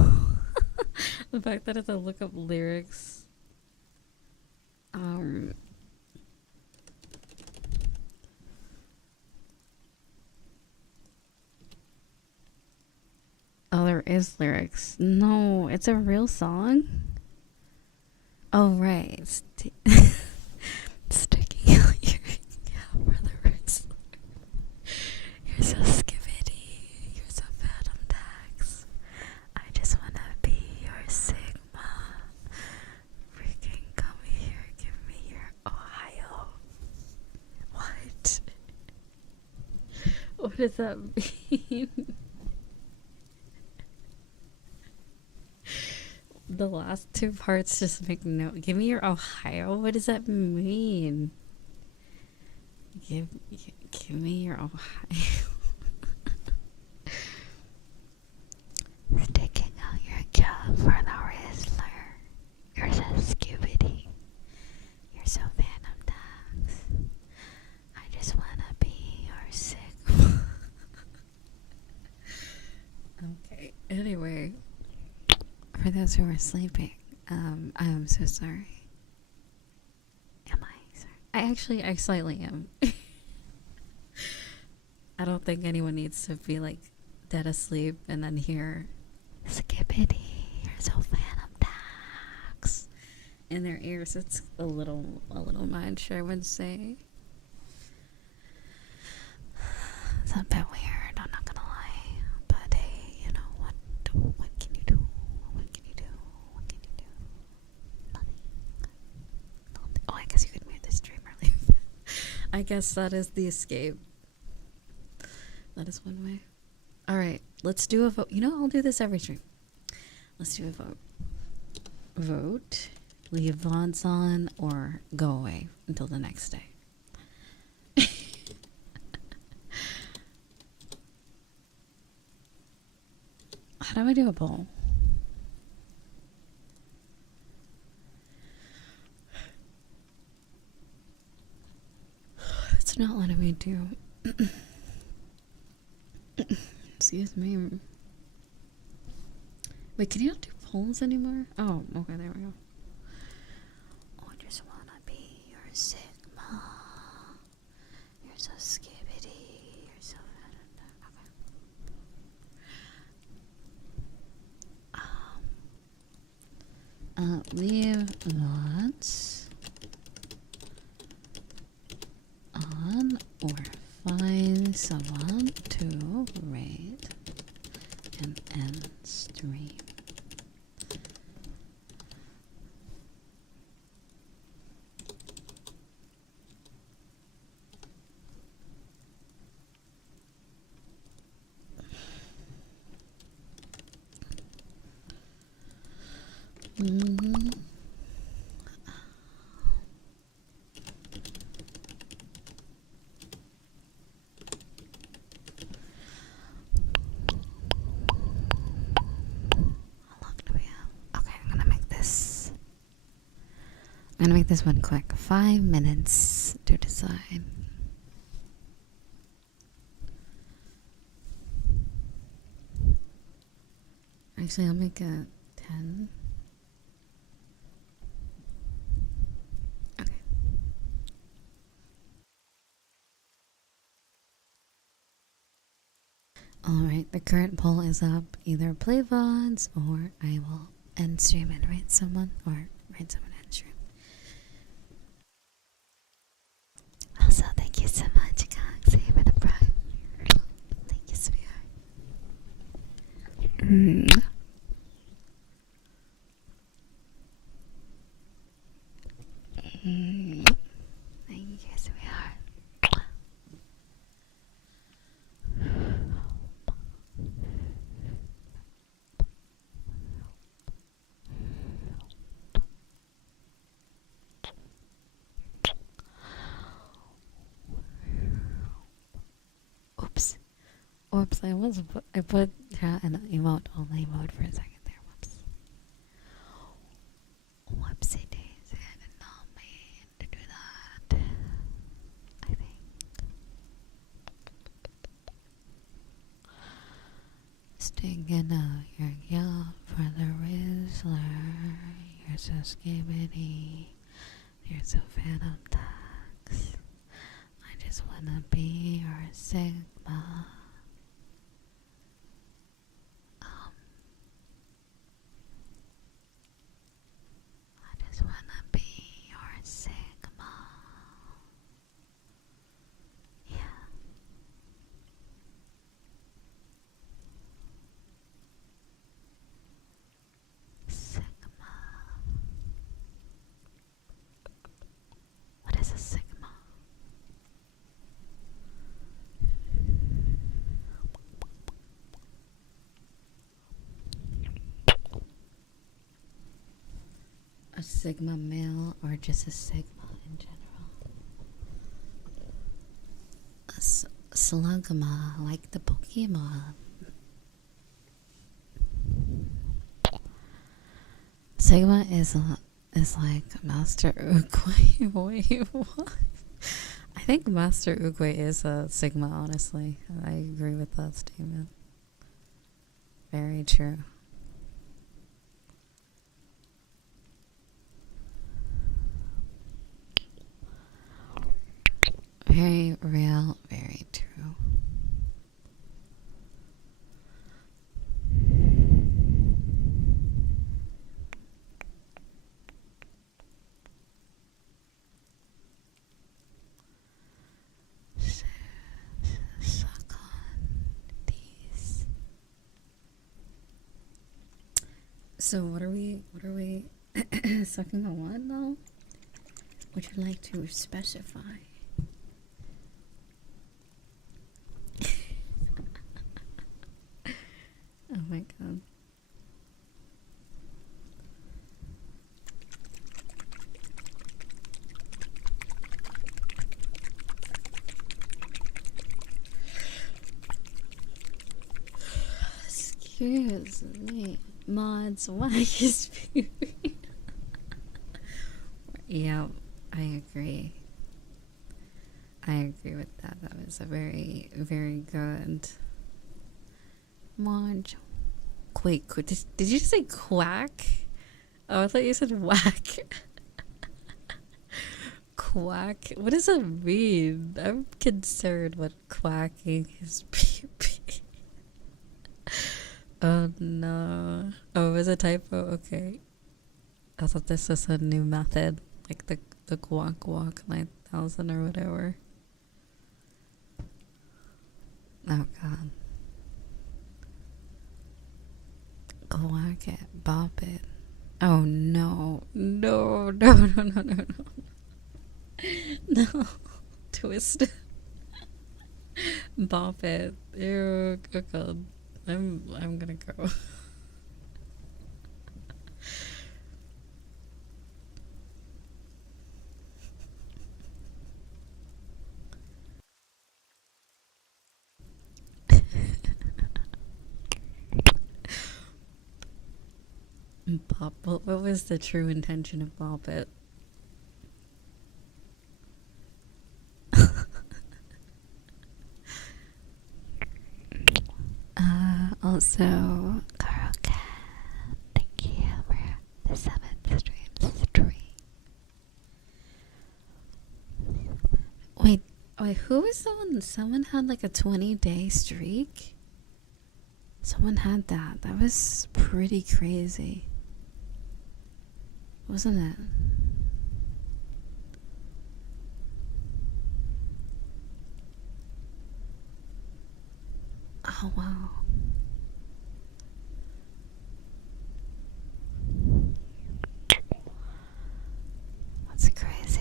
The fact that I have to look up lyrics. Oh, there is lyrics. No, it's a real song. Oh, right. Sticking out your for the rest. You're so skibbity. You're so phantom tax. I just wanna be your Sigma. Freaking come here, give me your Ohio. What? What does that mean? The last two parts just make no. Give me your Ohio. What does that mean? Give me your Ohio. Sticking out your jaw for the Rizzler. You're so skibbity. You're so phantom tax. I just wanna be your Sigma. Okay. Anyway, for those who are sleeping, I am so sorry. Am I sorry? I slightly am. I don't think anyone needs to be like dead asleep and then hear Skibbity. You're so phantom tax. in their ears. It's a little much, I would say. It's a bit weird, I'm not gonna lie. But hey, you know what can you do? What can you do? What can you do? Nothing. Oh, I guess you could mute the stream early. I guess that is the escape. That is one way. All right, let's do a vote. You know, I'll do this every stream. Let's do a vote. Vote, leave VODs on, or go away until the next day. How do I do a poll? It's not letting me do. Excuse me. Wait, can you not do polls anymore? Oh, okay, there we go. I just wanna be your Sigma. You're so skibbity. You're so Okay. Leave VODs on or find someone to raid and end stream. How long do we have? Okay, I'm gonna make this one quick. 5 minutes to decide. Actually, I'll make it 10. Okay. Alright, the current poll is up. Either play VODs or I will end stream and raid someone, or raid someone and stream. Also, thank you so much, Coxie, for the prime. Thank you, sweetheart. Thank you, sweetheart. Whoops, I put chat in emote only mode for a second there. Whoops. Whoopsie daisy, I did not mean to do that. I think. Sticking out your yacht for the Rizzler. You're so skibbity. You're so phantom tax. I just wanna be your Sigma. I just wanna be your Sigma. Yeah. Sigma. What is a Sigma? A Sigma male or just a Sigma in general? A Slugma, like the Pokemon. Sigma is like Master Oogway. Wait, what? I think Master Oogway is a Sigma, honestly. I agree with that statement. Very true. Very real, very true. Suck on these. So what are we sucking on what now? Would you like to specify? Oh my god. Excuse me. Mods, why are you spewing? Yeah, I agree. I agree with that. That was a very, very good mod. Wait, did you say quack? Oh, I thought you said whack. Quack? What does that mean? I'm concerned what quacking is. Oh no. Oh, it was a typo? Okay. I thought this was a new method. Like the quack walk 9000 or whatever. Oh god. Quack it, bop it. Oh no. No, no, no, no, no, no. No. Twist. Bop it. Ew, oh god. I'm gonna go. Bop. What was the true intention of bop it? Also, Carl Cat, thank you for the 7th stream. Wait, who was someone? Someone had like a 20-day streak? Someone had that. That was pretty crazy. Wasn't it? Oh, wow. That's crazy.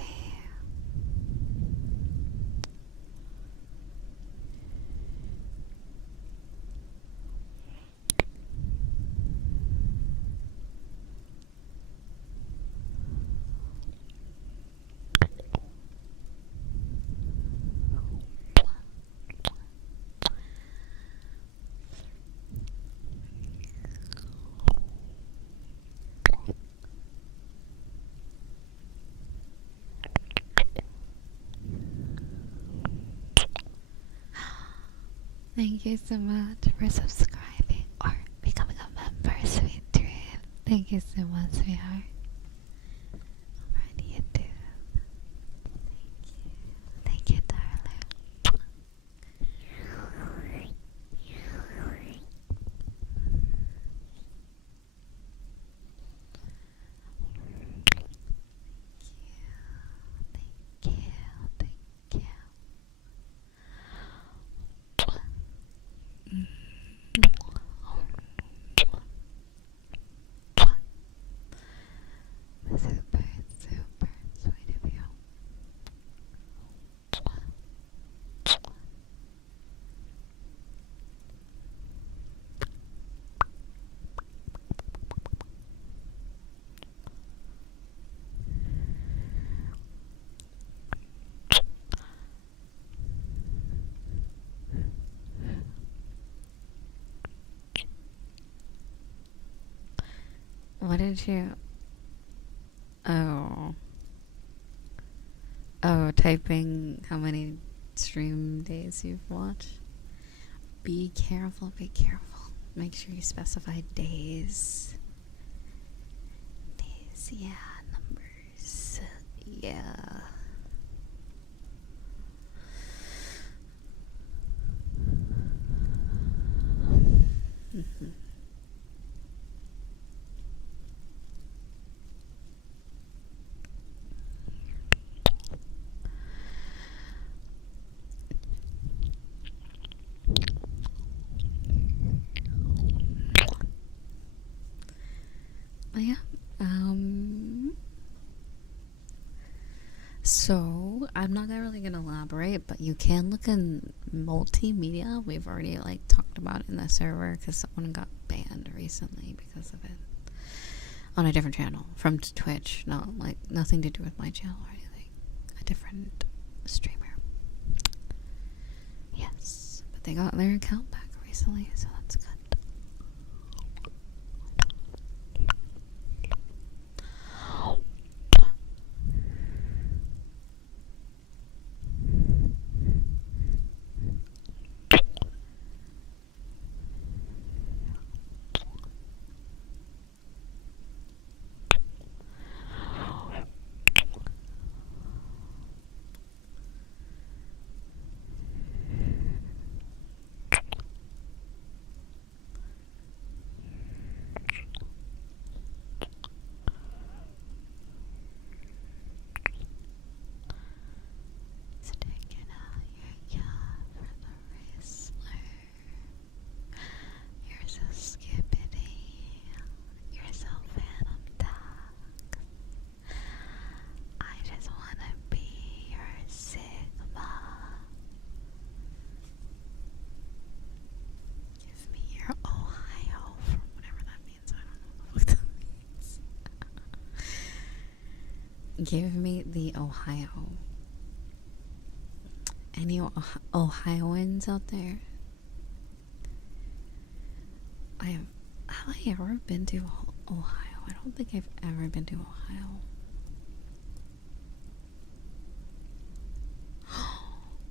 Thank you so much for subscribing or becoming a member, sweet dream. Thank you so much, sweetheart. Over on YouTube. Thank you. Thank you, darling. Thank you. Thank you. Super, super sweet of you. What did you... Oh. Oh, typing how many stream days you've watched. Be careful, be careful. Make sure you specify days. Days, yeah, numbers. Yeah. Yeah. So I'm not really gonna elaborate, but you can look in multimedia. We've already like talked about it in the server because someone got banned recently because of it on a different channel from Twitch. Not like nothing to do with my channel or anything. A different streamer. Yes, but they got their account back recently, so that's good. Sticking out your yaw for the wrestler. You're so skippity. You're so phantom dog. I just wanna be your Sigma. Give me your Ohio for whatever that means. I don't know what that means. Give me the Ohio. Any Ohioans out there? Have I ever been to Ohio? I don't think I've ever been to Ohio.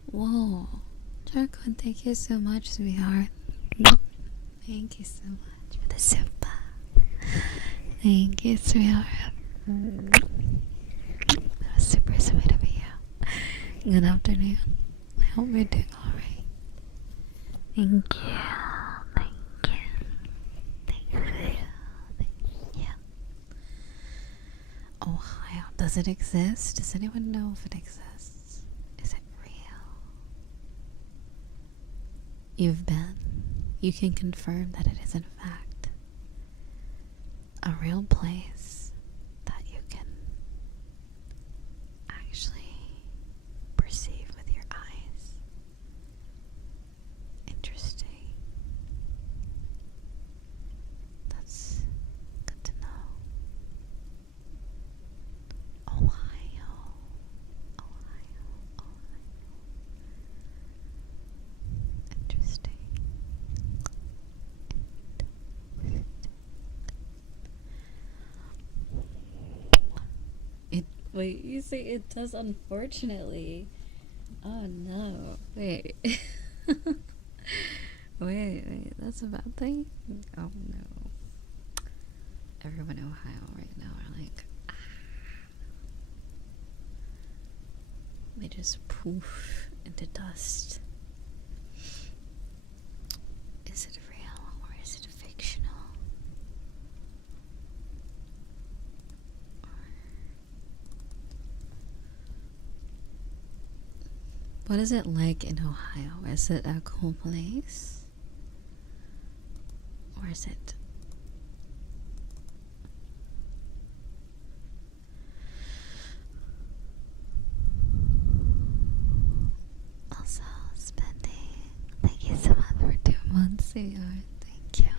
Whoa. Jarkon, thank you so much, sweetheart. Thank you so much for the super. Thank you, sweetheart. That was super sweet of you. Good afternoon. I hope you're doing alright. Thank you. Thank you. Thank you. Thank you. Ohio. Does it exist? Does anyone know if it exists? Is it real? You've been. You can confirm that it is in fact a real place that you can actually perceive with your eyes. Interesting. That's good to know. Ohio. Ohio. Interesting. Wait, you say it does, unfortunately. Oh no. Wait. Wait, that's a bad thing? Oh no. Everyone in Ohio right now are like, ah. They just poof into dust. Is it real or is it fictional? What is it like in Ohio? Is it a cool place? Or is it... Also, spending. Thank you so much for 2 months, CR. Thank you.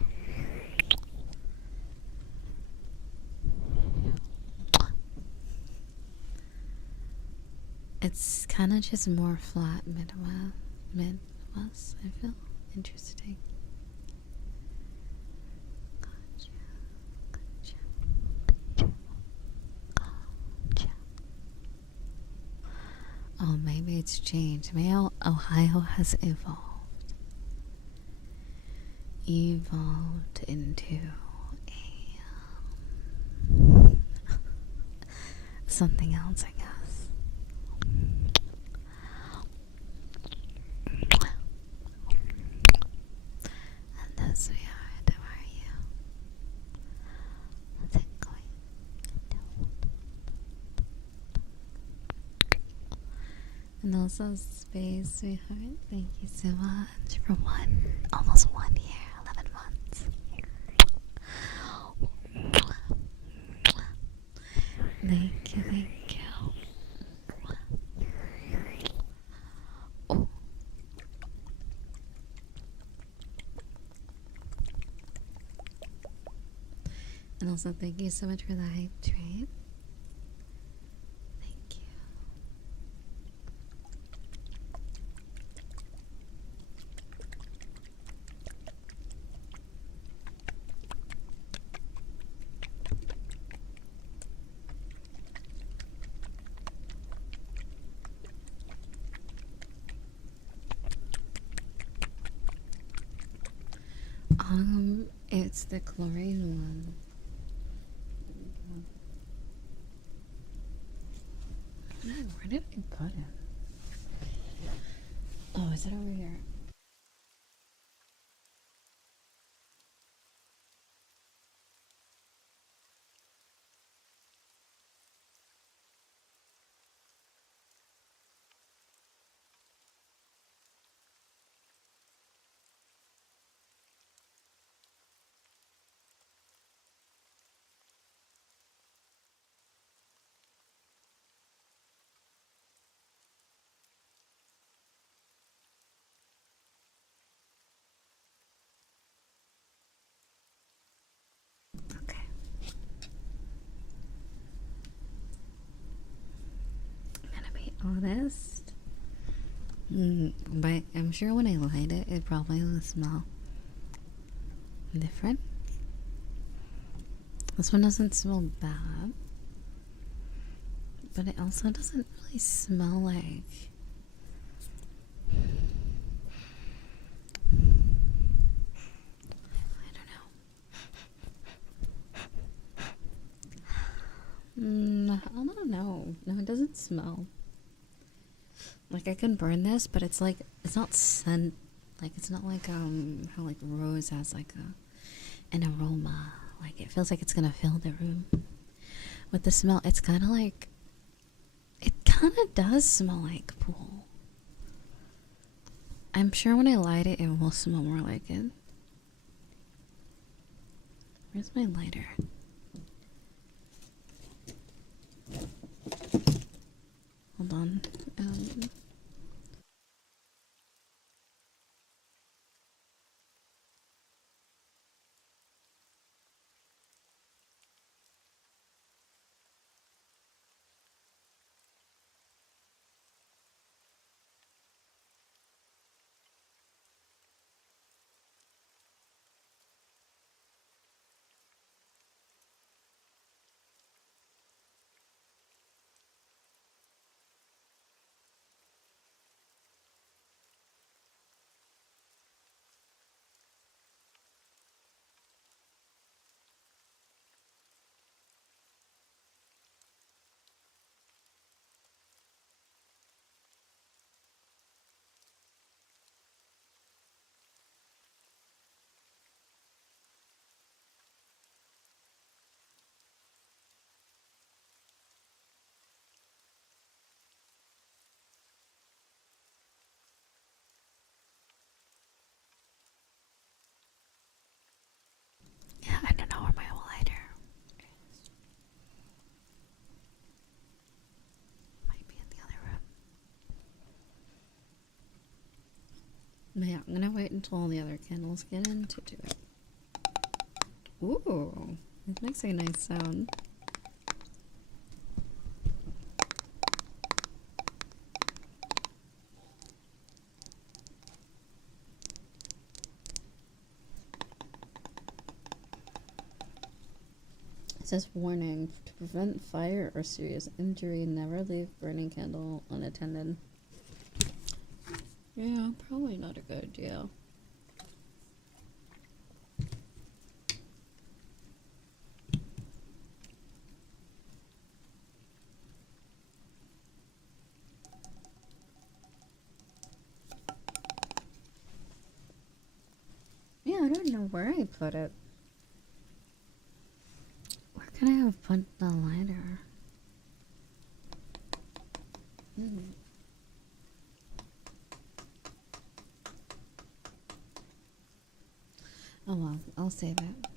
It's kind of just more flat Midwest, I feel. Interesting. Oh, maybe it's changed. Maybe Ohio has evolved into a something else, I guess. And thus we are. How are you? How's it going? And also space, sweetheart. Thank you so much for almost 1 year, 11 months. Thank you, thank you. Oh. And also thank you so much for the hype train. Thank you. It's the chlorine one. Where did I put it? Oh, is it over here? Okay. I'm gonna be honest. But I'm sure when I light it, it probably will smell different. This one doesn't smell bad, but it also doesn't really smell like... I don't know. No, it doesn't smell. Like, I can burn this, but it's like, it's not scent. Like, it's not like, how, like, rose has, like, an aroma. Like, it feels like it's gonna fill the room. With the smell, it's kind of like, it kind of does smell like pool. I'm sure when I light it, it will smell more like it. Where's my lighter? Hold on. But yeah, I'm gonna wait until all the other candles get in to do it. Ooh, it makes a nice sound. It says, warning, to prevent fire or serious injury, never leave burning candle unattended. Yeah, probably not a good idea. Yeah, I don't know where I put it. Where can I have put the lighter? Oh well, I'll save it.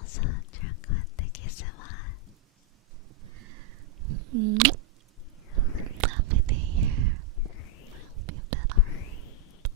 Also, Draco, thank you so much. Happy New Year. Hope you've been alright.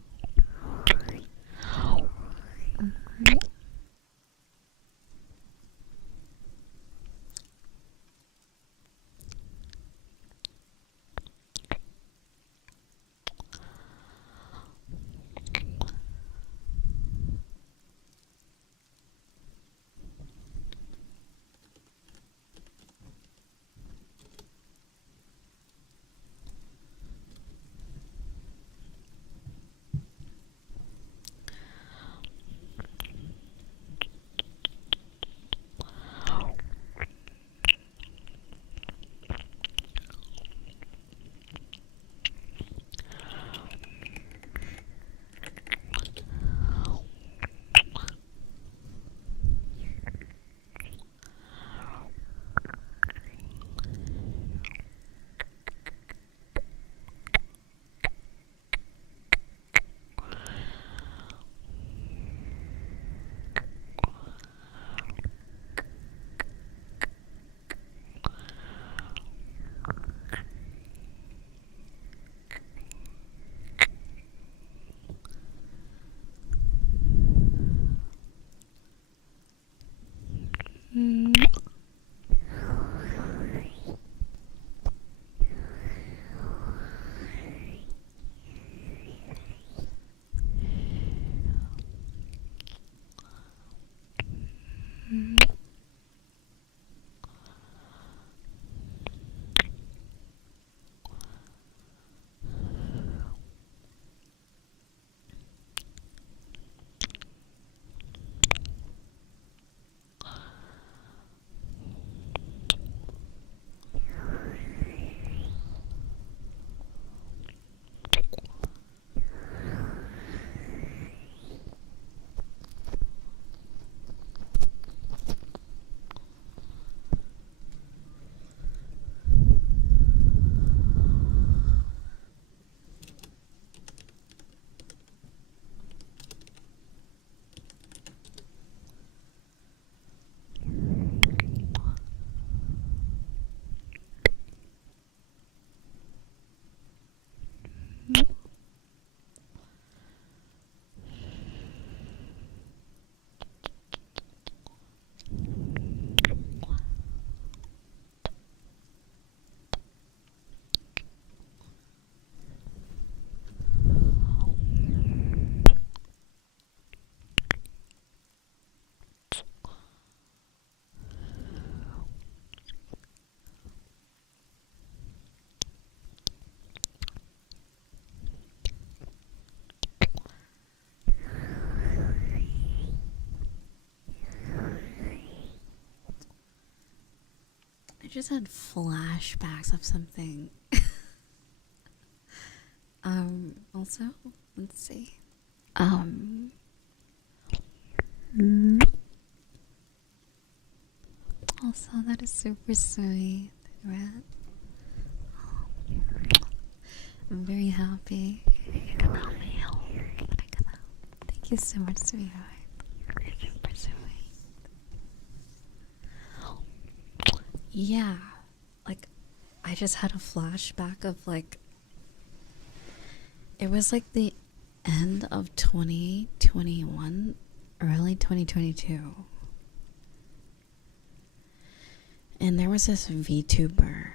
just had flashbacks of something. Also, let's see. Also, that is super sweet, right? I'm very happy. Thank you so much, sweetheart. You're super sweet. Yeah, like, I just had a flashback of, like, it was like the end of 2021, early 2022. And there was this VTuber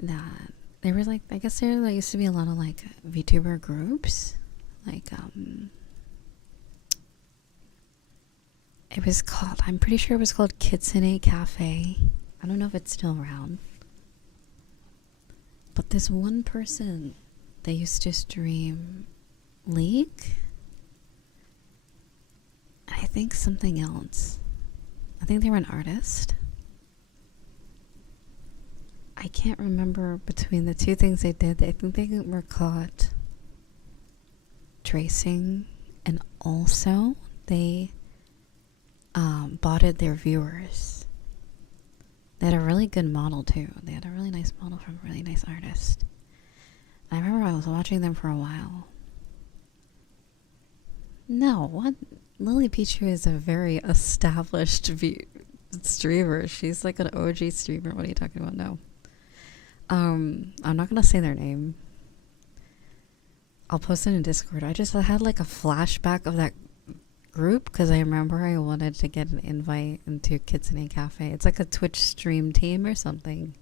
that there were like, I guess there used to be a lot of like VTuber groups. Like, it was called, I'm pretty sure it was called Kitsune Cafe. I don't know if it's still around. But this one person, they used to stream League. I think something else. I think they were an artist. I can't remember between the two things they did. I think they were caught tracing, and also they botted their viewers. They had a really good model too. They had a really nice model from a really nice artist. I remember I was watching them for a while. No, what? Lily Pichu is a very established streamer. She's like an OG streamer. What are you talking about? No. I'm not gonna say their name. I'll post it in Discord. I just had like a flashback of that group because I remember I wanted to get an invite into Kitsune Cafe. It's like a Twitch stream team or something.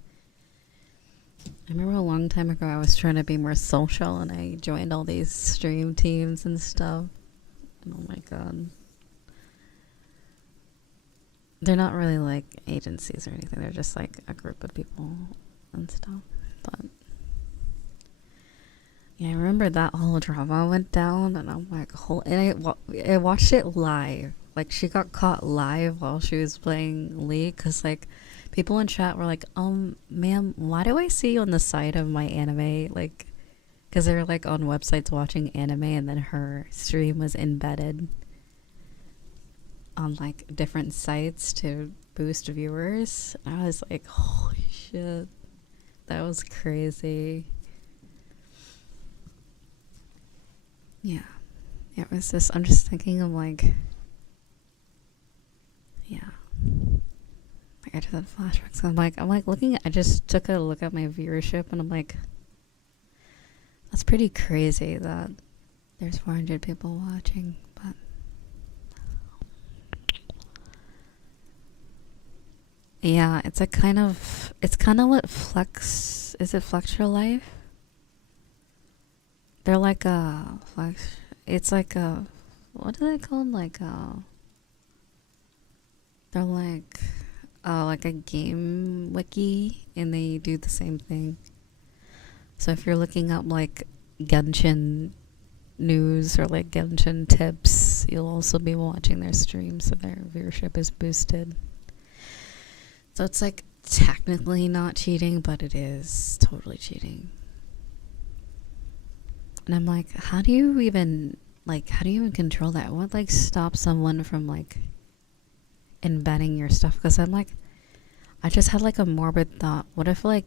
I remember a long time ago I was trying to be more social and I joined all these stream teams and stuff. And oh my god. They're not really like agencies or anything. They're just like a group of people and stuff. But yeah, I remember that whole drama went down and I'm like, I watched it live. Like, she got caught live while she was playing League because like people in chat were like, ma'am, why do I see you on the side of my anime? Like, because they were like on websites watching anime and then her stream was embedded on like different sites to boost viewers. I was like, holy shit, that was crazy. Yeah, it was just, I'm just thinking of like, yeah, like I just had flashbacks. I'm like looking at, I just took a look at my viewership and I'm like, that's pretty crazy that there's 400 people watching. But yeah, it's a kind of, it's kind of what Flex, is it Flex Your Life? They're like a Flex, it's like a, what are they called? Like they're like a game wiki and they do the same thing. So if you're looking up like Genshin news or like Genshin tips, you'll also be watching their streams, so their viewership is boosted. So it's like technically not cheating, but it is totally cheating. And I'm like, how do you even control that? What like stops someone from like embedding your stuff? Because I'm like, I just had like a morbid thought. What if like,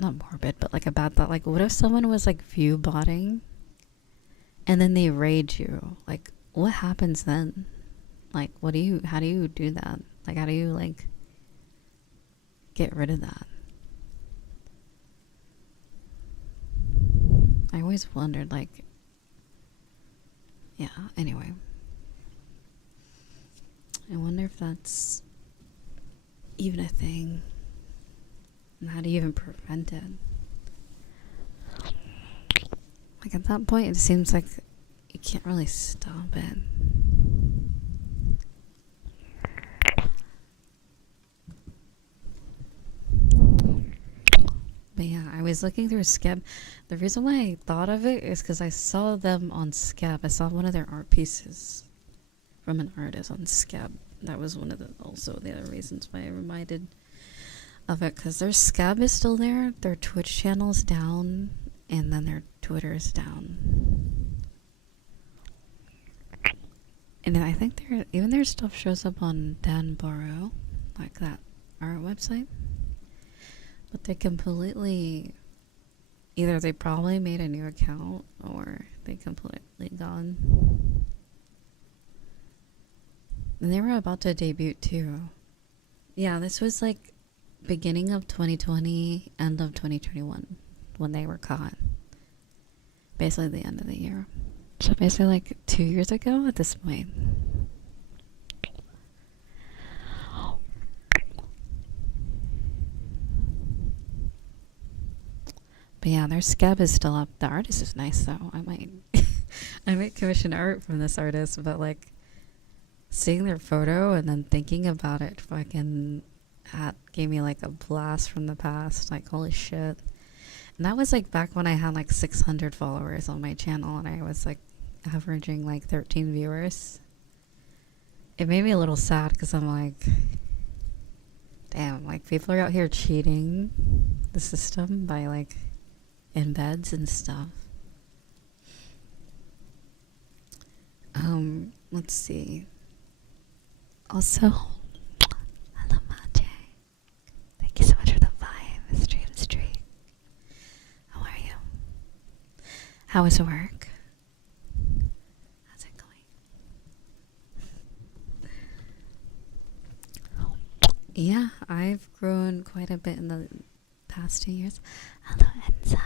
not morbid, but like a bad thought. Like, what if someone was like view botting and then they raid you? Like, what happens then? Like, how do you do that? Like, how do you like get rid of that? I always wondered, like, yeah, anyway. I wonder if that's even a thing. And how do you even prevent it? Like, at that point, it seems like you can't really stop it. But yeah, I was looking through Skeb. The reason why I thought of it is because I saw them on Skeb. I saw one of their art pieces from an artist on Skeb. That was one of the, also the other reasons why I reminded of it because their scab is still there, their Twitch channel's down, and then their Twitter is down. And I think even their stuff shows up on Dan Burrow, like that art website. But they completely, either they probably made a new account or they completely gone. And they were about to debut too. Yeah, this was like beginning of 2020, end of 2021 when they were caught. Basically the end of the year. So basically like 2 years ago at this point. But yeah, their scab is still up. The artist is nice though. I might commission art from this artist, but like seeing their photo and then thinking about it fucking gave me like a blast from the past. Like holy shit. And that was like back when I had like 600 followers on my channel and I was like averaging like 13 viewers. It made me a little sad because I'm like, damn, like people are out here cheating the system by like embeds and stuff. Let's see. Also, hello Maje. Thank you so much for the vibe, stream. How are you? How is work? How's it going? Yeah, I've grown quite a bit in the past 2 years. Hello Enzyme.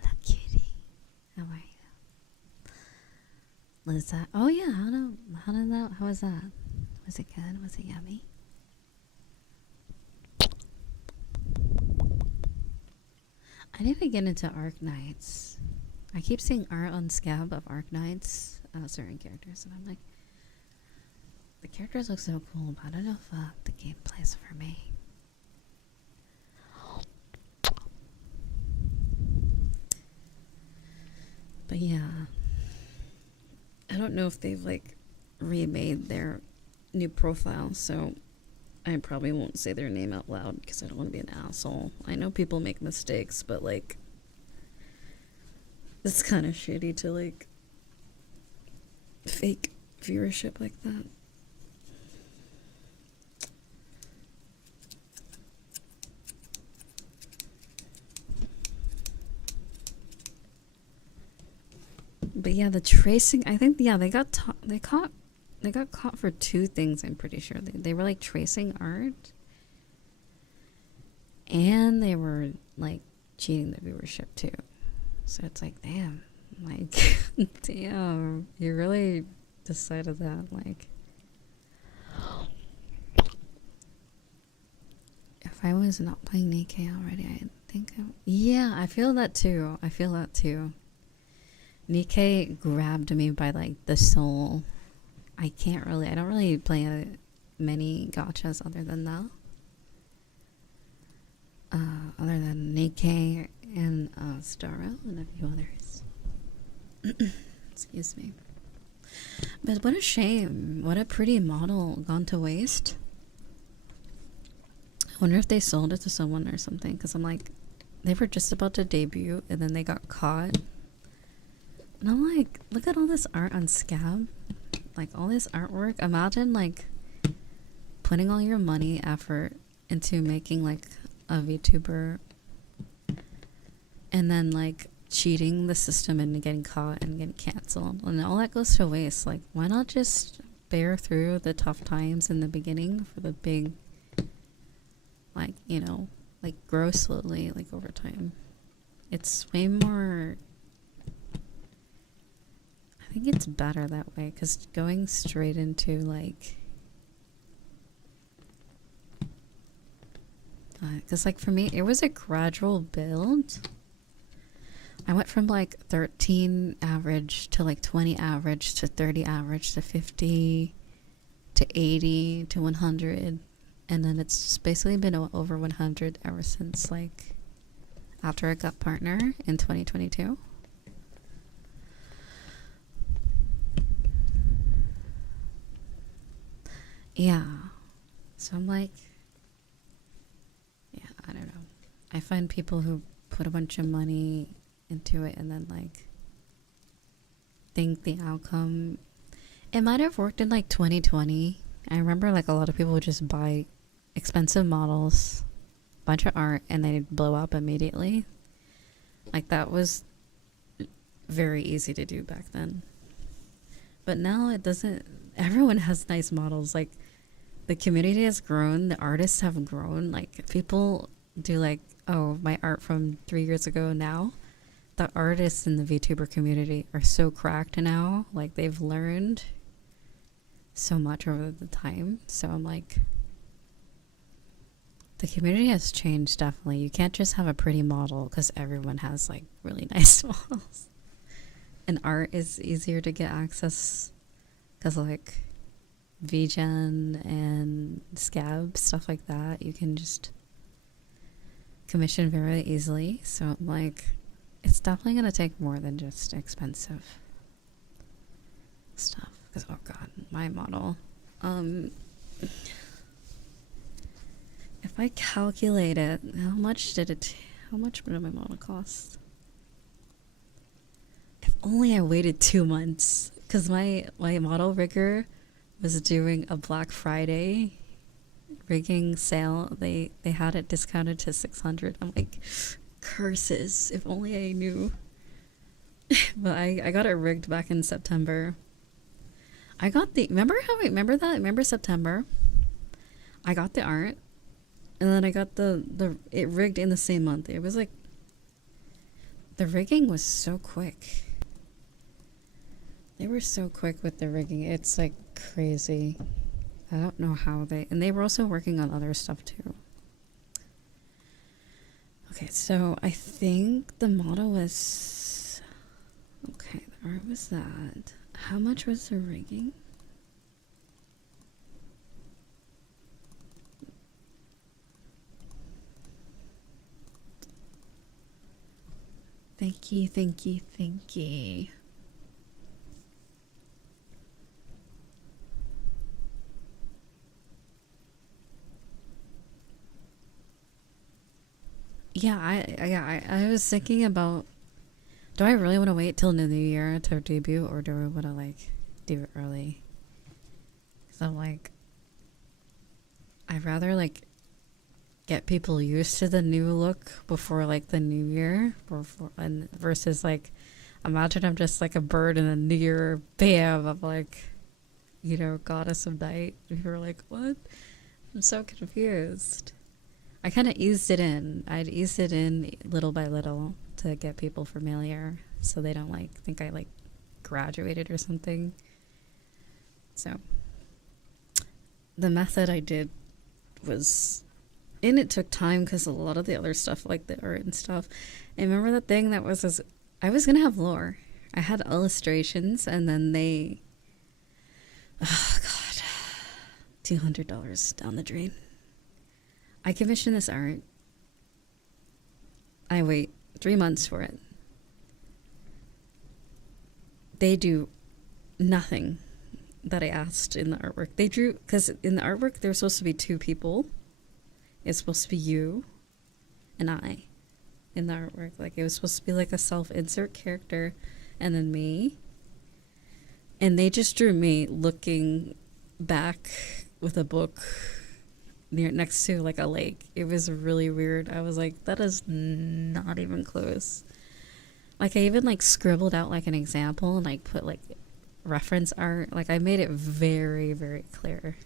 Hello Cutie. How are you? Liza. Oh yeah, how was that? Was it good? Was it yummy? I need to get into Arc Knights. I keep seeing art on Scab of Arc Knights, certain characters, and I'm like, the characters look so cool, but I don't know if the gameplay's for me. But yeah, I don't know if they've like remade their new profile, so I probably won't say their name out loud because I don't want to be an asshole. I know people make mistakes, but like it's kind of shitty to like fake viewership like that. But yeah, the tracing, I think, yeah, they got caught for 2 things, I'm pretty sure. They were like tracing art and they were like cheating the viewership too. So it's like, damn, like damn, you really decided that. Like if I was not playing Nikkei already, I think yeah, I feel that too. Nikkei grabbed me by like the soul. I don't really play many gachas other than that. Other than Nikkei and Starro and a few others. Excuse me. But what a shame. What a pretty model gone to waste. I wonder if they sold it to someone or something, because I'm like, they were just about to debut and then they got caught. And I'm like, look at all this art on Scab. Like, all this artwork. Imagine, like, putting all your money, effort into making, like, a VTuber. And then, like, cheating the system and getting caught and getting canceled. And all that goes to waste. Like, why not just bear through the tough times in the beginning for the big, like, you know, like, grow slowly, like, over time. It's way more... I think it's better that way, because going straight into like, because like for me, it was a gradual build. I went from like 13 average to like 20 average to 30 average to 50 to 80 to 100, and then it's just basically been over 100 ever since like after I got partner in 2022. Yeah. So I'm like, yeah. I find people who put a bunch of money into it and then like think the outcome. It might have worked in like 2020. I remember like a lot of people would just buy expensive models, bunch of art, and they'd blow up immediately. Like that was very easy to do back then. But now it doesn't. Everyone has nice models. Like the community has grown, the artists have grown. Like people do like, oh, my art from 3 years ago now. The artists in the VTuber community are so cracked now. Like they've learned so much over the time. So I'm like, the community has changed definitely. You can't just have a pretty model because everyone has like really nice models. And art is easier to get access because like VGen and Scab, stuff like that, you can just commission very easily. So I'm like, it's definitely going to take more than just expensive stuff. Because, oh god, my model. If I calculate it, how much did my model cost? If only I waited 2 months. Because my model rigger was doing a Black Friday rigging sale. They had it discounted to 600. I'm like, curses. If only I knew. But I got it rigged back in September. I got the, remember September? I got the art. And then I got it rigged in the same month. It was like, the rigging was so quick. They were so quick with the rigging. It's like crazy. I don't know how and they were also working on other stuff too. Okay, so I think the model was, okay, the art was that. How much was the rigging? Thank you. Yeah, I was thinking about, do I really want to wait till the new year to debut, or do I want to like do it early? Because I'm like, I'd rather like get people used to the new look before like the new year, and versus like, imagine I'm just like a bird in the new year, bam, I'm like, you know, goddess of night. People are like, what? I'm so confused. I kind of eased it in. I'd eased it in little by little to get people familiar so they don't like think I like graduated or something. So the method I did was, and it took time because a lot of the other stuff like the art and stuff. And remember that thing that was I was gonna have lore. I had illustrations and then they, oh god, $200 down the drain. I commissioned this art. I wait 3 months for it. They do nothing that I asked in the artwork. They drew, because in the artwork there's supposed to be 2 people. It's supposed to be you and I in the artwork. Like it was supposed to be like a self-insert character and then me. And they just drew me looking back with a book next to like a lake. It was really weird. I was like, that is not even close. Like I even like scribbled out like an example and like put like reference art. Like I made it very, very clear.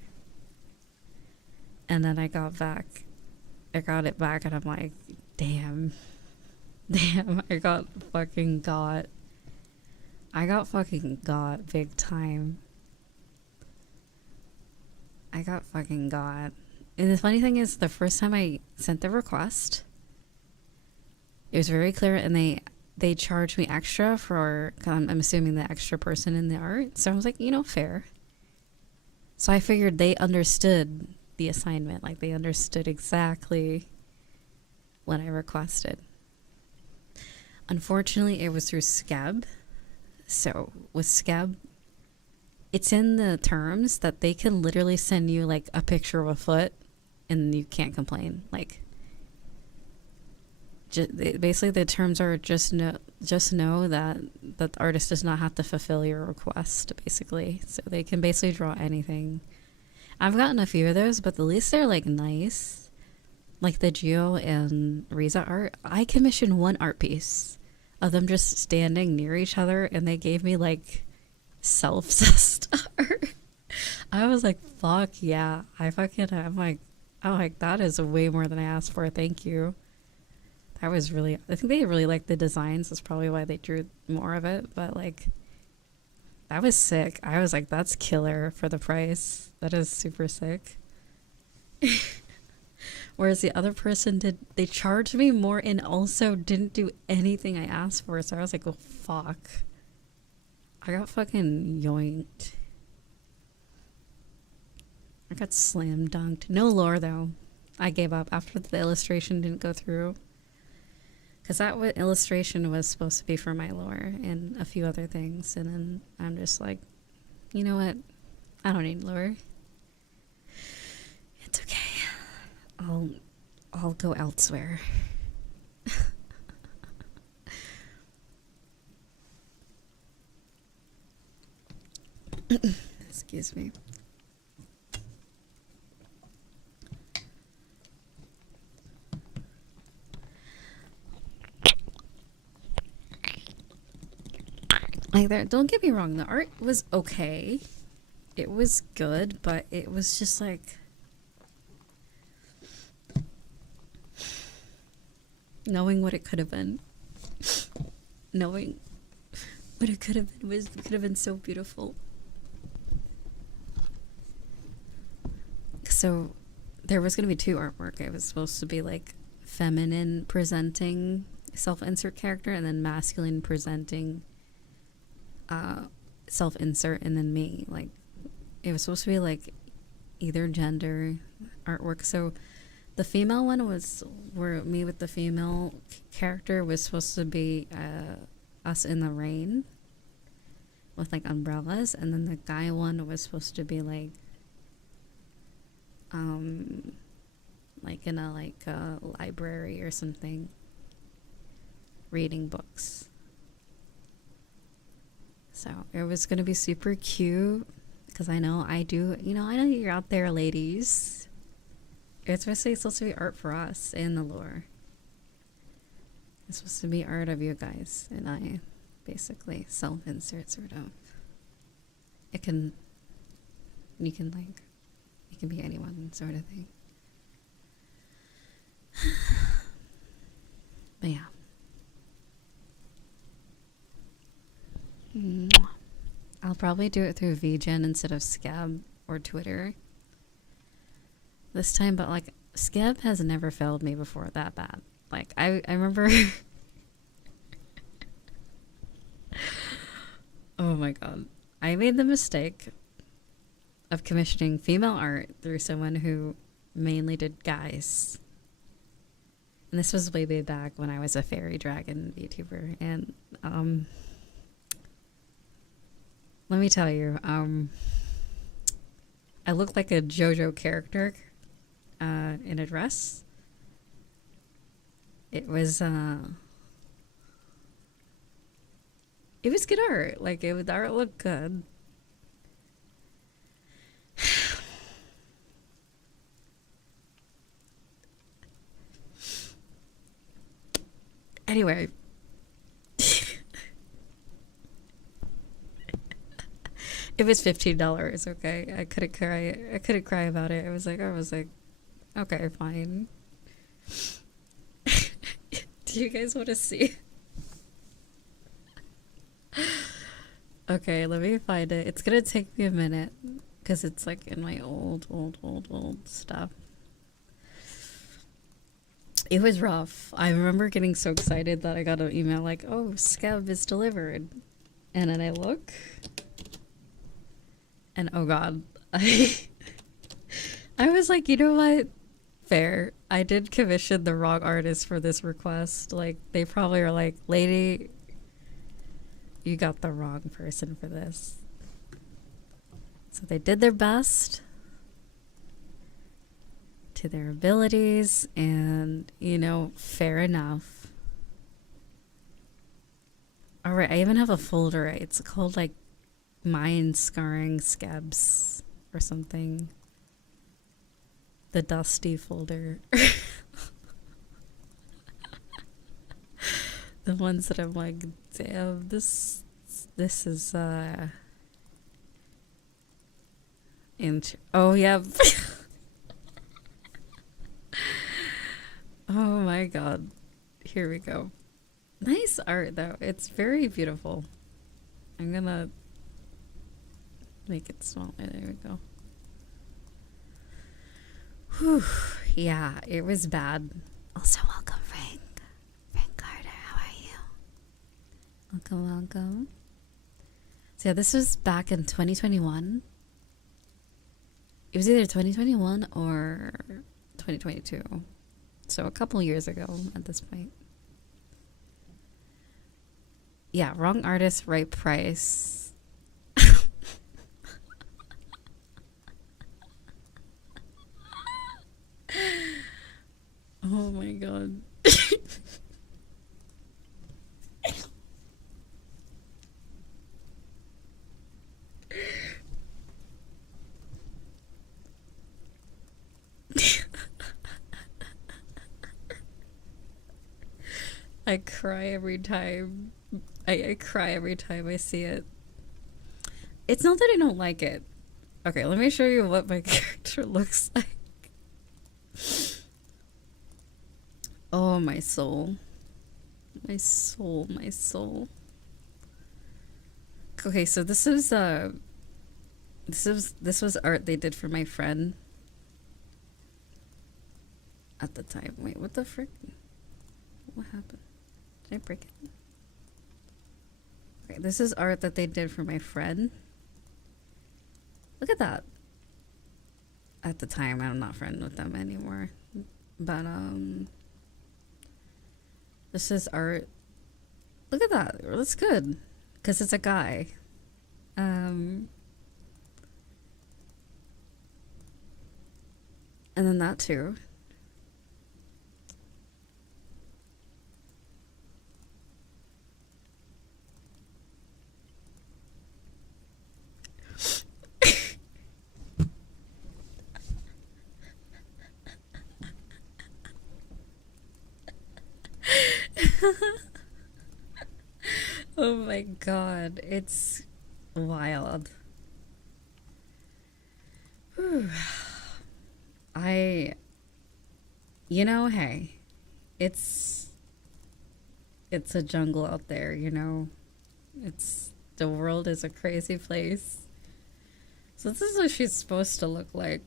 And then I got it back and I'm like, damn, I got fucking got big time. I got fucking got. And the funny thing is, the first time I sent the request, it was very clear, and they charged me extra for, I'm assuming the extra person in the art. So I was like, you know, fair. So I figured they understood the assignment. Like they understood exactly what I requested. Unfortunately, it was through Scab. So with Scab, it's in the terms that they can literally send you like a picture of a foot and you can't complain. Like basically the terms are just know that the artist does not have to fulfill your request, basically. So they can basically draw anything. I've gotten a few of those, but the least they're like nice. Like the Geo and Riza art, I commissioned one art piece of them just standing near each other, and they gave me like self-zest art. I was like, fuck yeah. I'm like, that is way more than I asked for. Thank you. That was really, I think they really liked the designs. That's probably why they drew more of it. But like, that was sick. I was like, that's killer for the price. That is super sick. Whereas the other person they charged me more and also didn't do anything I asked for. So I was like, oh, fuck. I got fucking yoinked. I got slam dunked. No lore, though. I gave up after the illustration didn't go through. Because that illustration was supposed to be for my lore and a few other things. And then I'm just like, you know what? I don't need lore. It's okay. I'll go elsewhere. Excuse me. Like there, don't get me wrong, the art was okay. It was good, but it was just like knowing what it could have been. Knowing what it could have been could have been so beautiful. So there was going to be two artwork. It was supposed to be like feminine presenting self-insert character and then masculine presenting self-insert and then me. Like it was supposed to be like either gender artwork. So the female one was where me with the female character was supposed to be us in the rain with like umbrellas, and then the guy one was supposed to be like in a library or something reading books. So it was gonna be super cute because I know you're out there, ladies. It's basically supposed to be art for us and the lore. It's supposed to be art of you guys, and I basically self-insert sort of. You can be anyone sort of thing. But yeah. I'll probably do it through VGen instead of Scab or Twitter this time, but like Scab has never failed me before that bad. Like I remember oh my god. I made the mistake of commissioning female art through someone who mainly did guys. And this was way back when I was a fairy dragon VTuber. And let me tell you, I looked like a JoJo character in a dress. It was good art. Like the art looked good. Anyway. It was $15, okay? I couldn't cry about it. I was like, okay, fine. Do you guys want to see? Okay, let me find it. It's gonna take me a minute because it's like in my old stuff. It was rough. I remember getting so excited that I got an email like, oh, Scab is delivered. And then I look. And oh god. I was like, you know what? Fair. I did commission the wrong artist for this request. Like, they probably are like, lady, you got the wrong person for this. So they did their best to their abilities, and, fair enough. Or I even have a folder. It's called like mind scarring scabs or something. The dusty folder. The ones that I'm like, damn, this is oh yeah. Oh my god. Here we go. Nice art though. It's very beautiful. I'm gonna make it smaller. There we go. Whew. Yeah, it was bad. Also, welcome, Frank. Frank Carter, how are you? Welcome, welcome. So yeah, this was back in 2021. It was either 2021 or 2022. So a couple years ago at this point. Yeah, wrong artist, right price. Oh my god. I cry every time. I cry every time I see it. It's not that I don't like it. Okay, let me show you what my character looks like. Oh, my soul. My soul, my soul. Okay, so this was art they did for my friend at the time. Wait, what the frick? What happened? Did I break it? Okay, this is art that they did for my friend. Look at that. At the time, I'm not friends with them anymore. But, this is art. Look at that. It looks good. Because it's a guy. And then that too. Oh my god, it's wild. Whew. You know, hey, it's a jungle out there, you know. The world is a crazy place. So this is what she's supposed to look like.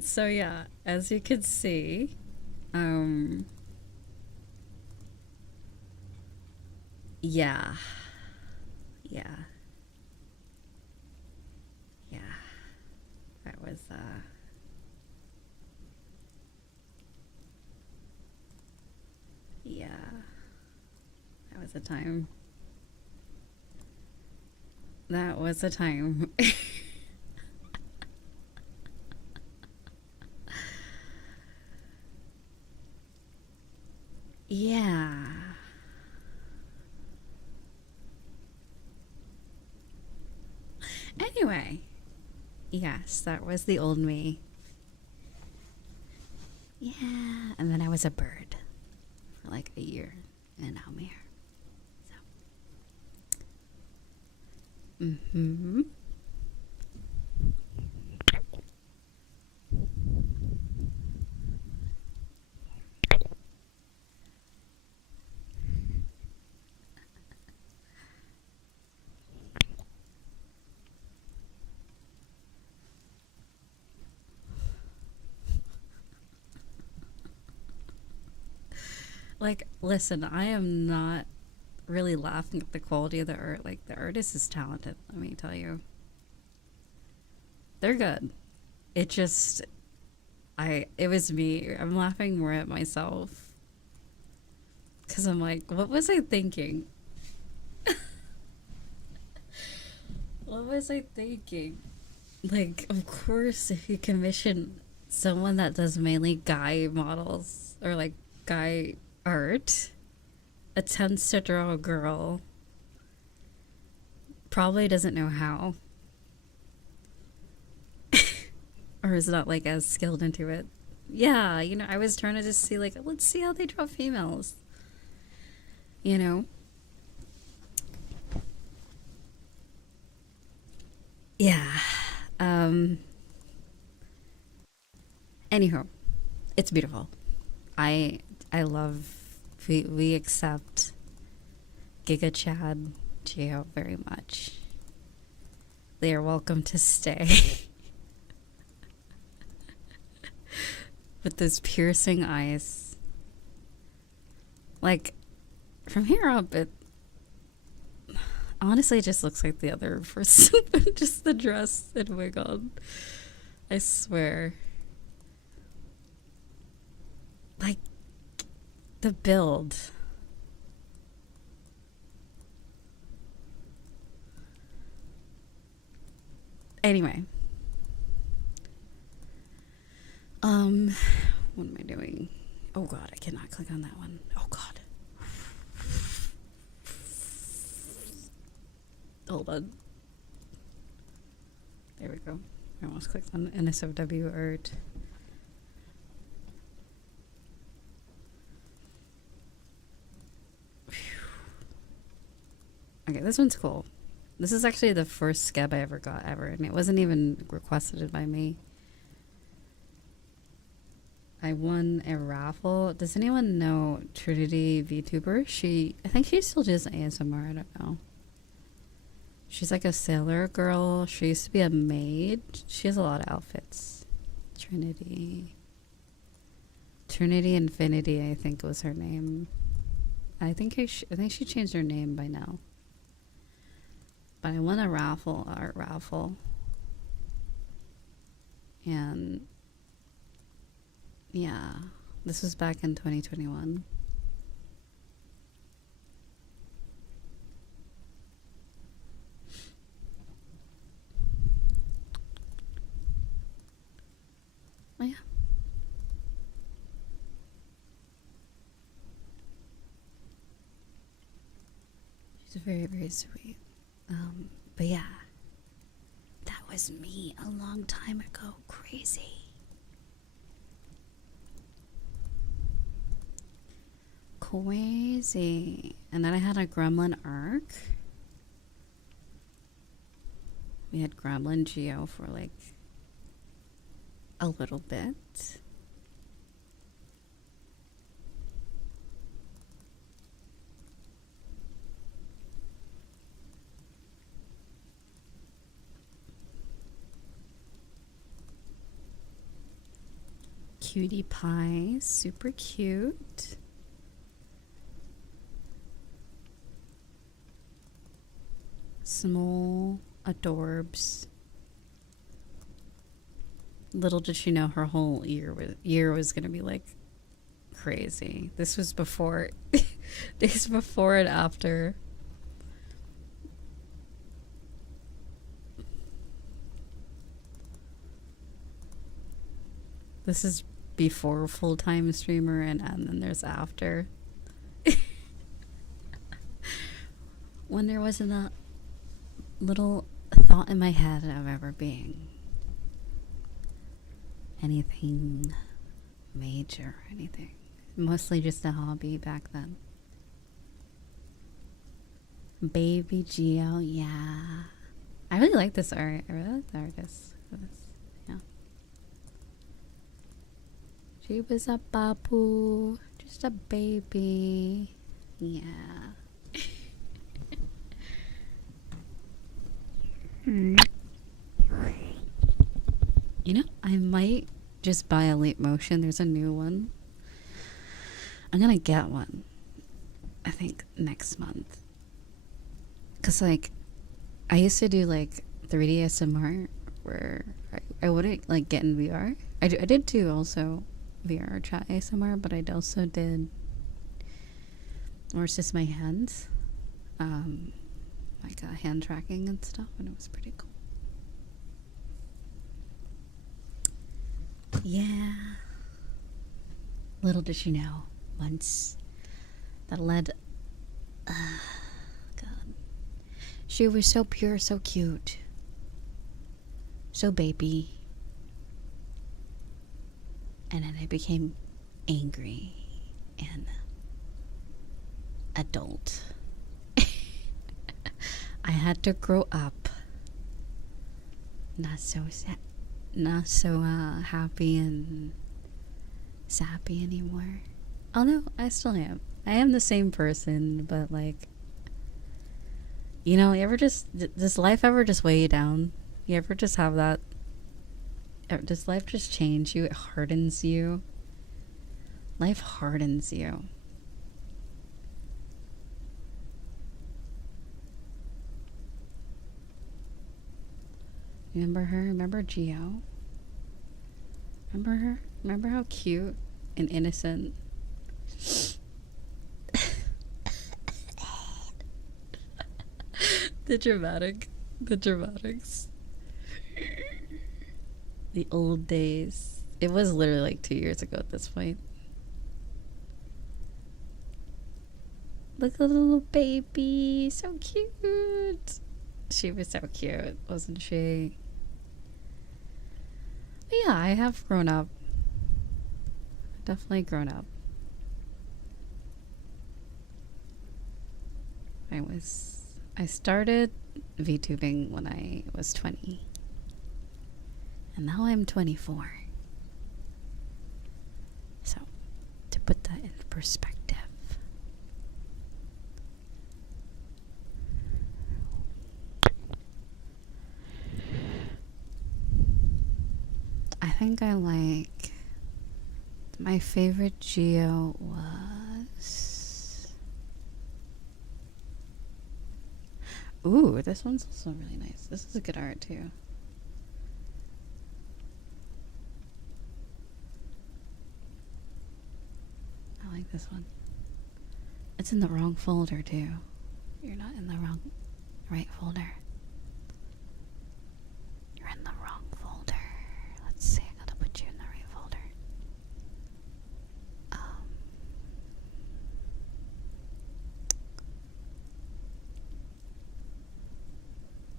So yeah, as you can see, yeah, that was yeah, that was a time. That was a time. Yeah. Anyway, yes, that was the old me. Yeah, and then I was a bird for like a year, and now I'm here. So. Mm-hmm. Like, listen, I am not really laughing at the quality of the art. Like, the artist is talented, let me tell you. They're good. It just, it was me. I'm laughing more at myself. Because I'm like, what was I thinking? What was I thinking? Like, of course, if you commission someone that does mainly guy models or like guy art, attempts to draw a girl, probably doesn't know how. Or is not like as skilled into it. Yeah, you know, I was trying to just see like, let's see how they draw females. You know? Yeah. Anyhow, it's beautiful. I love we accept Giga Chad Geo very much. They are welcome to stay. With those piercing eyes. Like, from here up, it honestly just looks like the other person. Just the dress and wig on. I swear. Like, the build. Anyway. What am I doing? Oh god, I cannot click on that one. Oh god. Hold on. There we go. I almost clicked on NSFW art. Okay, this one's cool. This is actually the first scab I ever got ever, and it wasn't even requested by me. I won a raffle. Does anyone know Trinity VTuber? I think she still does ASMR, I don't know. She's like a sailor girl. She used to be a maid. She has a lot of outfits. Trinity Infinity, I think was her name. I think she changed her name by now. But I won a art raffle. And yeah, this was back in 2021. Oh yeah. She's very, very sweet. But yeah, that was me a long time ago. Crazy. And then I had a Gremlin arc. We had Gremlin Geo for like a little bit. Cutie Pie, super cute. Small adorbs. Little did she know her whole year was gonna be like crazy. This was before days before and after. This is before full-time streamer and then there's after. When there wasn't a little thought in my head of ever being anything major or anything. Mostly just a hobby back then. Baby Geo, yeah. I really like this art. I really like the artist for this. Yeah. She was a babu, just a baby. Yeah. You know, I might just buy a Leap Motion. There's a new one. I'm gonna get one, I think, next month. Because, like, I used to do, like, 3D SMR where I wouldn't, like, get in VR. I did do also VRChat ASMR, but I also did, or it's just my hands. I like hand tracking and stuff, and it was pretty cool. Yeah. Little did she know, once that led. God. She was so pure, so cute, so baby. And then I became angry and adult. I had to grow up. Not so sad, not so happy and sappy anymore. Although I still am. I am the same person, but like, you know, you ever just, does life ever just weigh you down? You ever just have that? Does life just change you? It hardens you. Life hardens you. Remember her? Remember Geo? Remember her? Remember how cute and innocent? The dramatics. The old days. It was literally like 2 years ago at this point. Look at the little baby. So cute. She was so cute, wasn't she? But yeah, I have grown up. Definitely grown up. I started VTubing when I was 20. And now I'm 24. So, to put that in perspective. I think I like, my favorite Geo was, ooh, this one's also really nice. This is a good art too. I like this one. It's in the wrong folder too. You're not in the right folder. You're in the wrong folder. Let's see, I gotta put you in the right folder.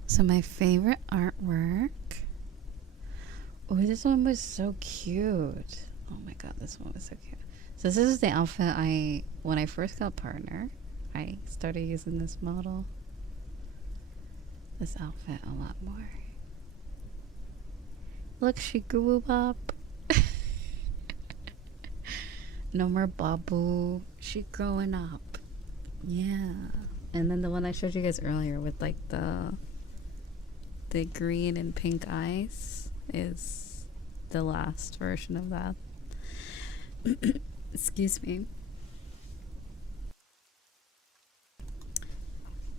So my favorite artwork. Oh, this one was so cute. Oh my god, this one was so cute. So this is the outfit when I first got partner, I started using this model. This outfit a lot more. Look, she grew up. No more Babu. She growing up. Yeah. And then the one I showed you guys earlier with like the green and pink eyes is the last version of that. Excuse me.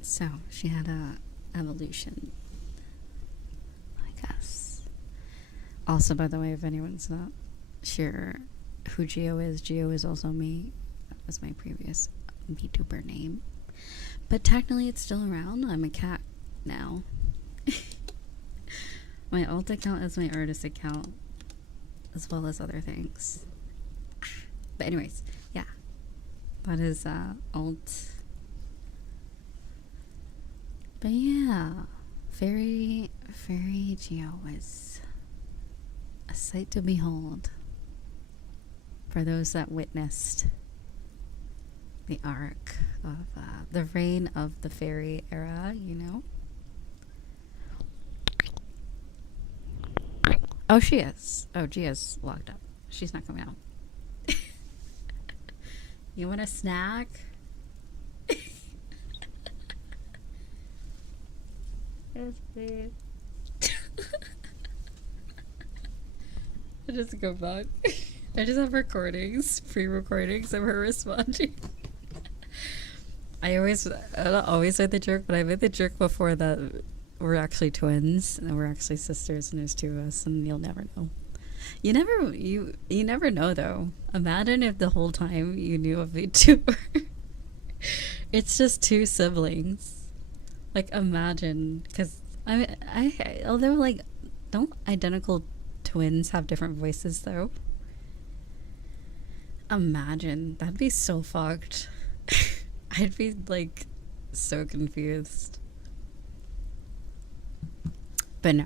So she had a evolution, I guess. Also, by the way, if anyone's not sure who Geo is also me. That was my previous VTuber name. But technically it's still around. I'm a cat now. My alt account is my artist account, as well as other things. But anyways, yeah. That is alt. But yeah, Fairy Geo was a sight to behold for those that witnessed the arc of the reign of the fairy era, you know. Oh, she is. Oh, Gia's locked up. She's not coming out. You want a snack? Yes, please. I just go back. I just have recordings, pre-recordings of her responding. I don't always say the joke, but I made the joke before that we're actually twins and we're actually sisters and there's two of us and you'll never know. You never know though. Imagine if the whole time you knew a VTuber. It's just two siblings. Like, imagine, because although, like, don't identical twins have different voices, though? Imagine. That'd be so fucked. I'd be, like, so confused. But no.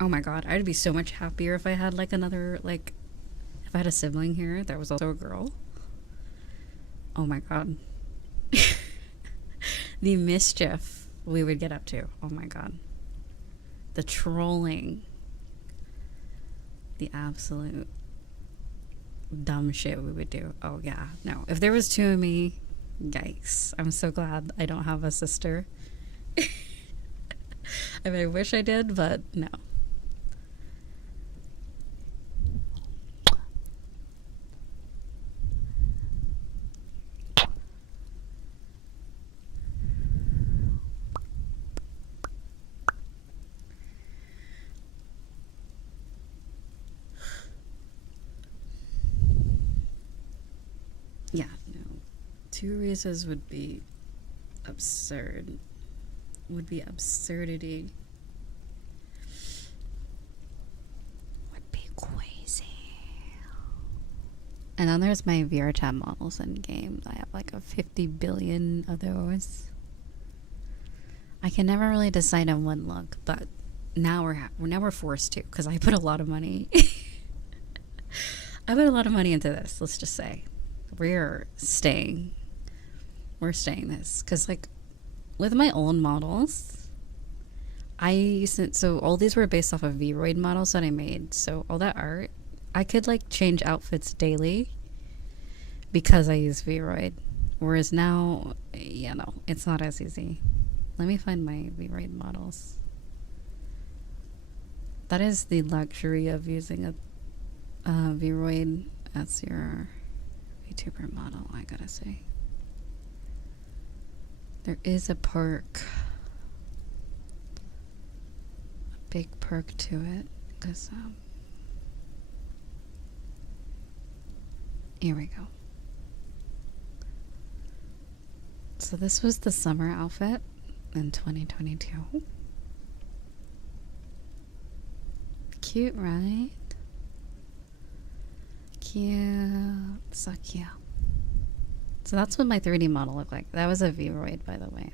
Oh my god, I'd be so much happier if I had, like, another, like, if I had a sibling here that was also a girl. Oh my god. The mischief we would get up to. Oh my god. The trolling. The absolute dumb shit we would do. Oh yeah. No. If there was two of me, yikes. I'm so glad I don't have a sister. I mean, I wish I did, but no. Yeah, no. Two Rizas would be absurd. Would be absurdity. Would be crazy. And then there's my VRChat models in game. I have like a 50 billion of those. I can never really decide on one look, but now we're forced to, because I put a lot of money. I put a lot of money into this. Let's just say we're staying this, because like with my own models, so all these were based off of Vroid models that I made. So all that art, I could like change outfits daily because I use Vroid. Whereas now, yeah, no, it's not as easy. Let me find my Vroid models. That is the luxury of using a Vroid as your VTuber model, I gotta say. There is a perk. A big perk to it. Because, here we go. So this was the summer outfit in 2022. Cute, right? Cute. So cute. So that's what my 3D model looked like. That was a Vroid, by the way.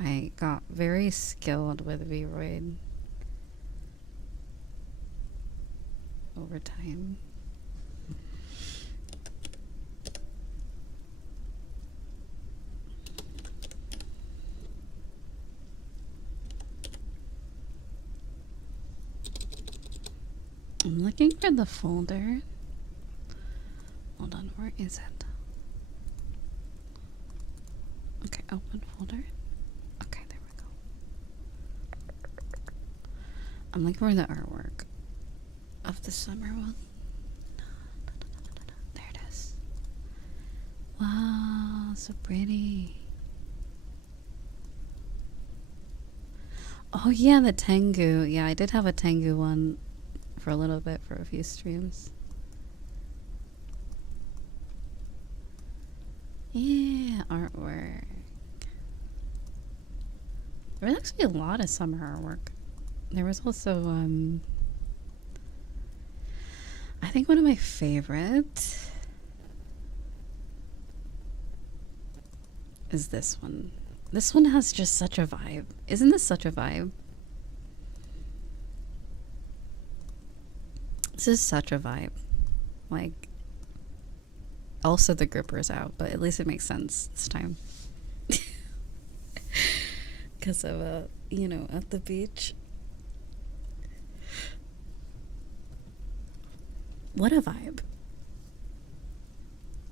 I got very skilled with Vroid over time. I'm looking for the folder. Hold on, where is it? Okay, open folder. Okay, there we go. I'm looking for the artwork of the summer one. There it is. Wow, so pretty. Oh yeah, the Tengu. Yeah, I did have a Tengu one for a little bit for a few streams. Yeah, artwork. There was actually a lot of summer artwork. There was also, I think one of my favorite is this one. This one has just such a vibe. Isn't this such a vibe? This is such a vibe. Like, also the gripper's out, but at least it makes sense this time. Because of, you know, at the beach. What a vibe.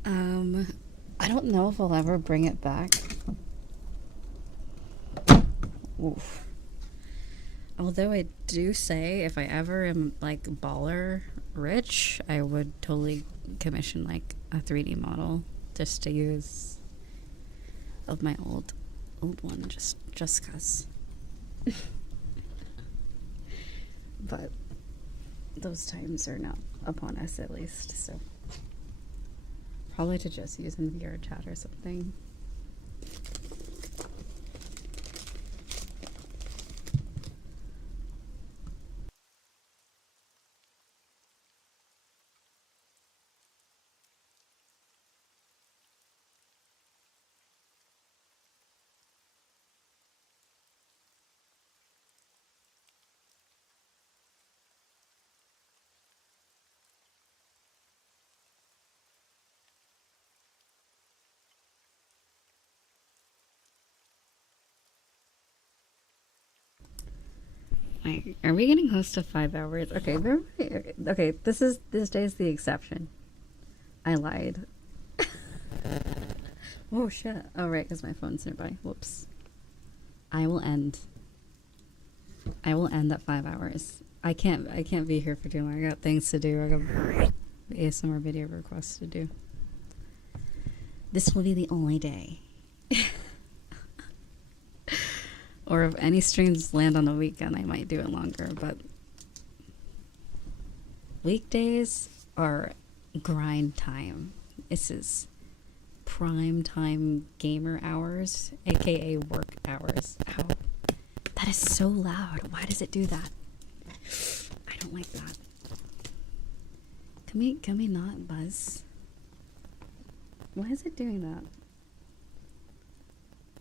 I don't know if I'll ever bring it back. Oof. Although I do say, if I ever am like baller rich, I would totally commission like a 3D model just to use of my old one, just cause. but those times are not upon us at least, so probably to just use in VRChat or something. Wait, are we getting close to 5 hours? Okay, okay. This day is the exception. I lied. Oh shit! Oh right, because my phone's nearby. Whoops. I will end at 5 hours. I can't be here for too long. I got things to do. I got ASMR video requests to do. This will be the only day. Or if any streams land on the weekend, I might do it longer, but weekdays are grind time. This is prime time gamer hours, aka work hours. Ow. That is so loud. Why does it do that? I don't like that. Can we not buzz? Why is it doing that?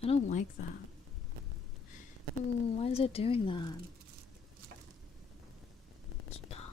I don't like that. Why is it doing that? Stop.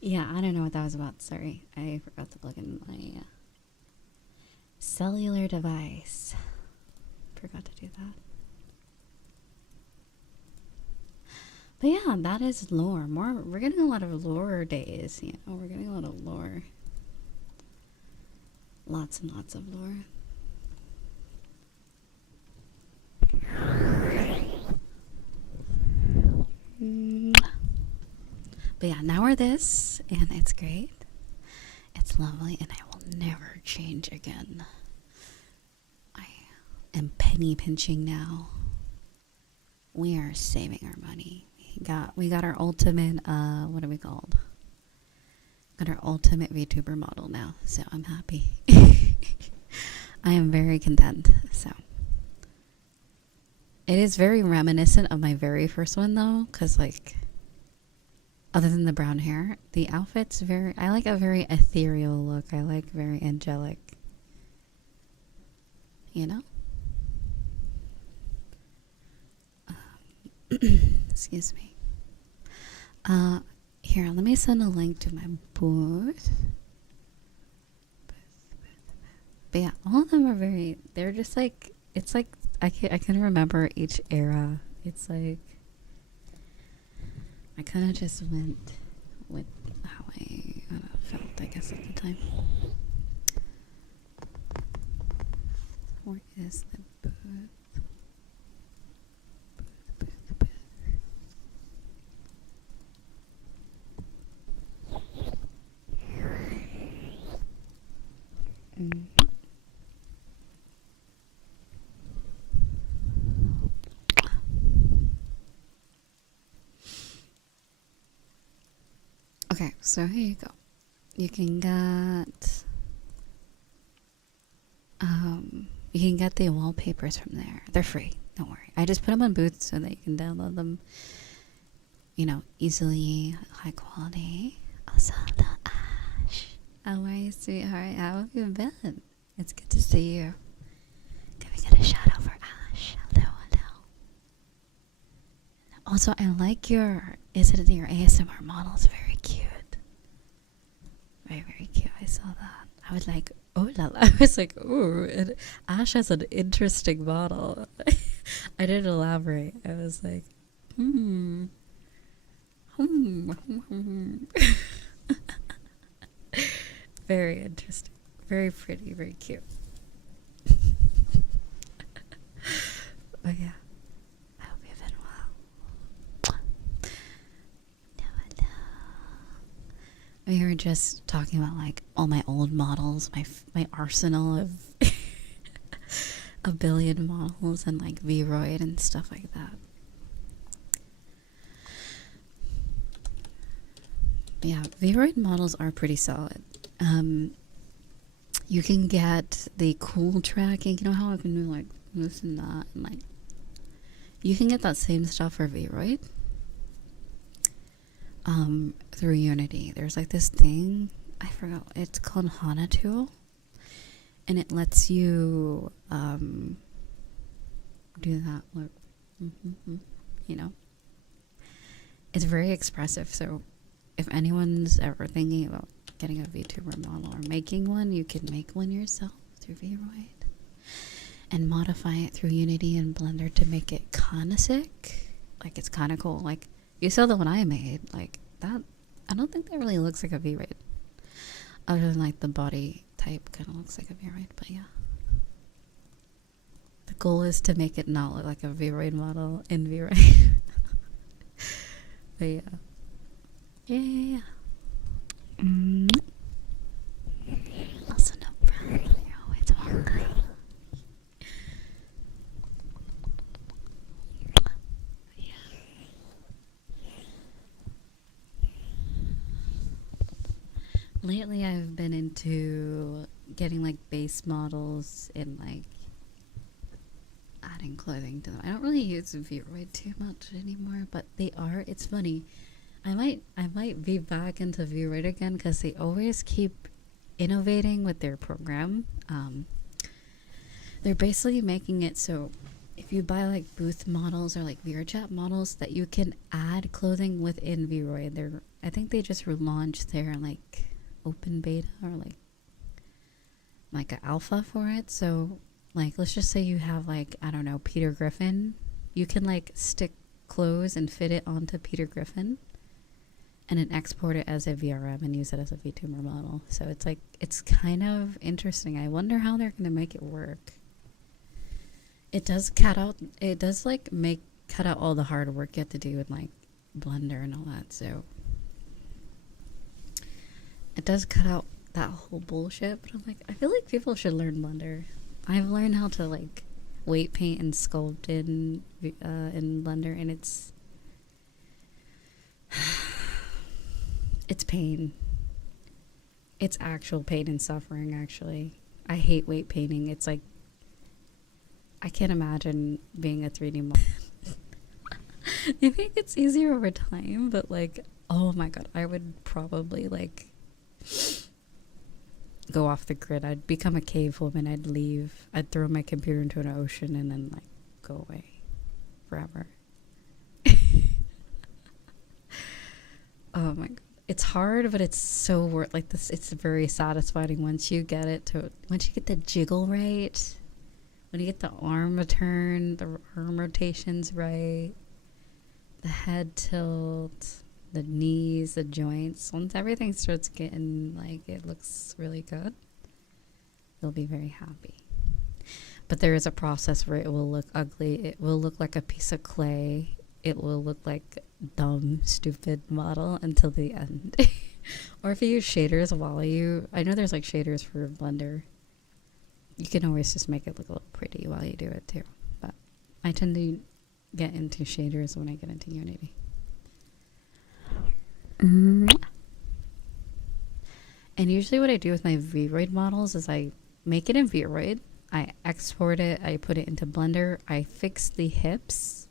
Yeah, I don't know what that was about. Sorry, I forgot to plug in my cellular device. Forgot to do that. But yeah, that is lore. We're getting a lot of lore days. You know, we're getting a lot of lore. Lots and lots of lore. But yeah, now we're this, and it's great. It's lovely, and I will never change again. I am penny pinching now. We are saving our money. We got our ultimate, what are we called? Got our ultimate VTuber model now, so I'm happy. I am very content, so. It is very reminiscent of my very first one, though, because, like, other than the brown hair, the outfit's I like a very ethereal look. I like very angelic. You know? Excuse me. Here, let me send a link to my booth. But yeah, all of them are they're just like, it's like, I can remember each era. It's like, I kind of just went with how I felt, I guess, at the time. Where is the booth? Booth. Mm. Okay, so here you go. You can get the wallpapers from there. They're free. Don't worry. I just put them on Booth so that you can download them, easily, high quality. Also, hello, Ash. How are you, sweetheart? How have you been? It's good to see you. Can we get a shout out for Ash? Hello, hello. Also, I like your ASMR models? Very cute. Very, very cute. I saw that. I was like, oh la la. I was like, ooh, Ash has an interesting model. I didn't elaborate. I was like, very interesting. Very pretty. Very cute. Oh yeah. I hope you've been well. Hello. We were just talking about like all my old models, my arsenal of a billion models and like Vroid and stuff like that. Yeah, Vroid models are pretty solid. You can get the cool tracking. You know how I can do like this and that, and like you can get that same stuff for Vroid. Through Unity. There's like this thing, I forgot, it's called Hana Tool, and it lets you do that. Look, it's very expressive. So if anyone's ever thinking about getting a VTuber model or making one, you can make one yourself through Vroid and modify it through Unity and Blender to make it kind of sick. Like, it's kind of cool. Like, you saw the one I made, like that. I don't think that really looks like a Vroid, other than like the body type kind of looks like a Vroid. But yeah, the goal is to make it not look like a Vroid model in Vroid. But yeah. Also, no problem. You're always welcome. Lately, I've been into getting like base models and like adding clothing to them. I don't really use Vroid too much anymore, but they are. It's funny. I might be back into Vroid again because they always keep innovating with their program. They're basically making it so if you buy like booth models or like VRChat models, that you can add clothing within Vroid. I think they just relaunched their like open beta or like an alpha for it. So like, let's just say you have like, I don't know, Peter Griffin. You can like stick clothes and fit it onto Peter Griffin and then export it as a VRM and use it as a VTuber model. So it's like, it's kind of interesting. I wonder how they're going to make it work. It does cut out all the hard work you have to do with like Blender and all that. So it does cut out that whole bullshit, but I'm like, I feel like people should learn Blender. I've learned how to like weight paint and sculpt in Blender, and it's pain. It's actual pain and suffering, actually. I hate weight painting. It's like, I can't imagine being a 3D model. Maybe it gets easier over time, but like, oh my god, I would probably like go off the grid. I'd become a cave woman. I'd leave. I'd throw my computer into an ocean and then like go away forever. Oh my god. It's hard, but it's so worth like this. It's very satisfying once you get the jiggle right, when you get the arm return, the arm rotations right, the head tilt, the knees, the joints. Once everything starts getting like it looks really good, you'll be very happy. But there is a process where it will look ugly. It will look like a piece of clay. It will look like dumb, stupid model until the end. Or if you use shaders I know there's like shaders for Blender. You can always just make it look a little pretty while you do it too. But I tend to get into shaders when I get into Unity. And usually what I do with my Vroid models is I make it in Vroid, I export it, I put it into Blender, I fix the hips,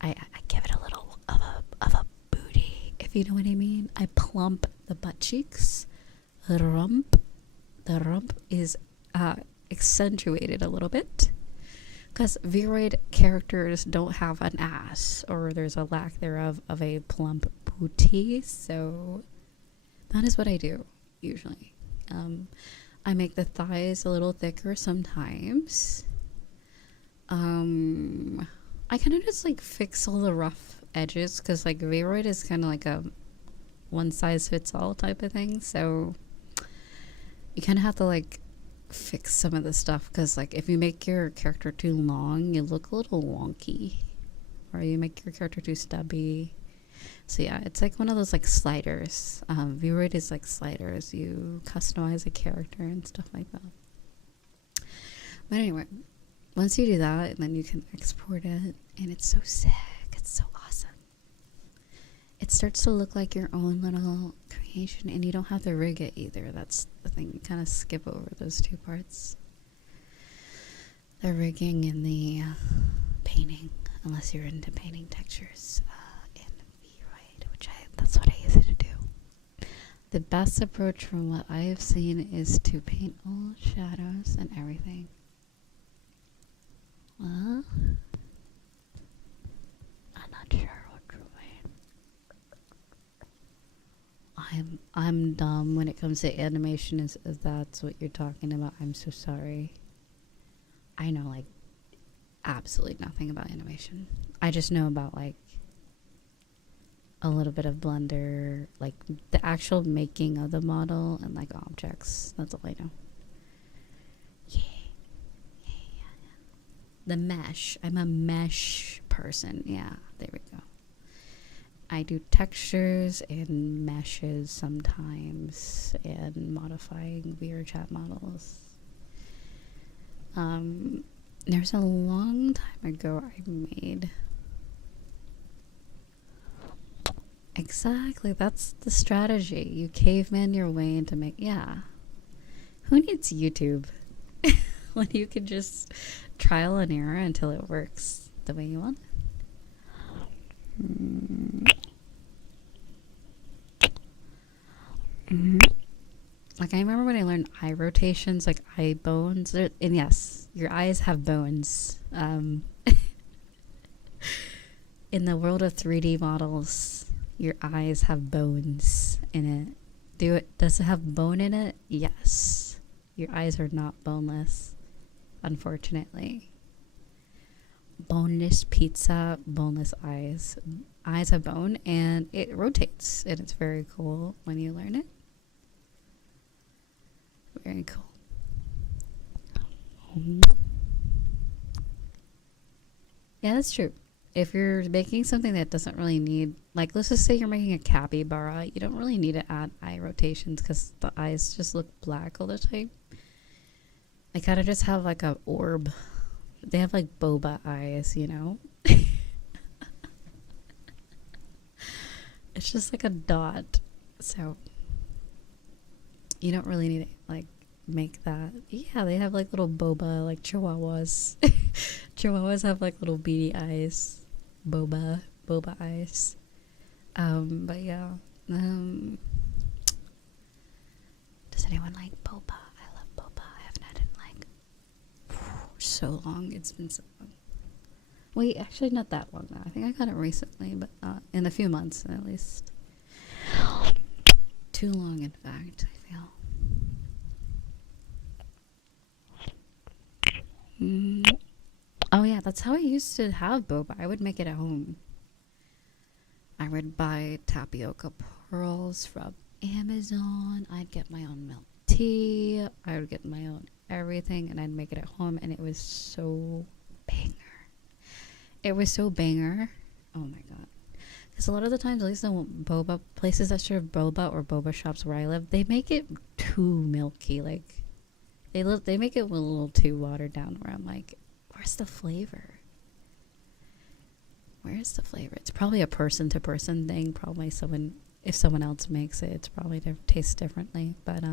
I give it a little of a booty, if you know what I mean. I plump the butt cheeks, the rump is accentuated a little bit, because Vroid characters don't have an ass, or there's a lack thereof of a plump booty, so that is what I do usually. I make the thighs a little thicker sometimes. I kind of just like fix all the rough edges, because like Vroid is kind of like a one size fits all type of thing, so you kind of have to like fix some of the stuff, because like if you make your character too long, you look a little wonky, or you make your character too stubby. So yeah, it's like one of those like sliders. Vroid is like sliders. You customize a character and stuff like that. But anyway, once you do that, then you can export it, and it's so sick. It's so awesome. It starts to look like your own little creation, and you don't have to rig it either. That's the thing. You kind of skip over those two parts. The rigging and the painting, unless you're into painting textures. That's what I use it to do. The best approach from what I have seen is to paint all shadows and everything. Well, I'm not sure what you mean. I'm dumb when it comes to animation, if that's what you're talking about. I'm so sorry. I know like absolutely nothing about animation. I just know about like a little bit of Blender, like the actual making of the model and like objects. That's all I know. Yeah. The mesh. I'm a mesh person. Yeah, there we go. I do textures and meshes sometimes, and modifying VRChat models. There's a long time ago I made. Exactly, that's the strategy. You caveman your way into yeah. Who needs YouTube when you can just trial and error until it works the way you want it? Like I remember when I learned eye rotations, like eye bones, and yes, your eyes have bones. In the world of 3D models, your eyes have bones in it. Does it have bone in it? Yes. Your eyes are not boneless, unfortunately. Boneless pizza, boneless eyes. Eyes have bone, and it rotates, and it's very cool when you learn it. Very cool. Yeah, that's true. If you're making something that doesn't really need, like let's just say you're making a capybara, you don't really need to add eye rotations because the eyes just look black all the time. I kind of just have like a orb. They have like Boba eyes, you know? It's just like a dot. So you don't really need to like make that. Yeah, they have like little Boba, like chihuahuas. Chihuahuas have like little beady eyes. Boba eyes. But yeah. Does anyone like boba? I love boba. I haven't had it in like so long. It's been so long. Wait, actually not that long now. I think I got it recently, but in a few months at least. Too long, in fact, I feel. Oh yeah, that's how I used to have boba. I would make it at home. I would buy tapioca pearls from Amazon. I'd get my own milk tea. I would get my own everything, and I'd make it at home, and it was so banger. It was so banger. Oh my god. Because a lot of the times, at least the boba places that serve boba or boba shops where I live, they make it too milky. Like, They make it a little too watered down. Where I'm like, where's the flavor? Where's the flavor? It's probably a person to person thing. Probably if someone else makes it, it's probably tastes differently. But I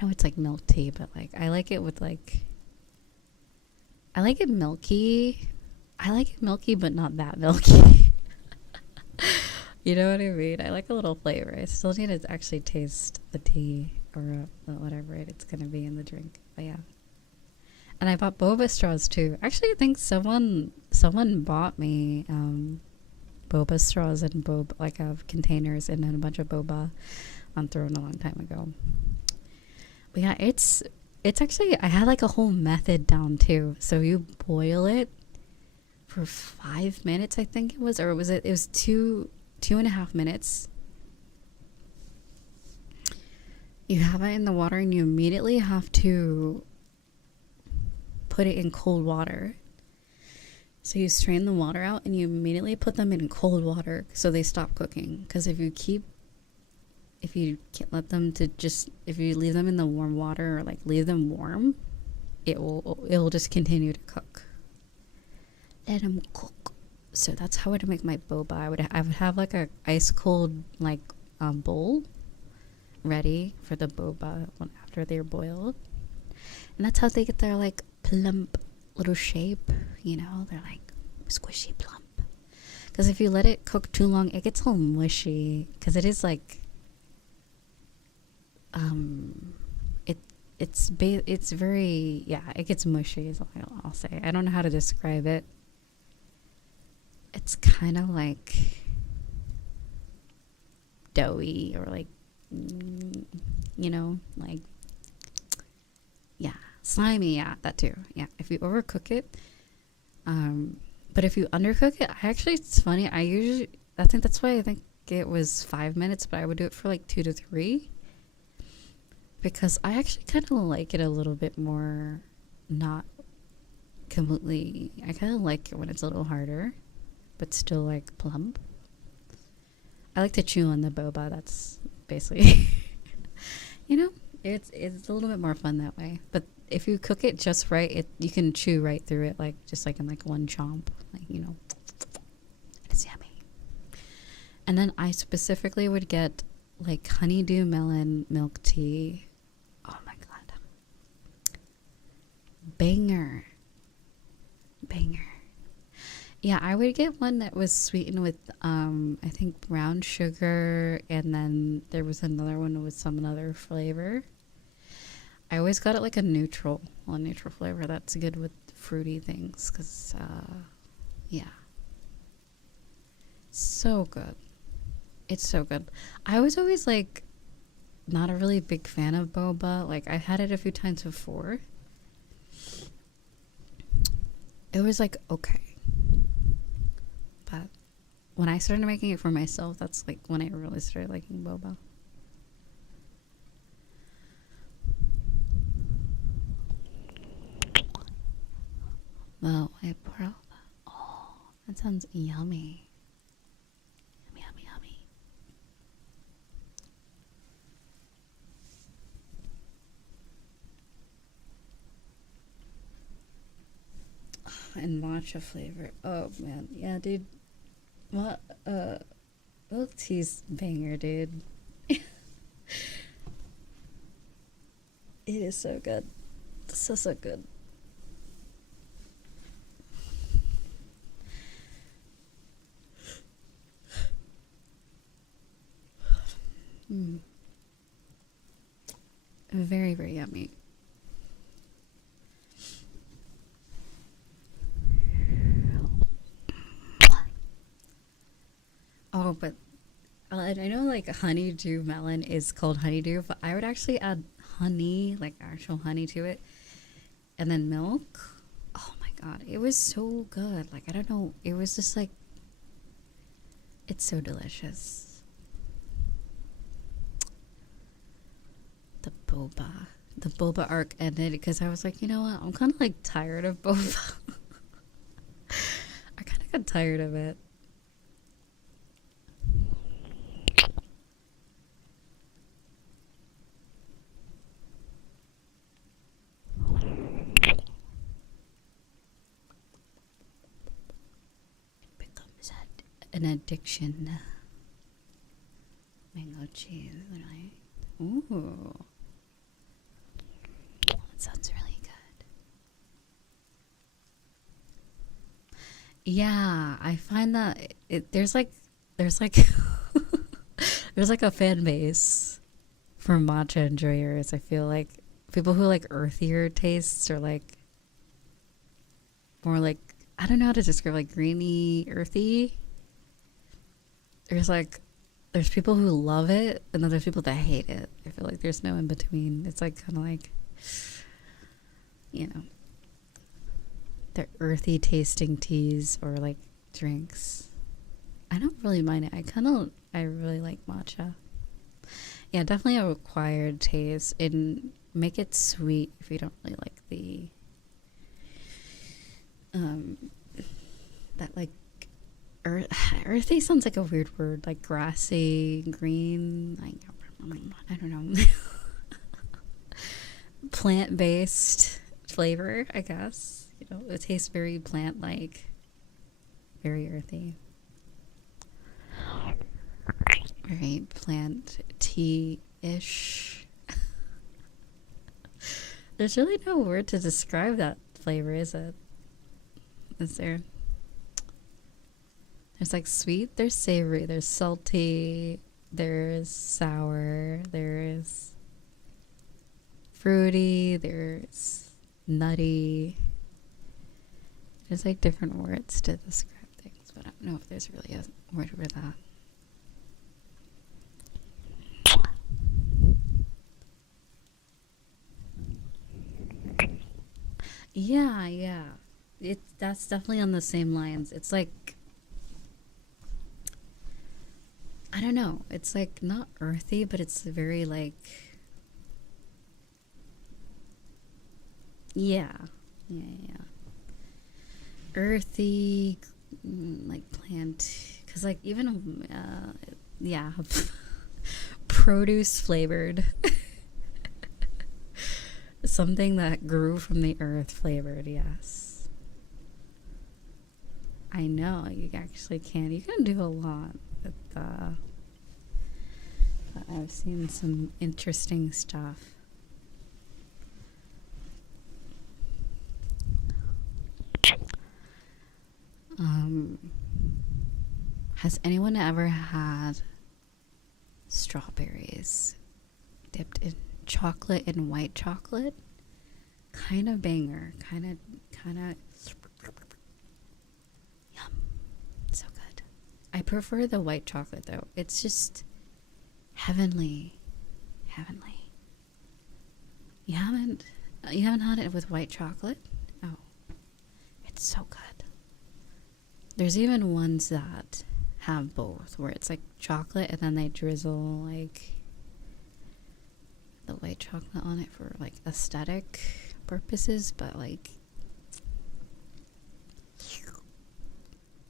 know it's like milk tea, but like I like it with like. I like it milky. I like it milky, but not that milky. You know what I mean? I like a little flavor. I still need to actually taste the tea or whatever it's gonna be in the drink. But yeah. And I bought boba straws too. Actually, I think someone bought me boba straws and boba like containers and then a bunch of boba on Throne a long time ago. But yeah, it's actually I had like a whole method down too. So you boil it for 5 minutes, I think it was, or was it? It was 2.5 minutes. You have it in the water and you immediately have to put it in cold water. So you strain the water out and you immediately put them in cold water so they stop cooking. Because if you can't let them if you leave them in the warm water or like leave them warm, it'll just continue to cook. Let them cook. So that's how I would make my boba. I would have like a ice cold like bowl ready for the boba after they're boiled, and that's how they get their like plump little shape. You know, they're like squishy plump. Because if you let it cook too long, it gets all mushy. Because it is like it's very it gets mushy. Is all I'll say. I don't know how to describe it. It's kind of like doughy or like, you know, like, yeah, slimy. Yeah, that too. Yeah, if you overcook it. But if you undercook it, it's funny. I think that's why I think it was 5 minutes, but I would do it for like 2 to 3. Because I actually kind of like it a little bit more, not completely. I kind of like it when it's a little harder, but still like plump. I like to chew on the boba. That's basically, you know, it's a little bit more fun that way. But if you cook it just right, you can chew right through it, like just like in like one chomp, like, you know, it's yummy. And then I specifically would get like honeydew melon milk tea. Oh my god, banger. Yeah, I would get one that was sweetened with I think brown sugar, and then there was another one with some other flavor. I always got it like a neutral flavor. That's good with fruity things, because yeah, so good. It's so good. I was always like not a really big fan of boba. Like I've had it a few times before. It was like okay. But when I started making it for myself, that's like when I really started liking boba. Oh, I pour out. Oh, that sounds yummy. Yummy. And matcha flavor. Oh man, yeah, dude. What? Milk tea's banger, dude. It is so good. So good. Very, very yummy. Oh, but I know like honeydew melon is called honeydew, but I would actually add honey, like actual honey to it, and then milk. Oh my god, it was so good. Like I don't know, it was just like it's so delicious. The boba arc ended because I was like, you know what? I'm kind of like tired of boba. I kind of got tired of it. an addiction. Mango cheese, right? Ooh. That sounds really good. Yeah, I find that there's like there's like a fan base for matcha enjoyers. I feel like people who like earthier tastes, or like more like, I don't know how to describe, like greeny, earthy. There's people who love it, and then there's people that hate it. I feel like there's no in between. It's like kind of like, you know, the earthy tasting teas or like drinks. I don't really mind it. I really like matcha. Yeah, definitely a required taste. And make it sweet if you don't really like the that like earthy sounds like a weird word, like grassy, green, like I don't know. Plant-based flavor, I guess. You know, it tastes very plant-like, very earthy. Very plant tea-ish. There's really no word to describe that flavor, is it? Is there? There's like sweet, there's savory, there's salty, there's sour, there's fruity, there's nutty. There's like different words to describe things, but I don't know if there's really a word for that. Yeah. That's definitely on the same lines. It's like, I don't know. It's like not earthy, but it's very like, yeah. Earthy, like plant, because like even yeah, produce flavored. Something that grew from the earth flavored, yes. I know, you actually can. You can do a lot with I've seen some interesting stuff. Has anyone ever had strawberries dipped in chocolate and white chocolate? Kind of banger. Kind of yum. So good. I prefer the white chocolate though. It's just heavenly. You haven't had it with white chocolate? Oh, it's so good. There's even ones that have both, where it's like chocolate and then they drizzle like the white chocolate on it for like aesthetic purposes, but like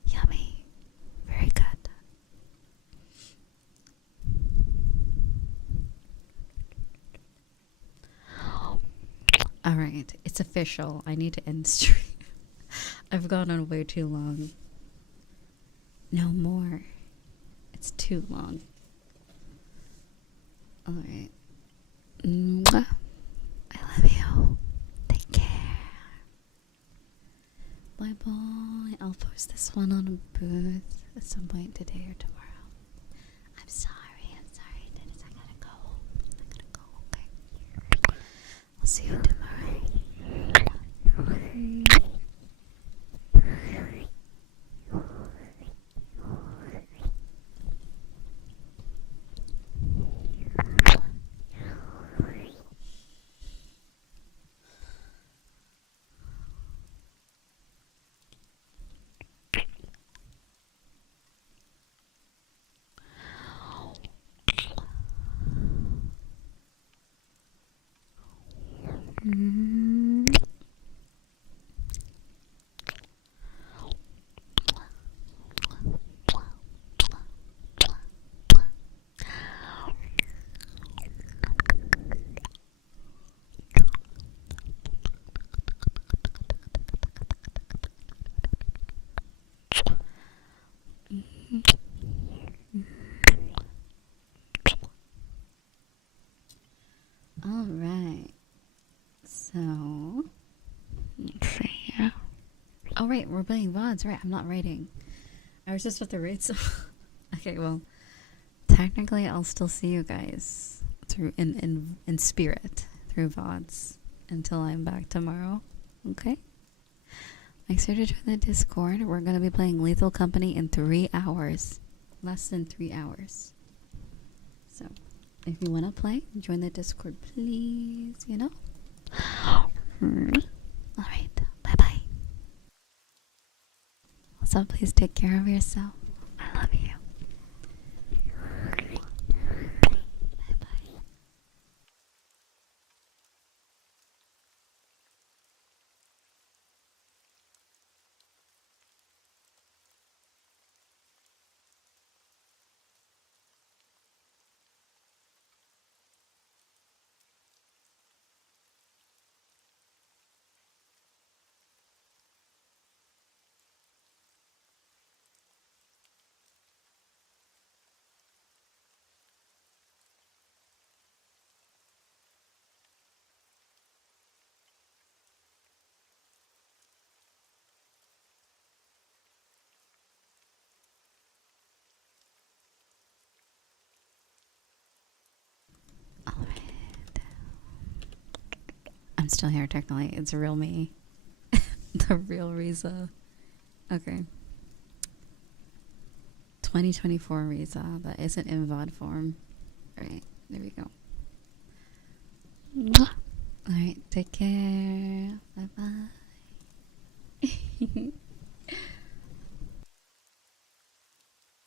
Yummy. Very good. all right, it's official. I need to end stream. I've gone on way too long. No more. It's too long. All right. Mwah. I love you. Take care. Bye bye. I'll post this one on a booth at some point today or tomorrow. I'm sorry, Dennis. I gotta go. Okay. I'll see you tomorrow. So, let's see here. Oh, right, we're playing VODs, right? I'm not writing. I was just with the rates. Okay, well, technically, I'll still see you guys through in spirit through VODs until I'm back tomorrow. Okay? Make sure to join the Discord. We're going to be playing Lethal Company in 3 hours. Less than 3 hours. So, if you want to play, join the Discord, please, you know? Alright, bye bye. Also, please take care of yourself. I love you. Bye bye. Alright. I'm still here, technically. It's real me. The real Riza. Okay. 2024 Riza. That isn't in VOD form. Alright, there we go. Mwah. Alright, take care. Bye bye.